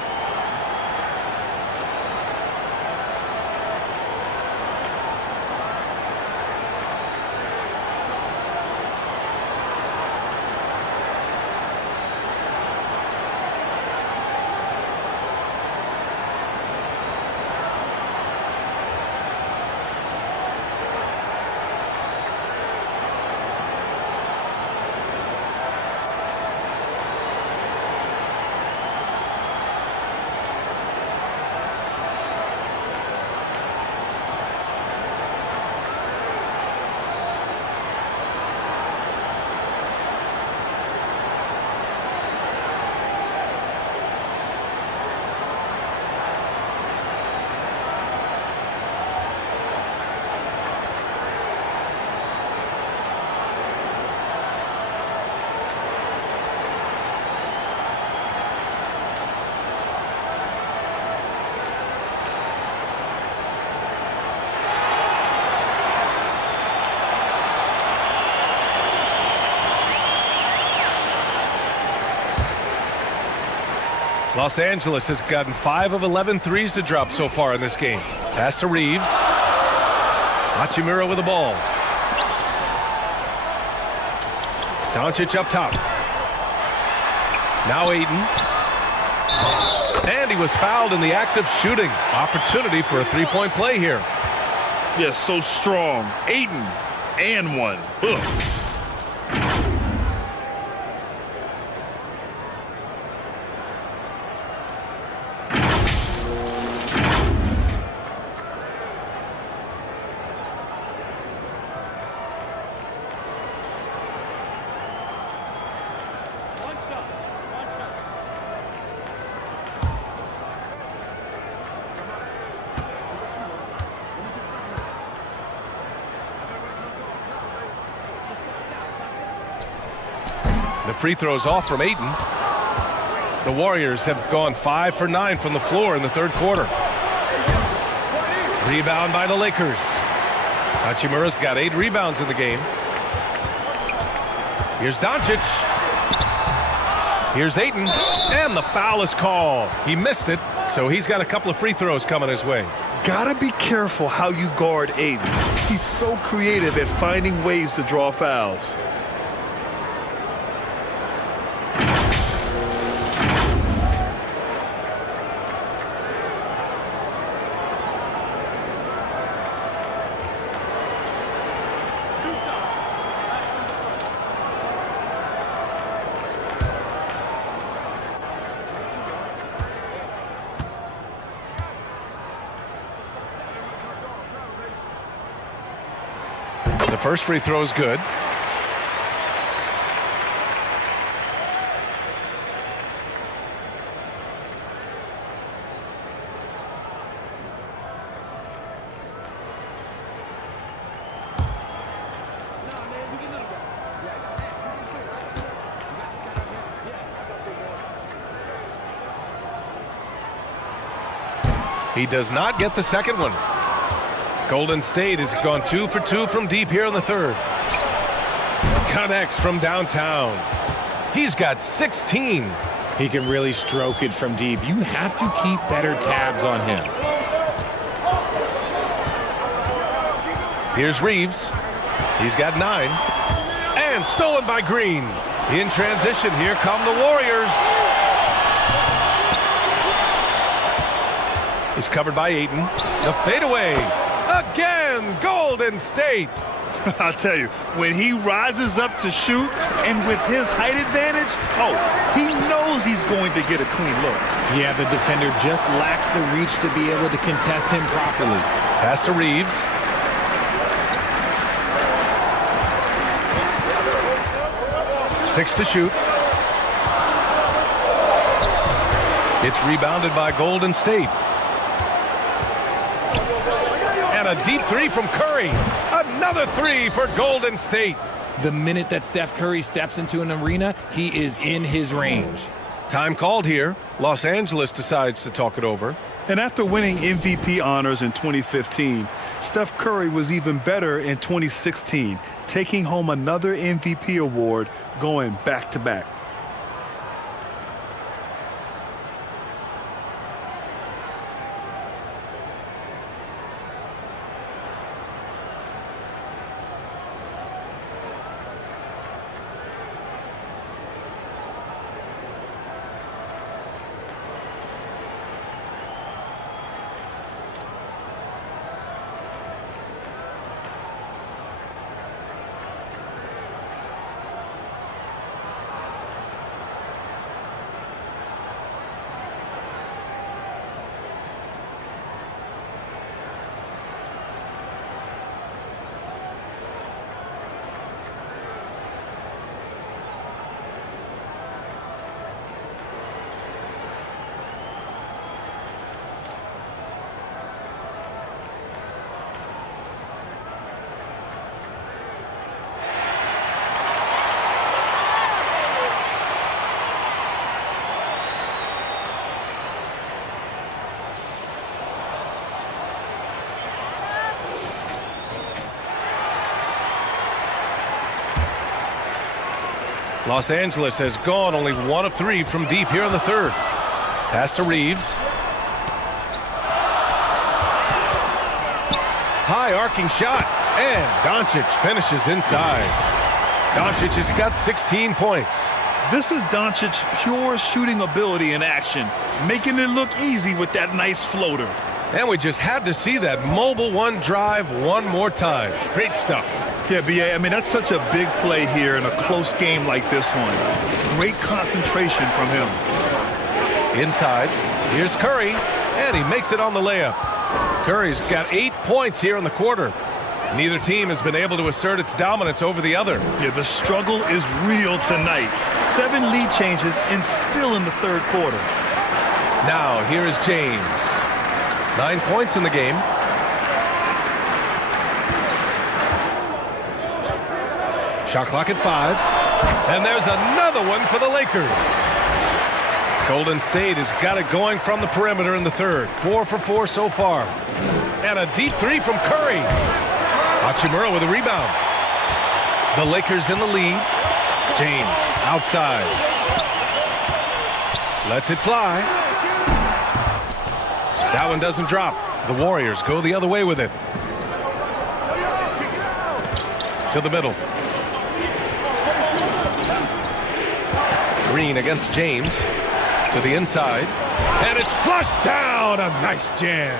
Los Angeles has gotten 5 of 11 threes to drop so far in this game. Pass to Reeves. Hachimura with the ball. Doncic up top. Now Ayton. And he was fouled in the act of shooting. Opportunity for a three-point play here. Yes, so strong. Ayton and one. Ugh. The free throws off from Ayton. The Warriors have gone 5 for 9 from the floor in the third quarter. Rebound by the Lakers. Hachimura's got 8 rebounds in the game. Here's Doncic. Here's Ayton. And the foul is called. He missed it, so he's got a couple of free throws coming his way. Gotta be careful how you guard Ayton. He's so creative at finding ways to draw fouls. The first free throw is good. He does not get the second one. Golden State has gone 2 for 2 from deep here in the third. Connects from downtown. He's got 16. He can really stroke it from deep. You have to keep better tabs on him. Here's Reeves. He's got 9. And stolen by Green. In transition, here come the Warriors. He's covered by Ayton. The fadeaway. Again, Golden State. I'll tell you, when he rises up to shoot and with his height advantage, he knows he's going to get a clean look. Yeah, the defender just lacks the reach to be able to contest him properly. Pass to Reeves. Six to shoot. It's rebounded by Golden State. And a deep three from Curry. Another three for Golden State. The minute that Steph Curry steps into an arena, he is in his range. Time called here. Los Angeles decides to talk it over. And after winning MVP honors in 2015, Steph Curry was even better in 2016, taking home another MVP award, going back-to-back. Los Angeles has gone only 1 of 3 from deep here in the third. Pass to Reeves. High arcing shot, and Doncic finishes inside. Doncic has got 16 points. This is Doncic's pure shooting ability in action, making it look easy with that nice floater. And we just had to see that mobile one drive one more time. Great stuff. Yeah, B.A., I mean, that's such a big play here in a close game like this one. Great concentration from him. Inside, here's Curry, and he makes it on the layup. Curry's got 8 points here in the quarter. Neither team has been able to assert its dominance over the other. Yeah, the struggle is real tonight. 7 lead changes and still in the third quarter. Now, here is James. 9 points in the game. Shot clock at 5. And there's another one for the Lakers. Golden State has got it going from the perimeter in the third. 4 for 4 so far. And a deep three from Curry. Hachimura with a rebound. The Lakers in the lead. James outside. Lets it fly. That one doesn't drop. The Warriors go the other way with it. To the middle. Green against James. To the inside. And it's flushed down. A nice jam.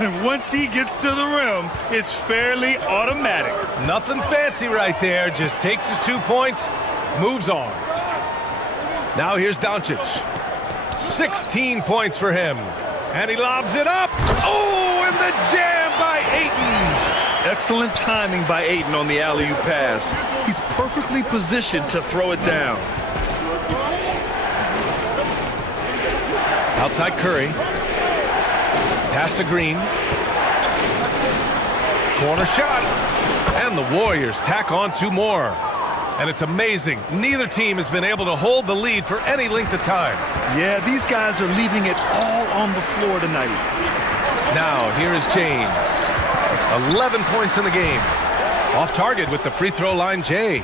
And once he gets to the rim, it's fairly automatic. Nothing fancy right there. Just takes his 2 points, moves on. Now here's Doncic. 16 points for him. And he lobs it up. Oh, and the jam by Ayton. Excellent timing by Ayton on the alley-oop pass. He's perfectly positioned to throw it down. Outside Curry. Pass to Green. Corner shot. And the Warriors tack on 2 more. And it's amazing. Neither team has been able to hold the lead for any length of time. Yeah, these guys are leaving it all on the floor tonight. Now, here is James. 11 points in the game. Off target with the free throw line, Jay.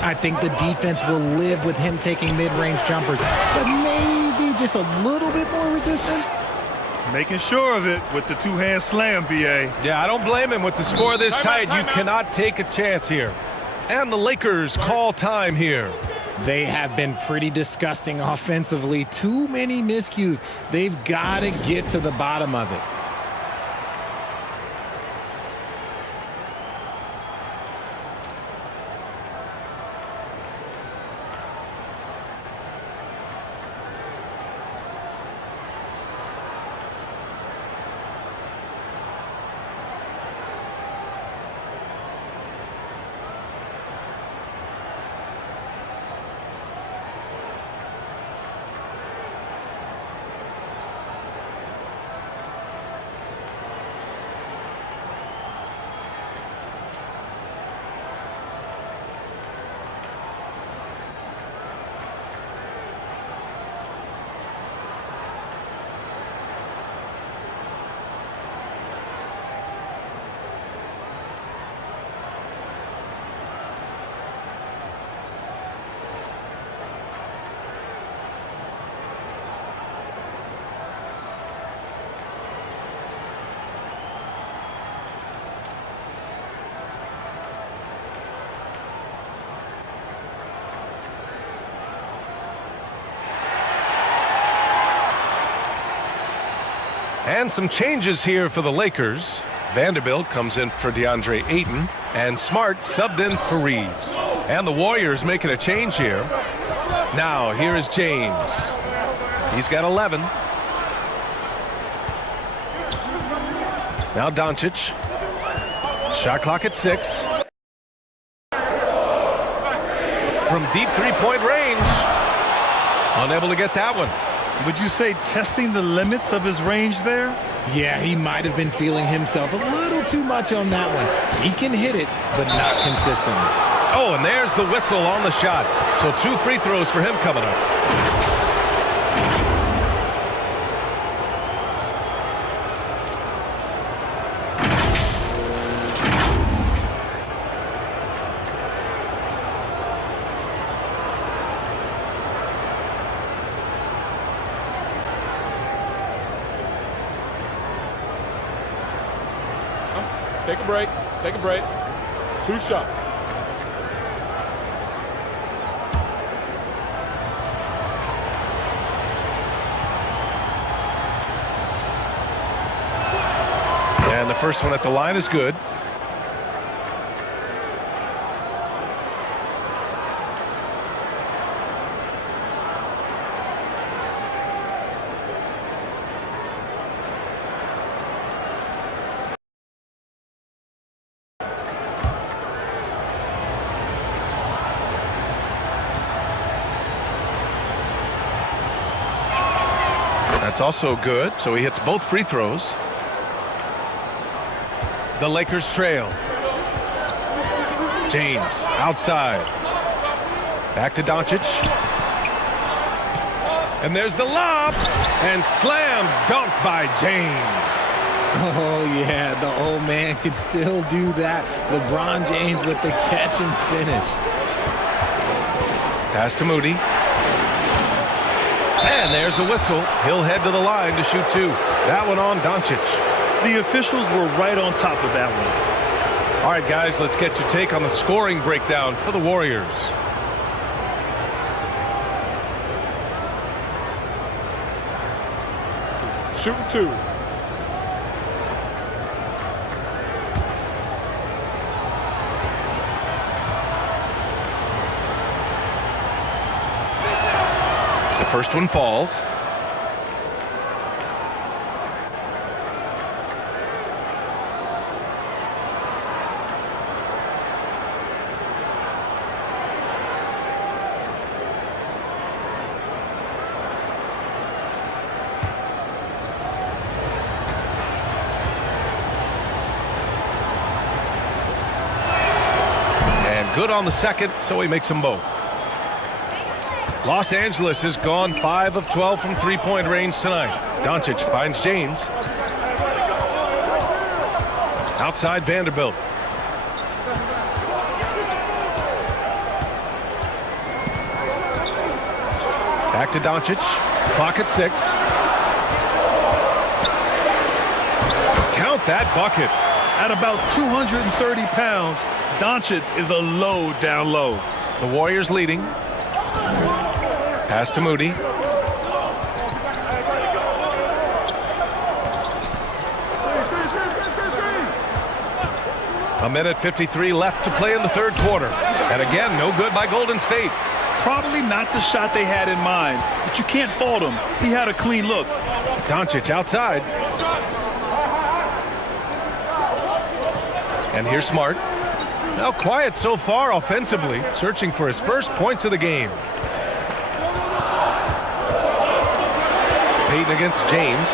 I think the defense will live with him taking mid-range jumpers, but maybe just a little bit more resistance. Making sure of it with the 2-hand slam, B.A. Yeah, I don't blame him with the score this tight. You cannot take a chance here. And the Lakers call time here. They have been pretty disgusting offensively. Too many miscues. They've got to get to the bottom of it. And some changes here for the Lakers. Vanderbilt comes in for DeAndre Ayton, and Smart subbed in for Reeves. And the Warriors making a change here. Now, here is James. He's got 11. Now Doncic. Shot clock at 6. From deep three-point range. Unable to get that one. Would you say testing the limits of his range there? Yeah, he might have been feeling himself a little too much on that one. He can hit it, but not consistently. Oh, and there's the whistle on the shot. So 2 free throws for him coming up. Take a break. Take a break. 2 shots. And the first one at the line is good. That's also good, so he hits both free throws. The Lakers trail. James outside. Back to Doncic. And there's the lob. And slam dunk by James. Oh, yeah, the old man can still do that. LeBron James with the catch and finish. Pass to Moody. And there's a whistle. He'll head to the line to shoot 2. That one on Doncic. The officials were right on top of that one. All right, guys, let's get your take on the scoring breakdown for the Warriors. Shooting 2. The first one falls. Good on the second, so he makes them both. Los Angeles has gone 5 of 12 from three-point range tonight. Doncic finds James. Outside Vanderbilt. Back to Doncic. Clock at 6. Count that bucket. At about 230 pounds, Doncic is a load down low. The Warriors leading. Pass to Moody. A minute 53 left to play in the third quarter. And again, no good by Golden State. Probably not the shot they had in mind, but you can't fault him. He had a clean look. Doncic outside. And here's Smart. Now quiet so far offensively, searching for his first points of the game. Payton against James.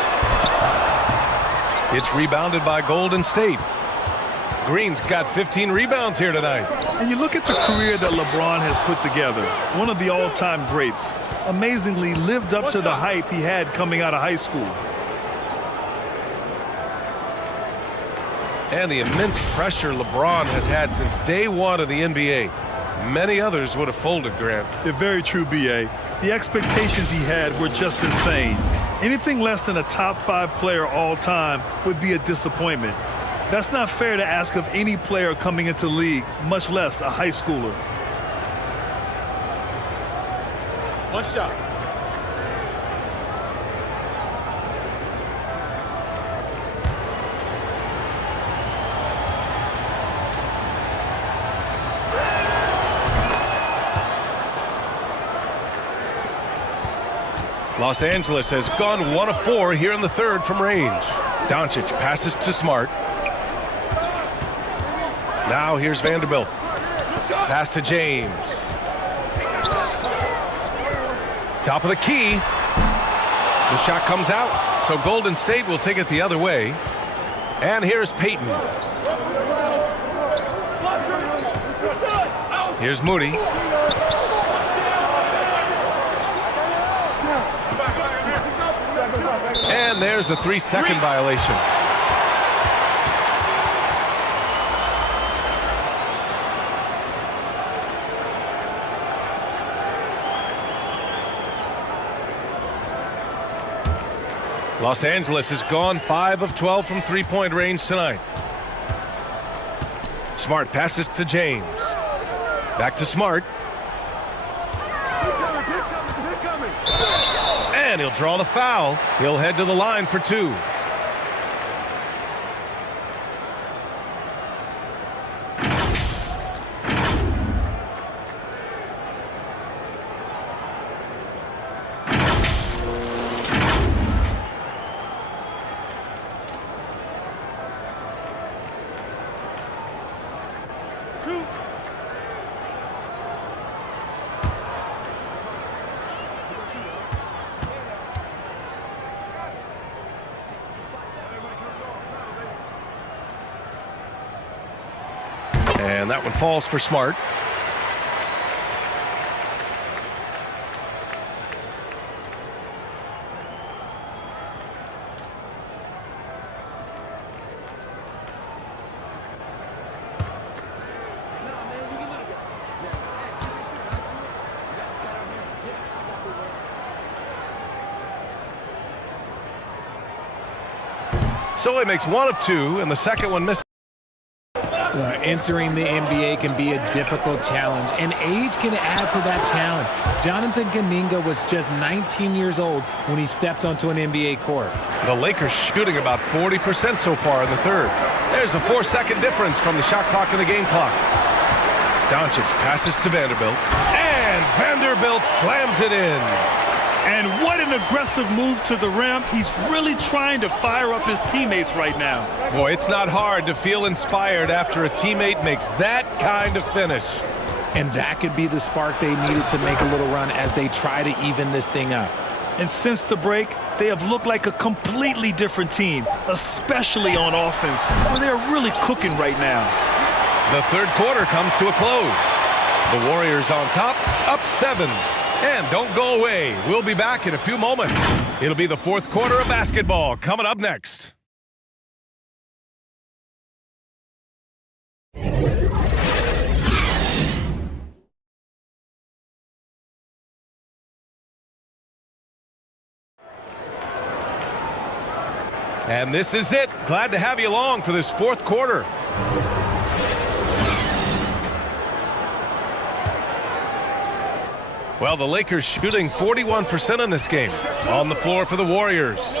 It's rebounded by Golden State. Green's got 15 rebounds here tonight. And you look at the career that LeBron has put together. One of the all-time greats. Amazingly lived up to the hype he had coming out of high school. And the immense pressure LeBron has had since day one of the NBA. Many others would have folded, Grant. They're very true, B.A. The expectations he had were just insane. Anything less than a top 5 player all time would be a disappointment. That's not fair to ask of any player coming into the league, much less a high schooler. One shot. Los Angeles has gone 1 of 4 here in the third from range. Doncic passes to Smart. Now here's Vanderbilt. Pass to James. Top of the key. The shot comes out, so Golden State will take it the other way. And here's Payton. Here's Moody. And there's a 3-second violation. Los Angeles has gone 5 of 12 from three-point range tonight. Smart passes to James. Back to Smart. And he'll draw the foul. He'll head to the line for 2. And that one falls for Smart. So he makes 1 of 2, and the second one misses. Entering the NBA can be a difficult challenge, and age can add to that challenge. Jonathan Kuminga was just 19 years old when he stepped onto an NBA court. The Lakers shooting about 40% so far in the third. There's a 4-second difference from the shot clock and the game clock. Doncic passes to Vanderbilt, and Vanderbilt slams it in. And what an aggressive move to the rim. He's really trying to fire up his teammates right now. Boy, it's not hard to feel inspired after a teammate makes that kind of finish. And that could be the spark they needed to make a little run as they try to even this thing up. And since the break, they have looked like a completely different team, especially on offense, where they're really cooking right now. The third quarter comes to a close. The Warriors on top, up 7. And don't go away. We'll be back in a few moments. It'll be the fourth quarter of basketball coming up next. And this is it. Glad to have you along for this fourth quarter. Well, the Lakers shooting 41% in this game. On the floor for the Warriors.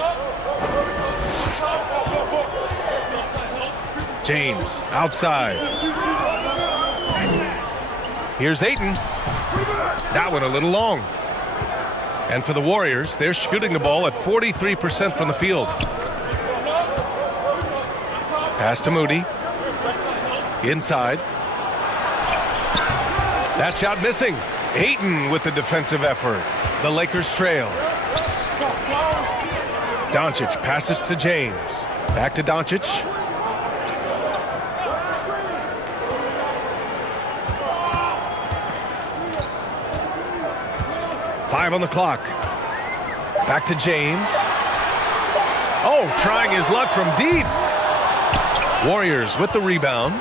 James outside. Here's Ayton. That one a little long. And for the Warriors, they're shooting the ball at 43% from the field. Pass to Moody. Inside. That shot missing. Ayton with the defensive effort. The Lakers trail. Doncic passes to James. Back to Doncic. Five on the clock. Back to James. Oh, trying his luck from deep. Warriors with the rebound.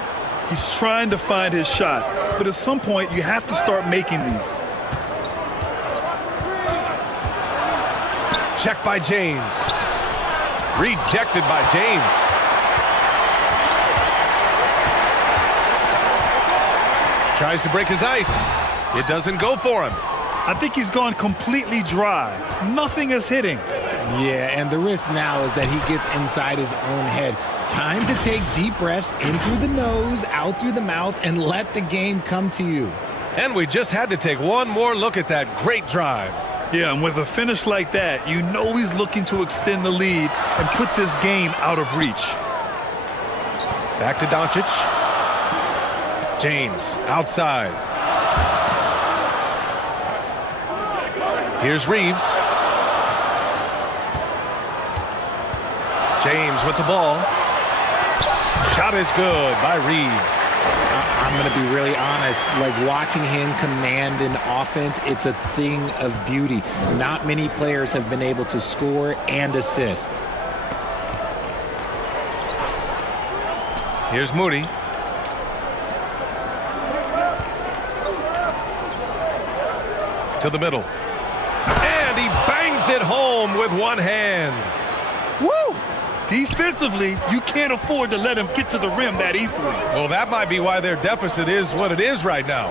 He's trying to find his shot, but at some point you have to start making these. Check by James. Rejected by James. Tries to break his ice. It doesn't go for him. I think he's gone completely dry. Nothing is hitting. Yeah, and the risk now is that he gets inside his own head. Time to take deep breaths in through the nose, out through the mouth, and let the game come to you. And we just had to take one more look at that great drive. Yeah, and with a finish like that, you know he's looking to extend the lead and put this game out of reach. Back to Doncic. James outside. Here's Reeves. James with the ball. Shot is good by Reeves. I'm going to be really honest. Like, watching him command an offense, it's a thing of beauty. Not many players have been able to score and assist. Here's Moody. To the middle. And he bangs it home with one hand. Woo! Defensively, you can't afford to let him get to the rim that easily. Well, that might be why their deficit is what it is right now.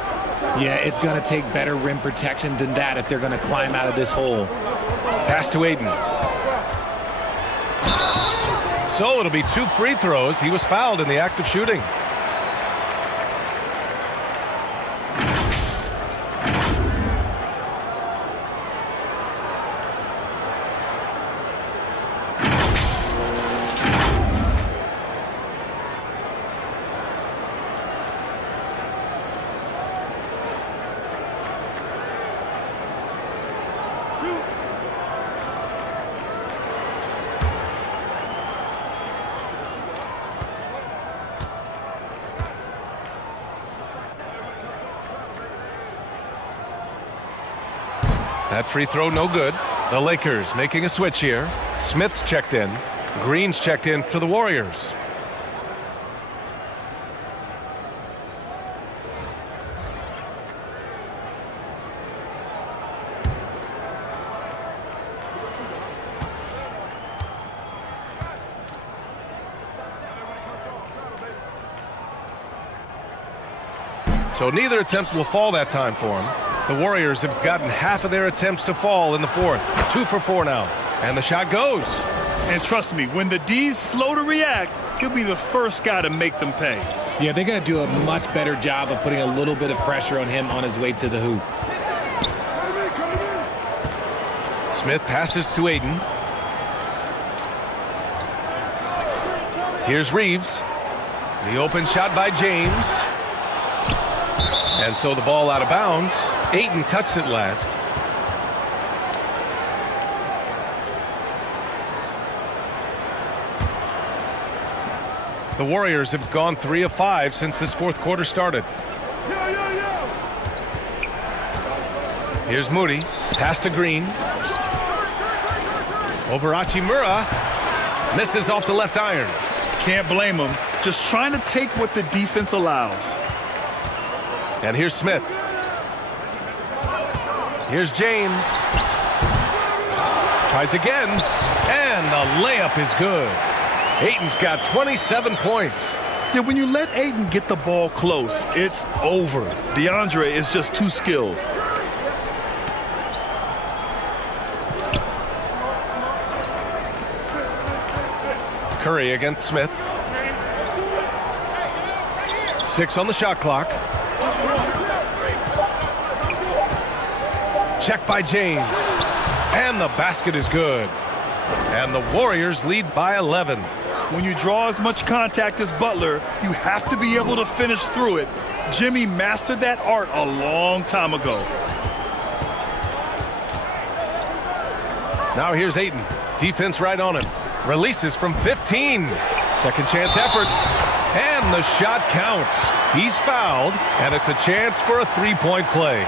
Yeah, it's going to take better rim protection than that if they're going to climb out of this hole. Pass to Aiden. So it'll be 2 free throws. He was fouled in the act of shooting. That free throw no good. The Lakers making a switch here. Smith's checked in. Green's checked in for the Warriors. So neither attempt will fall that time for him. The Warriors have gotten half of their attempts to fall in the fourth. 2 for 4 now. And the shot goes. And trust me, when the D's slow to react, he'll be the first guy to make them pay. Yeah, they're going to do a much better job of putting a little bit of pressure on him on his way to the hoop. Smith passes to Aiden. Here's Reeves. The open shot by James. And so the ball out of bounds. Ayton touched it last. The Warriors have gone 3 of 5 since this fourth quarter started. Here's Moody. Pass to Green. Over Hachimura. Misses off the left iron. Can't blame him. Just trying to take what the defense allows. And here's Smith. Here's James. Tries again. And the layup is good. Ayton's got 27 points. Yeah, when you let Ayton get the ball close, it's over. DeAndre is just too skilled. Curry against Smith. 6 on the shot clock. Check by James. And the basket is good. And the Warriors lead by 11. When you draw as much contact as Butler, you have to be able to finish through it. Jimmy mastered that art a long time ago. Now here's Ayton. Defense right on him. Releases from 15. Second chance effort. And the shot counts. He's fouled, and it's a chance for a three-point play.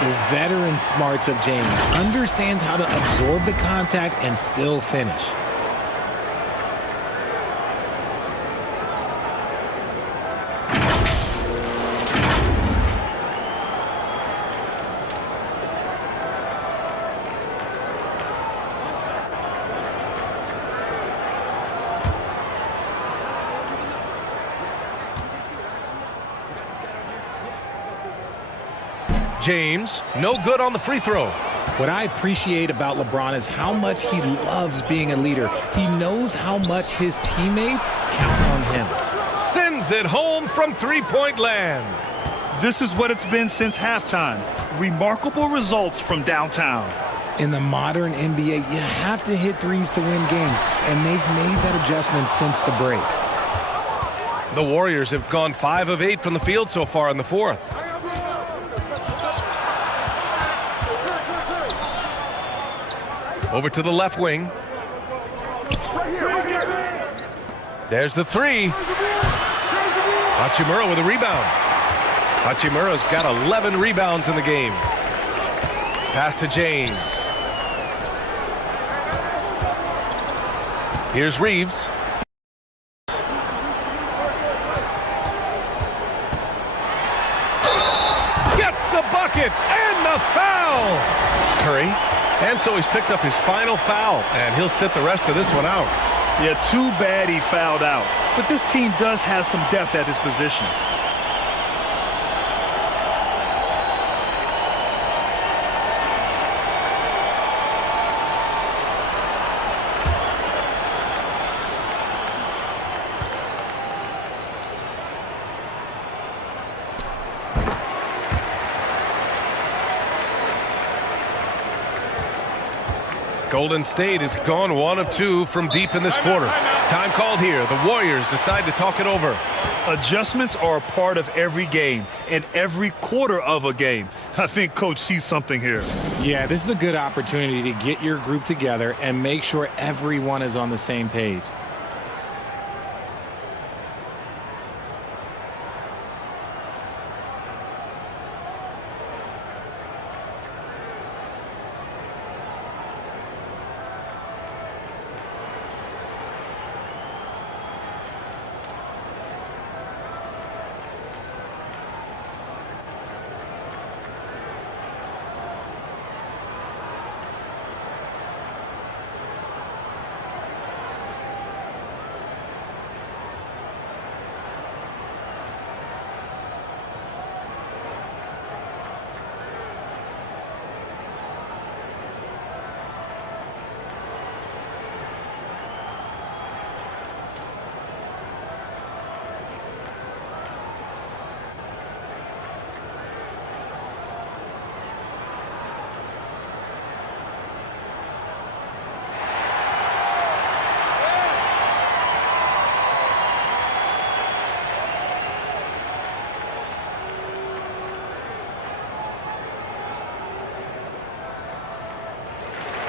The veteran smarts of James understands how to absorb the contact and still finish. James, no good on the free throw. What I appreciate about LeBron is how much he loves being a leader. He knows how much his teammates count on him. Sends it home from three-point land. This is what it's been since halftime. Remarkable results from downtown. In the modern NBA, you have to hit threes to win games, and they've made that adjustment since the break. The Warriors have gone 5 of 8 from the field so far in the fourth. Over to the left wing. There's the three. Hachimura with a rebound. Hachimura's got 11 rebounds in the game. Pass to James. Here's Reeves. Gets the bucket and the foul. Curry. And so he's picked up his final foul, and he'll sit the rest of this one out. Yeah, too bad he fouled out. But this team does have some depth at his position. Golden State has gone 1 of 2 from deep in this quarter. Time called here. The Warriors decide to talk it over. Adjustments are a part of every game and every quarter of a game. I think Coach sees something here. Yeah, this is a good opportunity to get your group together and make sure everyone is on the same page.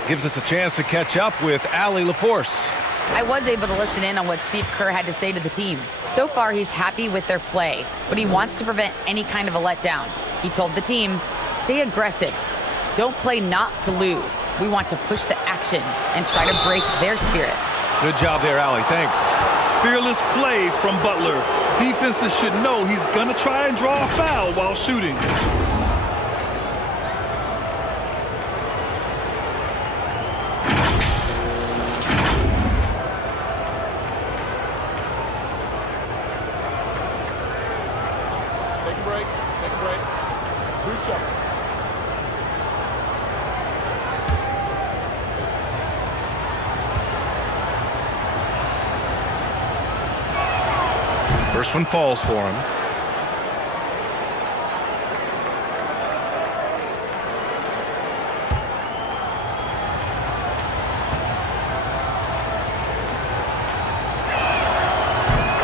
Gives us a chance to catch up with Allie LaForce. I was able to listen in on what Steve Kerr had to say to the team. So far, he's happy with their play, but he wants to prevent any kind of a letdown. He told the team, stay aggressive. Don't play not to lose. We want to push the action and try to break their spirit. Good job there, Allie. Thanks. Fearless play from Butler. Defenses should know he's going to try and draw a foul while shooting. First one falls for him.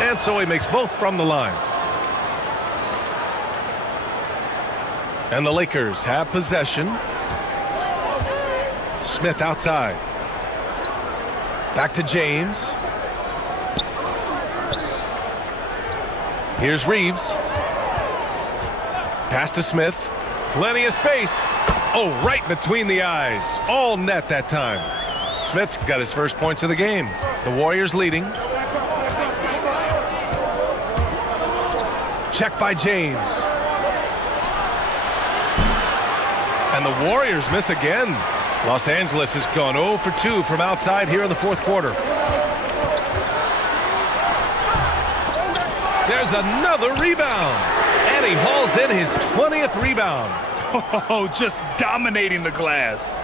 And so he makes both from the line. And the Lakers have possession. Smith outside. Back to James. Here's Reeves. Pass to Smith. Plenty of space. Oh, right between the eyes. All net that time. Smith's got his first points of the game. The Warriors leading. Check by James. And the Warriors miss again. Los Angeles has gone 0 for 2 from outside here in the fourth quarter. There's another rebound. And he hauls in his 20th rebound. Oh, just dominating the glass.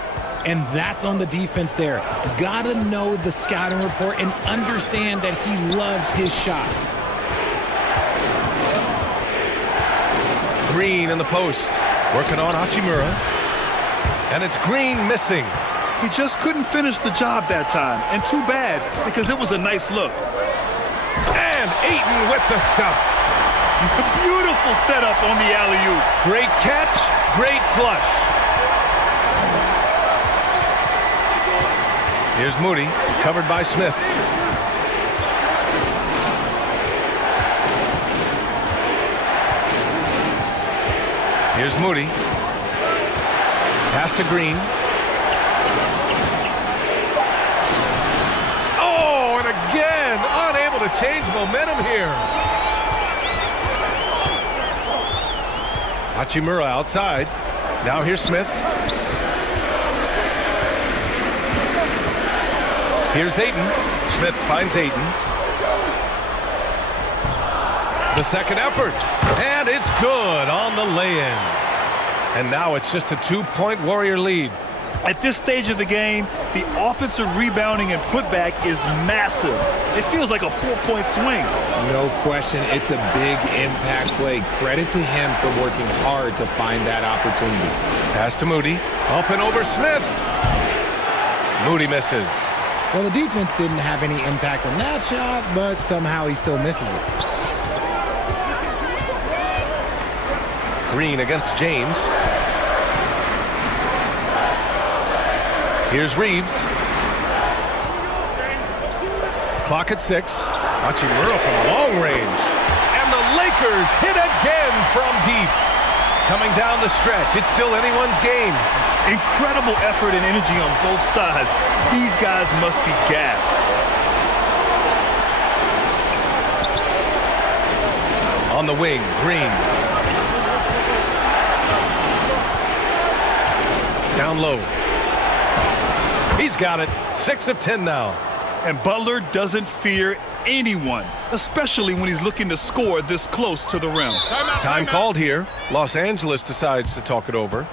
And that's on the defense there. Gotta know the scouting report and understand that he loves his shot. Green in the post. Working on Hachimura. And it's Green missing. He just couldn't finish the job that time. And too bad, because it was a nice look. And Ayton with the stuff. Beautiful setup on the alley-oop. Great catch, great flush. Here's Moody, covered by Smith. Here's Moody. Pass to Green. Oh, and again, unable to change momentum here. Hachimura outside. Now here's Smith. Here's Ayton. Smith finds Ayton. The second effort. And it's good on the lay-in. And now it's just a 2-point Warrior lead. At this stage of the game, the offensive rebounding and putback is massive. It feels like a 4-point swing. No question, it's a big impact play. Credit to him for working hard to find that opportunity. Pass to Moody. Up and over Smith. Moody misses. Well, the defense didn't have any impact on that shot, but somehow he still misses it. Green against James. Here's Reeves. Clock at 6. Hachimura from long range. And the Lakers hit again from deep. Coming down the stretch, it's still anyone's game. Incredible effort and energy on both sides. These guys must be gassed. On the wing, Green. Down low. He's got it. 6 of 10 now. And Butler doesn't fear anyone, especially when he's looking to score this close to the rim. Time called here. Los Angeles decides to talk it over.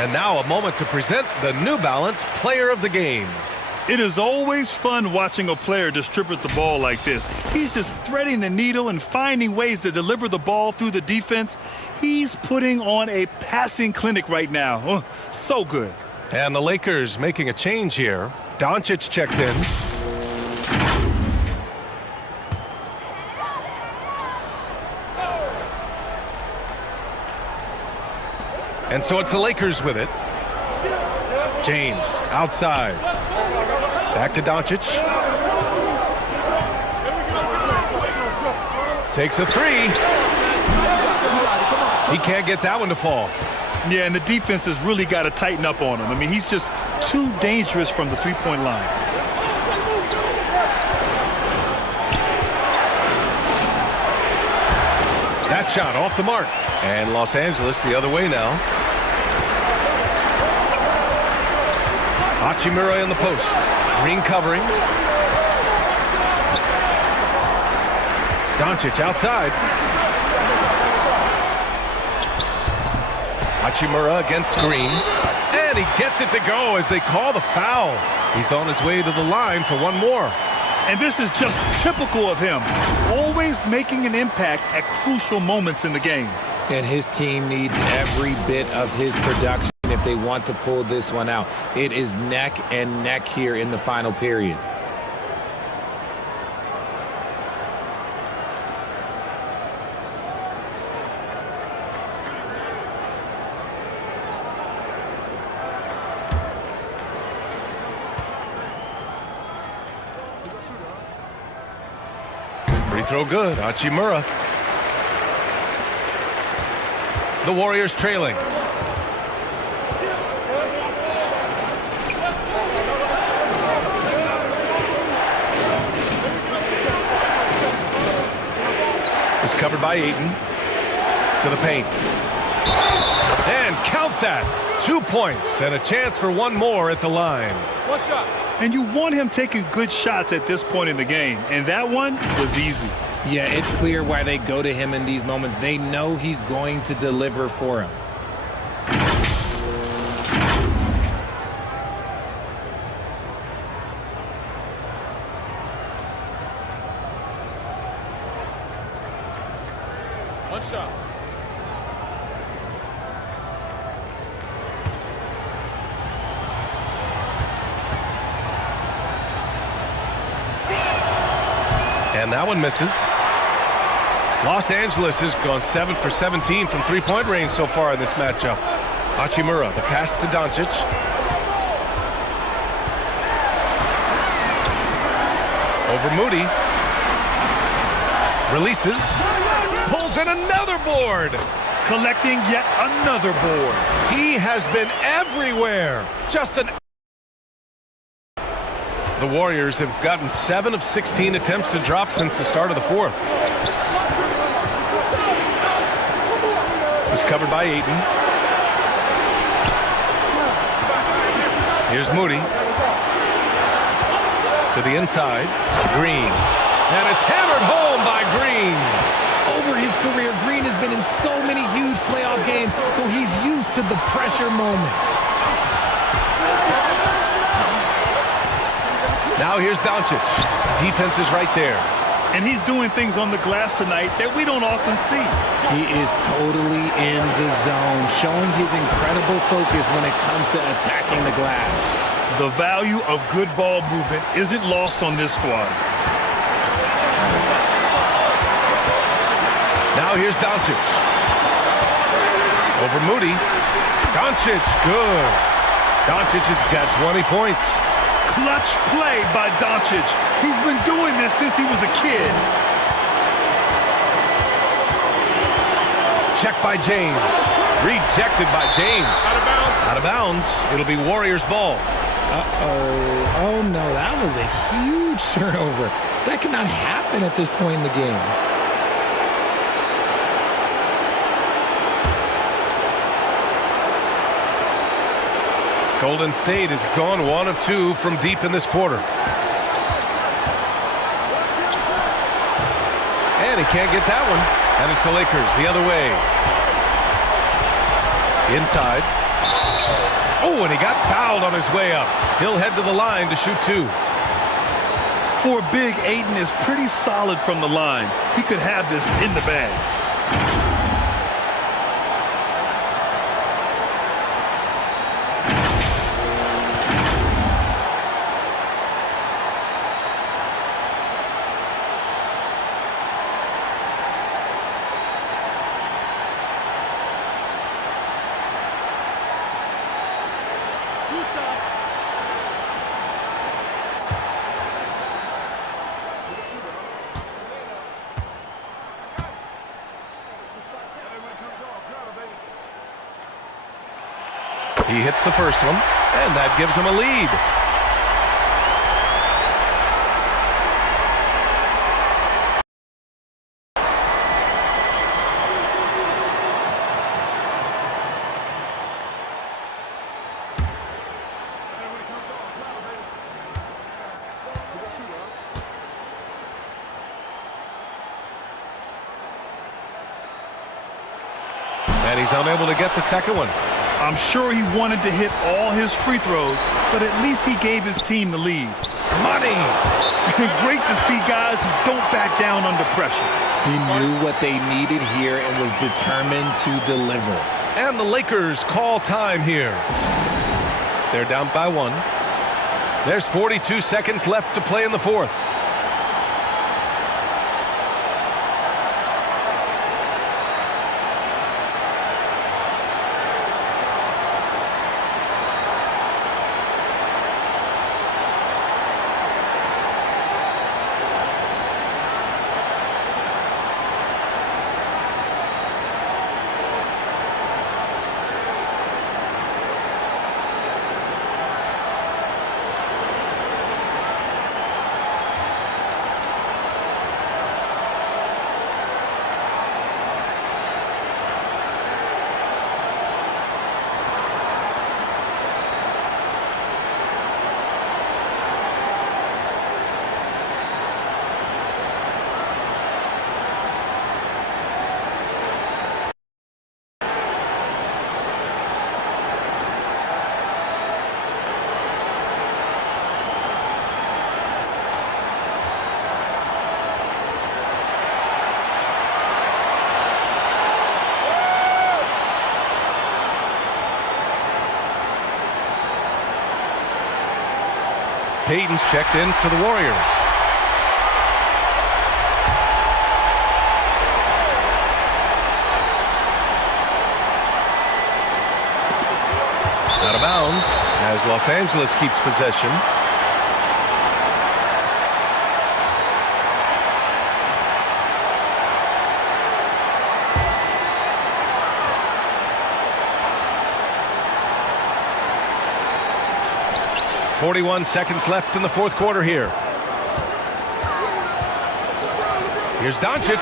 And now a moment to present the New Balance Player of the Game. It is always fun watching a player distribute the ball like this. He's just threading the needle and finding ways to deliver the ball through the defense. He's putting on a passing clinic right now. Oh, so good. And the Lakers making a change here. Doncic checked in. And so it's the Lakers with it. James outside. Back to Doncic. Takes a three. He can't get that one to fall. Yeah, and the defense has really got to tighten up on him. I mean, he's just too dangerous from the three-point line. That shot off the mark. And Los Angeles the other way now. Hachimura in the post. Green covering. Doncic outside. Hachimura against Green. And he gets it to go as they call the foul. He's on his way to the line for one more. And this is just typical of him, always making an impact at crucial moments in the game. And his team needs every bit of his production if they want to pull this one out. It is neck and neck here in the final period. Free throw good. Hachimura. The Warriors trailing. Is covered by Ayton. To the paint. And count that. 2 points and a chance for one more at the line. One shot. And you want him taking good shots at this point in the game. And that one was easy. Yeah, it's clear why they go to him in these moments. They know he's going to deliver for him. One shot. And that one misses. Los Angeles has gone 7 for 17 from three-point range so far in this matchup. Hachimura, the pass to Doncic. Over Moody. Releases. Pulls in another board. Collecting yet another board. He has been everywhere. Just an... The Warriors have gotten 7 of 16 attempts to drop since the start of the fourth. He's covered by Ayton. Here's Moody. To the inside. Green. And it's hammered home by Green. Over his career, Green has been in so many huge playoff games, so he's used to the pressure moments. Now here's Doncic. Defense is right there. And he's doing things on the glass tonight that we don't often see. He is totally in the zone, showing his incredible focus when it comes to attacking the glass. The value of good ball movement isn't lost on this squad. Now here's Doncic. Over Moody. Doncic, good. Doncic has got 20 points. Clutch play by Doncic. He's been doing this since he was a kid. Check by James. Rejected by James. Out of bounds. Out of bounds. It'll be Warriors ball. Uh-oh. Oh, no, that was a huge turnover. That cannot happen at this point in the game. Golden State has gone 1 of 2 from deep in this quarter. And he can't get that one. And it's the Lakers the other way. Inside. Oh, and he got fouled on his way up. He'll head to the line to shoot 2. For big, Ayton is pretty solid from the line. He could have this in the bag. He hits the first one, and that gives him a lead. And he's unable to get the second one. I'm sure he wanted to hit all his free throws, but at least he gave his team the lead. Money! Great to see guys who don't back down under pressure. He knew what they needed here and was determined to deliver. And the Lakers call time here. They're down by 1. There's 42 seconds left to play in the fourth. Payton's checked in for the Warriors. Out of bounds as Los Angeles keeps possession. .41 seconds left in the fourth quarter here. Here's Doncic.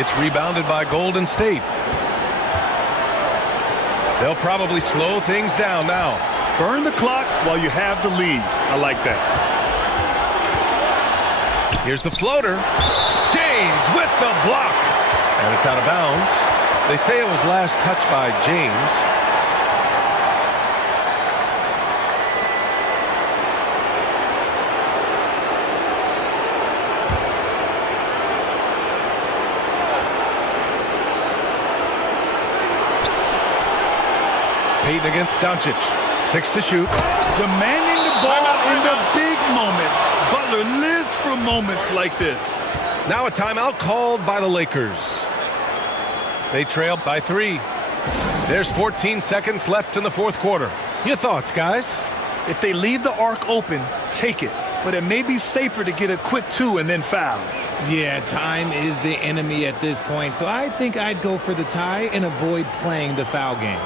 It's rebounded by Golden State. They'll probably slow things down now. Burn the clock while you have the lead. I like that. Here's the floater. James with the block. And it's out of bounds. They say it was last touched by James. Payton against Doncic. 6 to shoot. Demanding the ball in the big moment. Butler lives for moments like this. Now a timeout called by the Lakers. They trail by 3. There's 14 seconds left in the fourth quarter. Your thoughts, guys? If they leave the arc open, take it. But it may be safer to get a quick 2 and then foul. Yeah, time is the enemy at this point, so I think I'd go for the tie and avoid playing the foul game.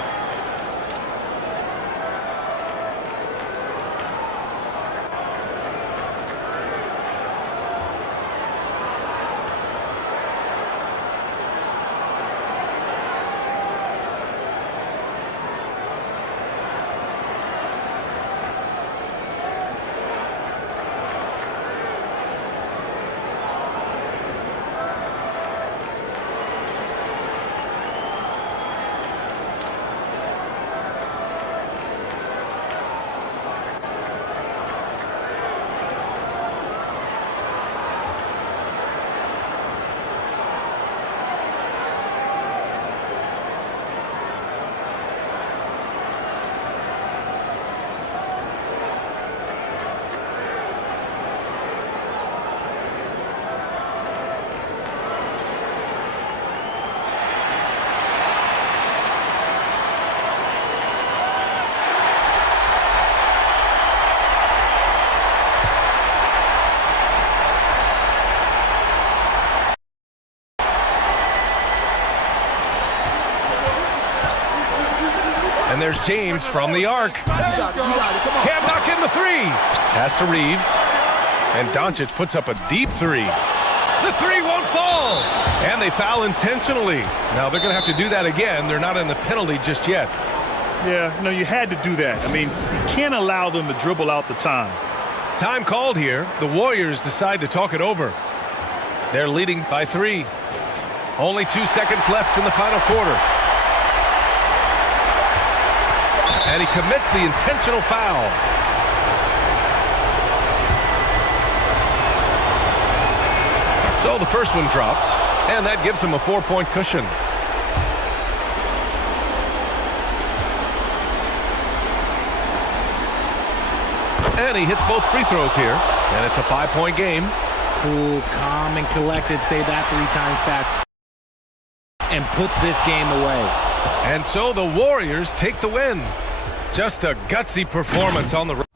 And there's James from the arc. Can't knock in the 3. Pass to Reeves. And Doncic puts up a deep 3. The 3 won't fall. And they foul intentionally. Now they're going to have to do that again. They're not in the penalty just yet. Yeah, no, you had to do that. I mean, you can't allow them to dribble out the time. Time called here. The Warriors decide to talk it over. They're leading by 3. Only 2 seconds left in the final quarter. And he commits the intentional foul. So the first one drops, and that gives him a 4-point cushion. And he hits both free throws here, and it's a 5-point game. Cool, calm, and collected. Say that 3 times fast. And puts this game away. And so the Warriors take the win. Just a gutsy performance on the road.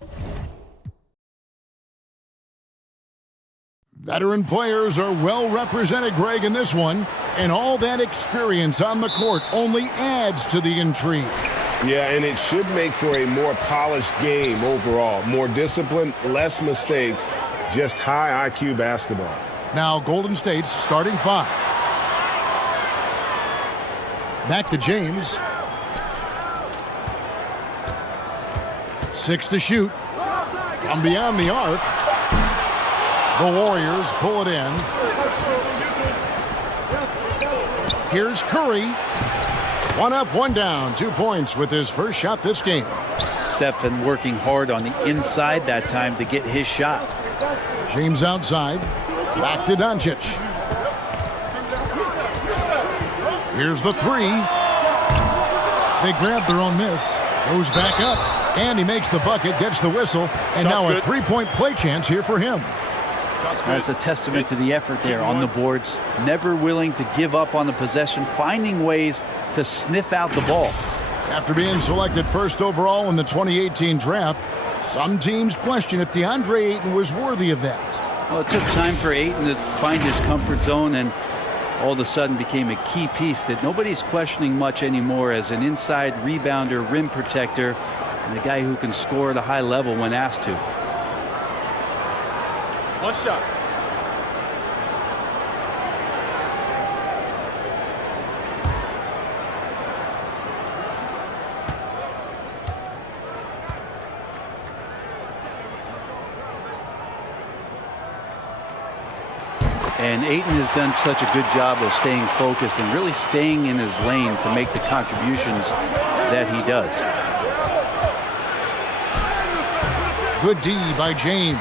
Veteran players are well represented, Greg, in this one, and all that experience on the court only adds to the intrigue. Yeah, and it should make for a more polished game overall. More discipline, less mistakes, just high IQ basketball. Now Golden State's starting 5. Back to James. 6 to shoot. From beyond the arc. The Warriors pull it in. Here's Curry. 1 up, 1 down. 2 points with his first shot this game. Stephen working hard on the inside that time to get his shot. James outside. Back to Doncic. Here's the 3. They grab their own miss. Goes back up. And he makes the bucket, gets the whistle. And now a 3-point play chance here for him. That's a testament to the effort there on the boards. Never willing to give up on the possession, finding ways to sniff out the ball. After being selected first overall in the 2018 draft, some teams question if DeAndre Ayton was worthy of that. Well, it took time for Ayton to find his comfort zone and all of a sudden became a key piece that nobody's questioning much anymore as an inside rebounder, rim protector, and a guy who can score at a high level when asked to. 1 shot. And Ayton has done such a good job of staying focused and really staying in his lane to make the contributions that he does. Good D by James.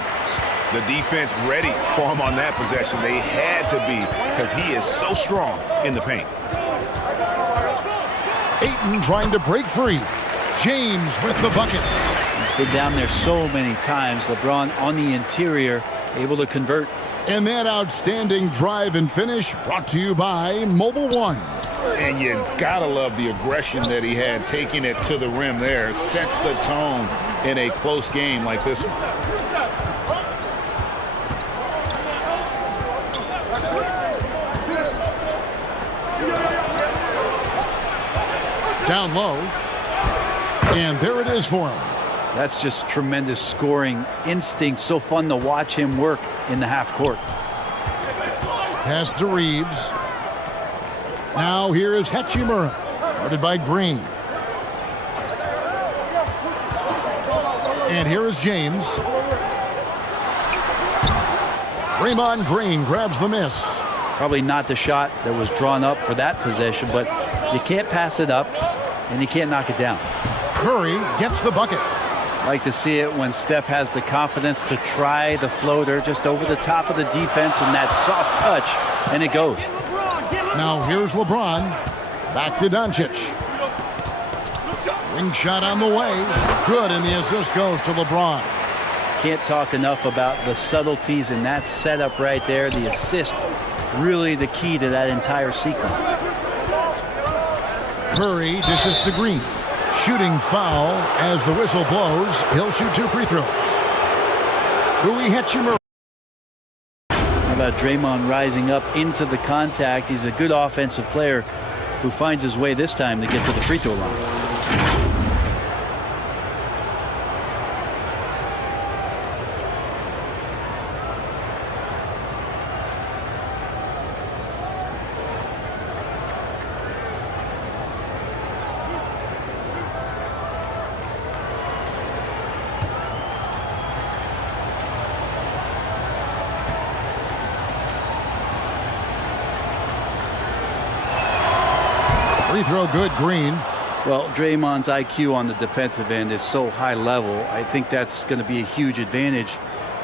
The defense ready for him on that possession. They had to be because he is so strong in the paint. Ayton trying to break free. James with the bucket. He's been down there so many times. LeBron on the interior, able to convert. And that outstanding drive and finish brought to you by Mobile One. And you gotta love the aggression that he had, taking it to the rim there. Sets the tone in a close game like this one. Down low. And there it is for him. That's just tremendous scoring instinct. So fun to watch him work in the half court. Pass to Reeves. Now here is Hachimura. Guarded by Green. And here is James. Draymond Green grabs the miss. Probably not the shot that was drawn up for that possession, but you can't pass it up and you can't knock it down. Curry gets the bucket. Like to see it when Steph has the confidence to try the floater just over the top of the defense and that soft touch, and it goes. Now here's LeBron. Back to Doncic. Ring shot on the way. Good, and the assist goes to LeBron. Can't talk enough about the subtleties in that setup right there. The assist, really the key to that entire sequence. Curry dishes to Green. Shooting foul as the whistle blows. He'll shoot 2 free throws. Rui Hachimura. How about Draymond rising up into the contact? He's a good offensive player who finds his way this time to get to the free throw line. free throw good, Green. Well, Draymond's IQ on the defensive end is so high level. I think that's going to be a huge advantage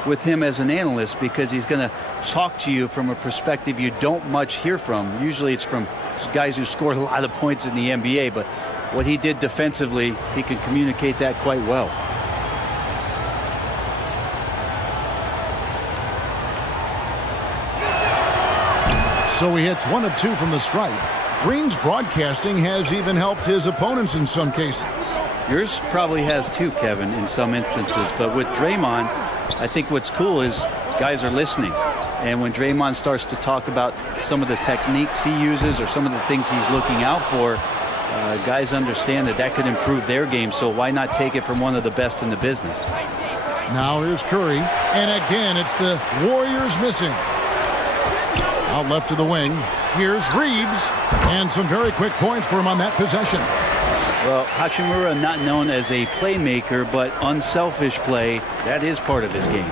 with him as an analyst, because he's going to talk to you from a perspective you don't much hear from. Usually it's from guys who scored a lot of points in the NBA, but what he did defensively, he can communicate that quite well. So he hits 1 of 2 from the stripe. Green's broadcasting has even helped his opponents in some cases. Yours probably has too, Kevin, in some instances. But with Draymond, I think what's cool is guys are listening. And when Draymond starts to talk about some of the techniques he uses or some of the things he's looking out for, guys understand that that could improve their game. So why not take it from one of the best in the business? Now here's Curry. And again, it's the Warriors missing. Out left to the wing. Here's Reeves. And some very quick points for him on that possession. Well, Hachimura not known as a playmaker, but unselfish play, that is part of his game.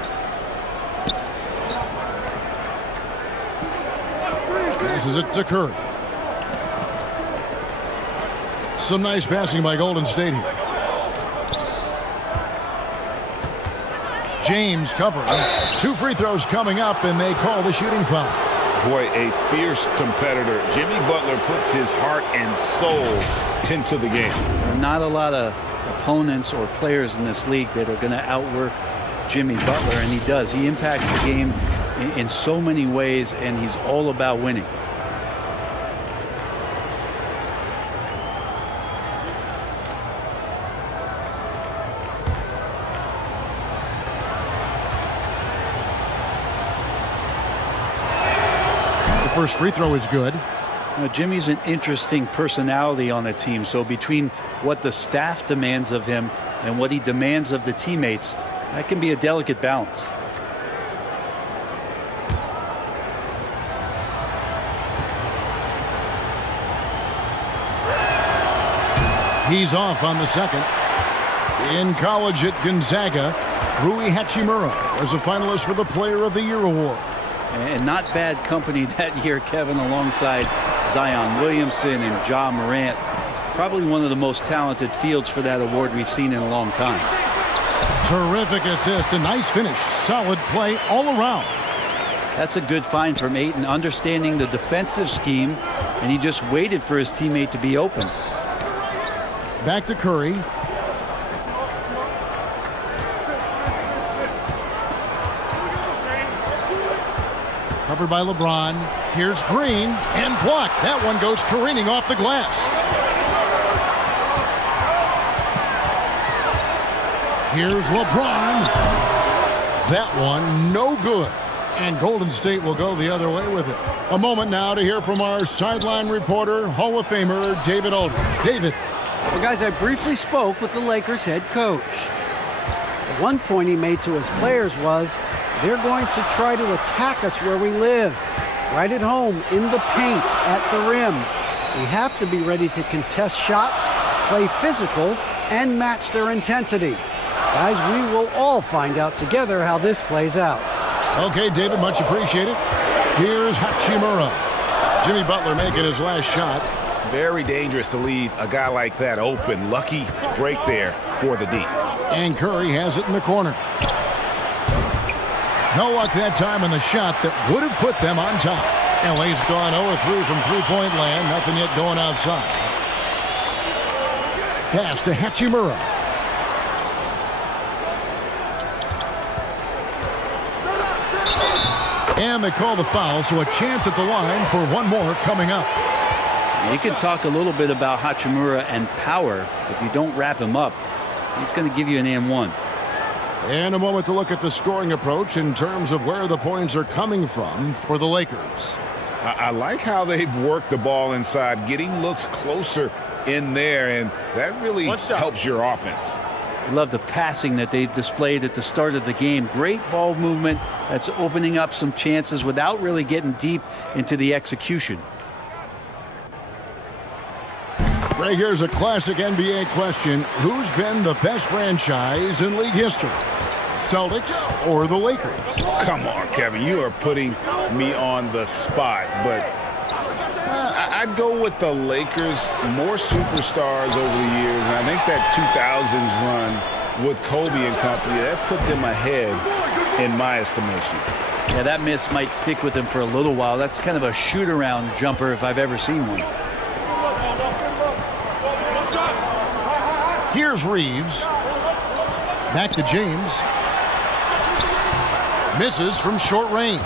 Passes it to Curry. Some nice passing by Golden State here. James covering. 2 free throws coming up, and they call the shooting foul. Boy, a fierce competitor. Jimmy Butler puts his heart and soul into the game. There are not a lot of opponents or players in this league that are going to outwork Jimmy Butler, and he does. He impacts the game in so many ways, and he's all about winning. First free throw is good. You know, Jimmy's an interesting personality on the team. So between what the staff demands of him and what he demands of the teammates, that can be a delicate balance. He's off on the second. In college at Gonzaga, Rui Hachimura was a finalist for the Player of the Year award. And not bad company that year, Kevin, alongside Zion Williamson and Ja Morant. Probably one of the most talented fields for that award we've seen in a long time. Terrific assist, a nice finish, solid play all around. That's a good find from Ayton, understanding the defensive scheme, and he just waited for his teammate to be open. Back to Curry. Covered by LeBron. Here's Green and blocked. That one goes careening off the glass. Here's LeBron. That one no good. And Golden State will go the other way with it. A moment now to hear from our sideline reporter, Hall of Famer David Aldridge. David. Well, guys, I briefly spoke with the Lakers head coach. One point he made to his players was, they're going to try to attack us where we live, right at home, in the paint, at the rim. We have to be ready to contest shots, play physical, and match their intensity. Guys, we will all find out together how this plays out. Okay, David, much appreciated. Here's Hachimura. Jimmy Butler making his last shot. Very dangerous to leave a guy like that open. Lucky break there for the D. And Curry has it in the corner. No luck that time on the shot that would have put them on top. LA's gone 0-3 from three-point land. Nothing yet going outside. Pass to Hachimura. And they call the foul, so a chance at the line for one more coming up. You can talk a little bit about Hachimura and power. If you don't wrap him up, he's going to give you an and one. And a moment to look at the scoring approach in terms of where the points are coming from for the Lakers. I like how they've worked the ball inside, getting looks closer in there, and that really helps your offense. I love the passing that they displayed at the start of the game. Great ball movement that's opening up some chances without really getting deep into the execution. Right, here's a classic NBA question. Who's been the best franchise in league history? Celtics or the Lakers? Come on, Kevin. You are putting me on the spot, but I I'd go with the Lakers, more superstars over the years, and I think that 2000s run with Kobe and company, that put them ahead in my estimation. Yeah, that miss might stick with him for a little while. That's kind of a shoot-around jumper if I've ever seen one. Here's Reeves. Back to James. Misses from short range.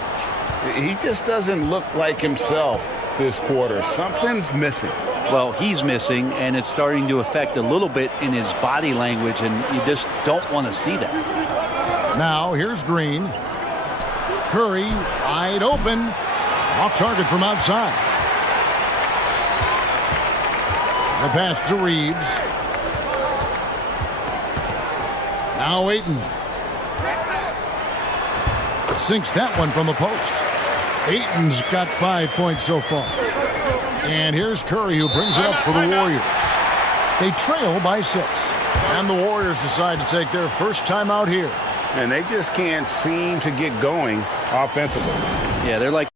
He just doesn't look like himself this quarter. Something's missing. Well, he's missing, and it's starting to affect a little bit in his body language, and you just don't want to see that. Now, here's Green. Curry, wide open. Off target from outside. The pass to Reeves. Now Ayton. Sinks that one from the post. Ayton's got 5 points so far. And here's Curry, who brings it up for the Warriors. They trail by 6. And the Warriors decide to take their first time out here. And they just can't seem to get going offensively. Yeah, they're like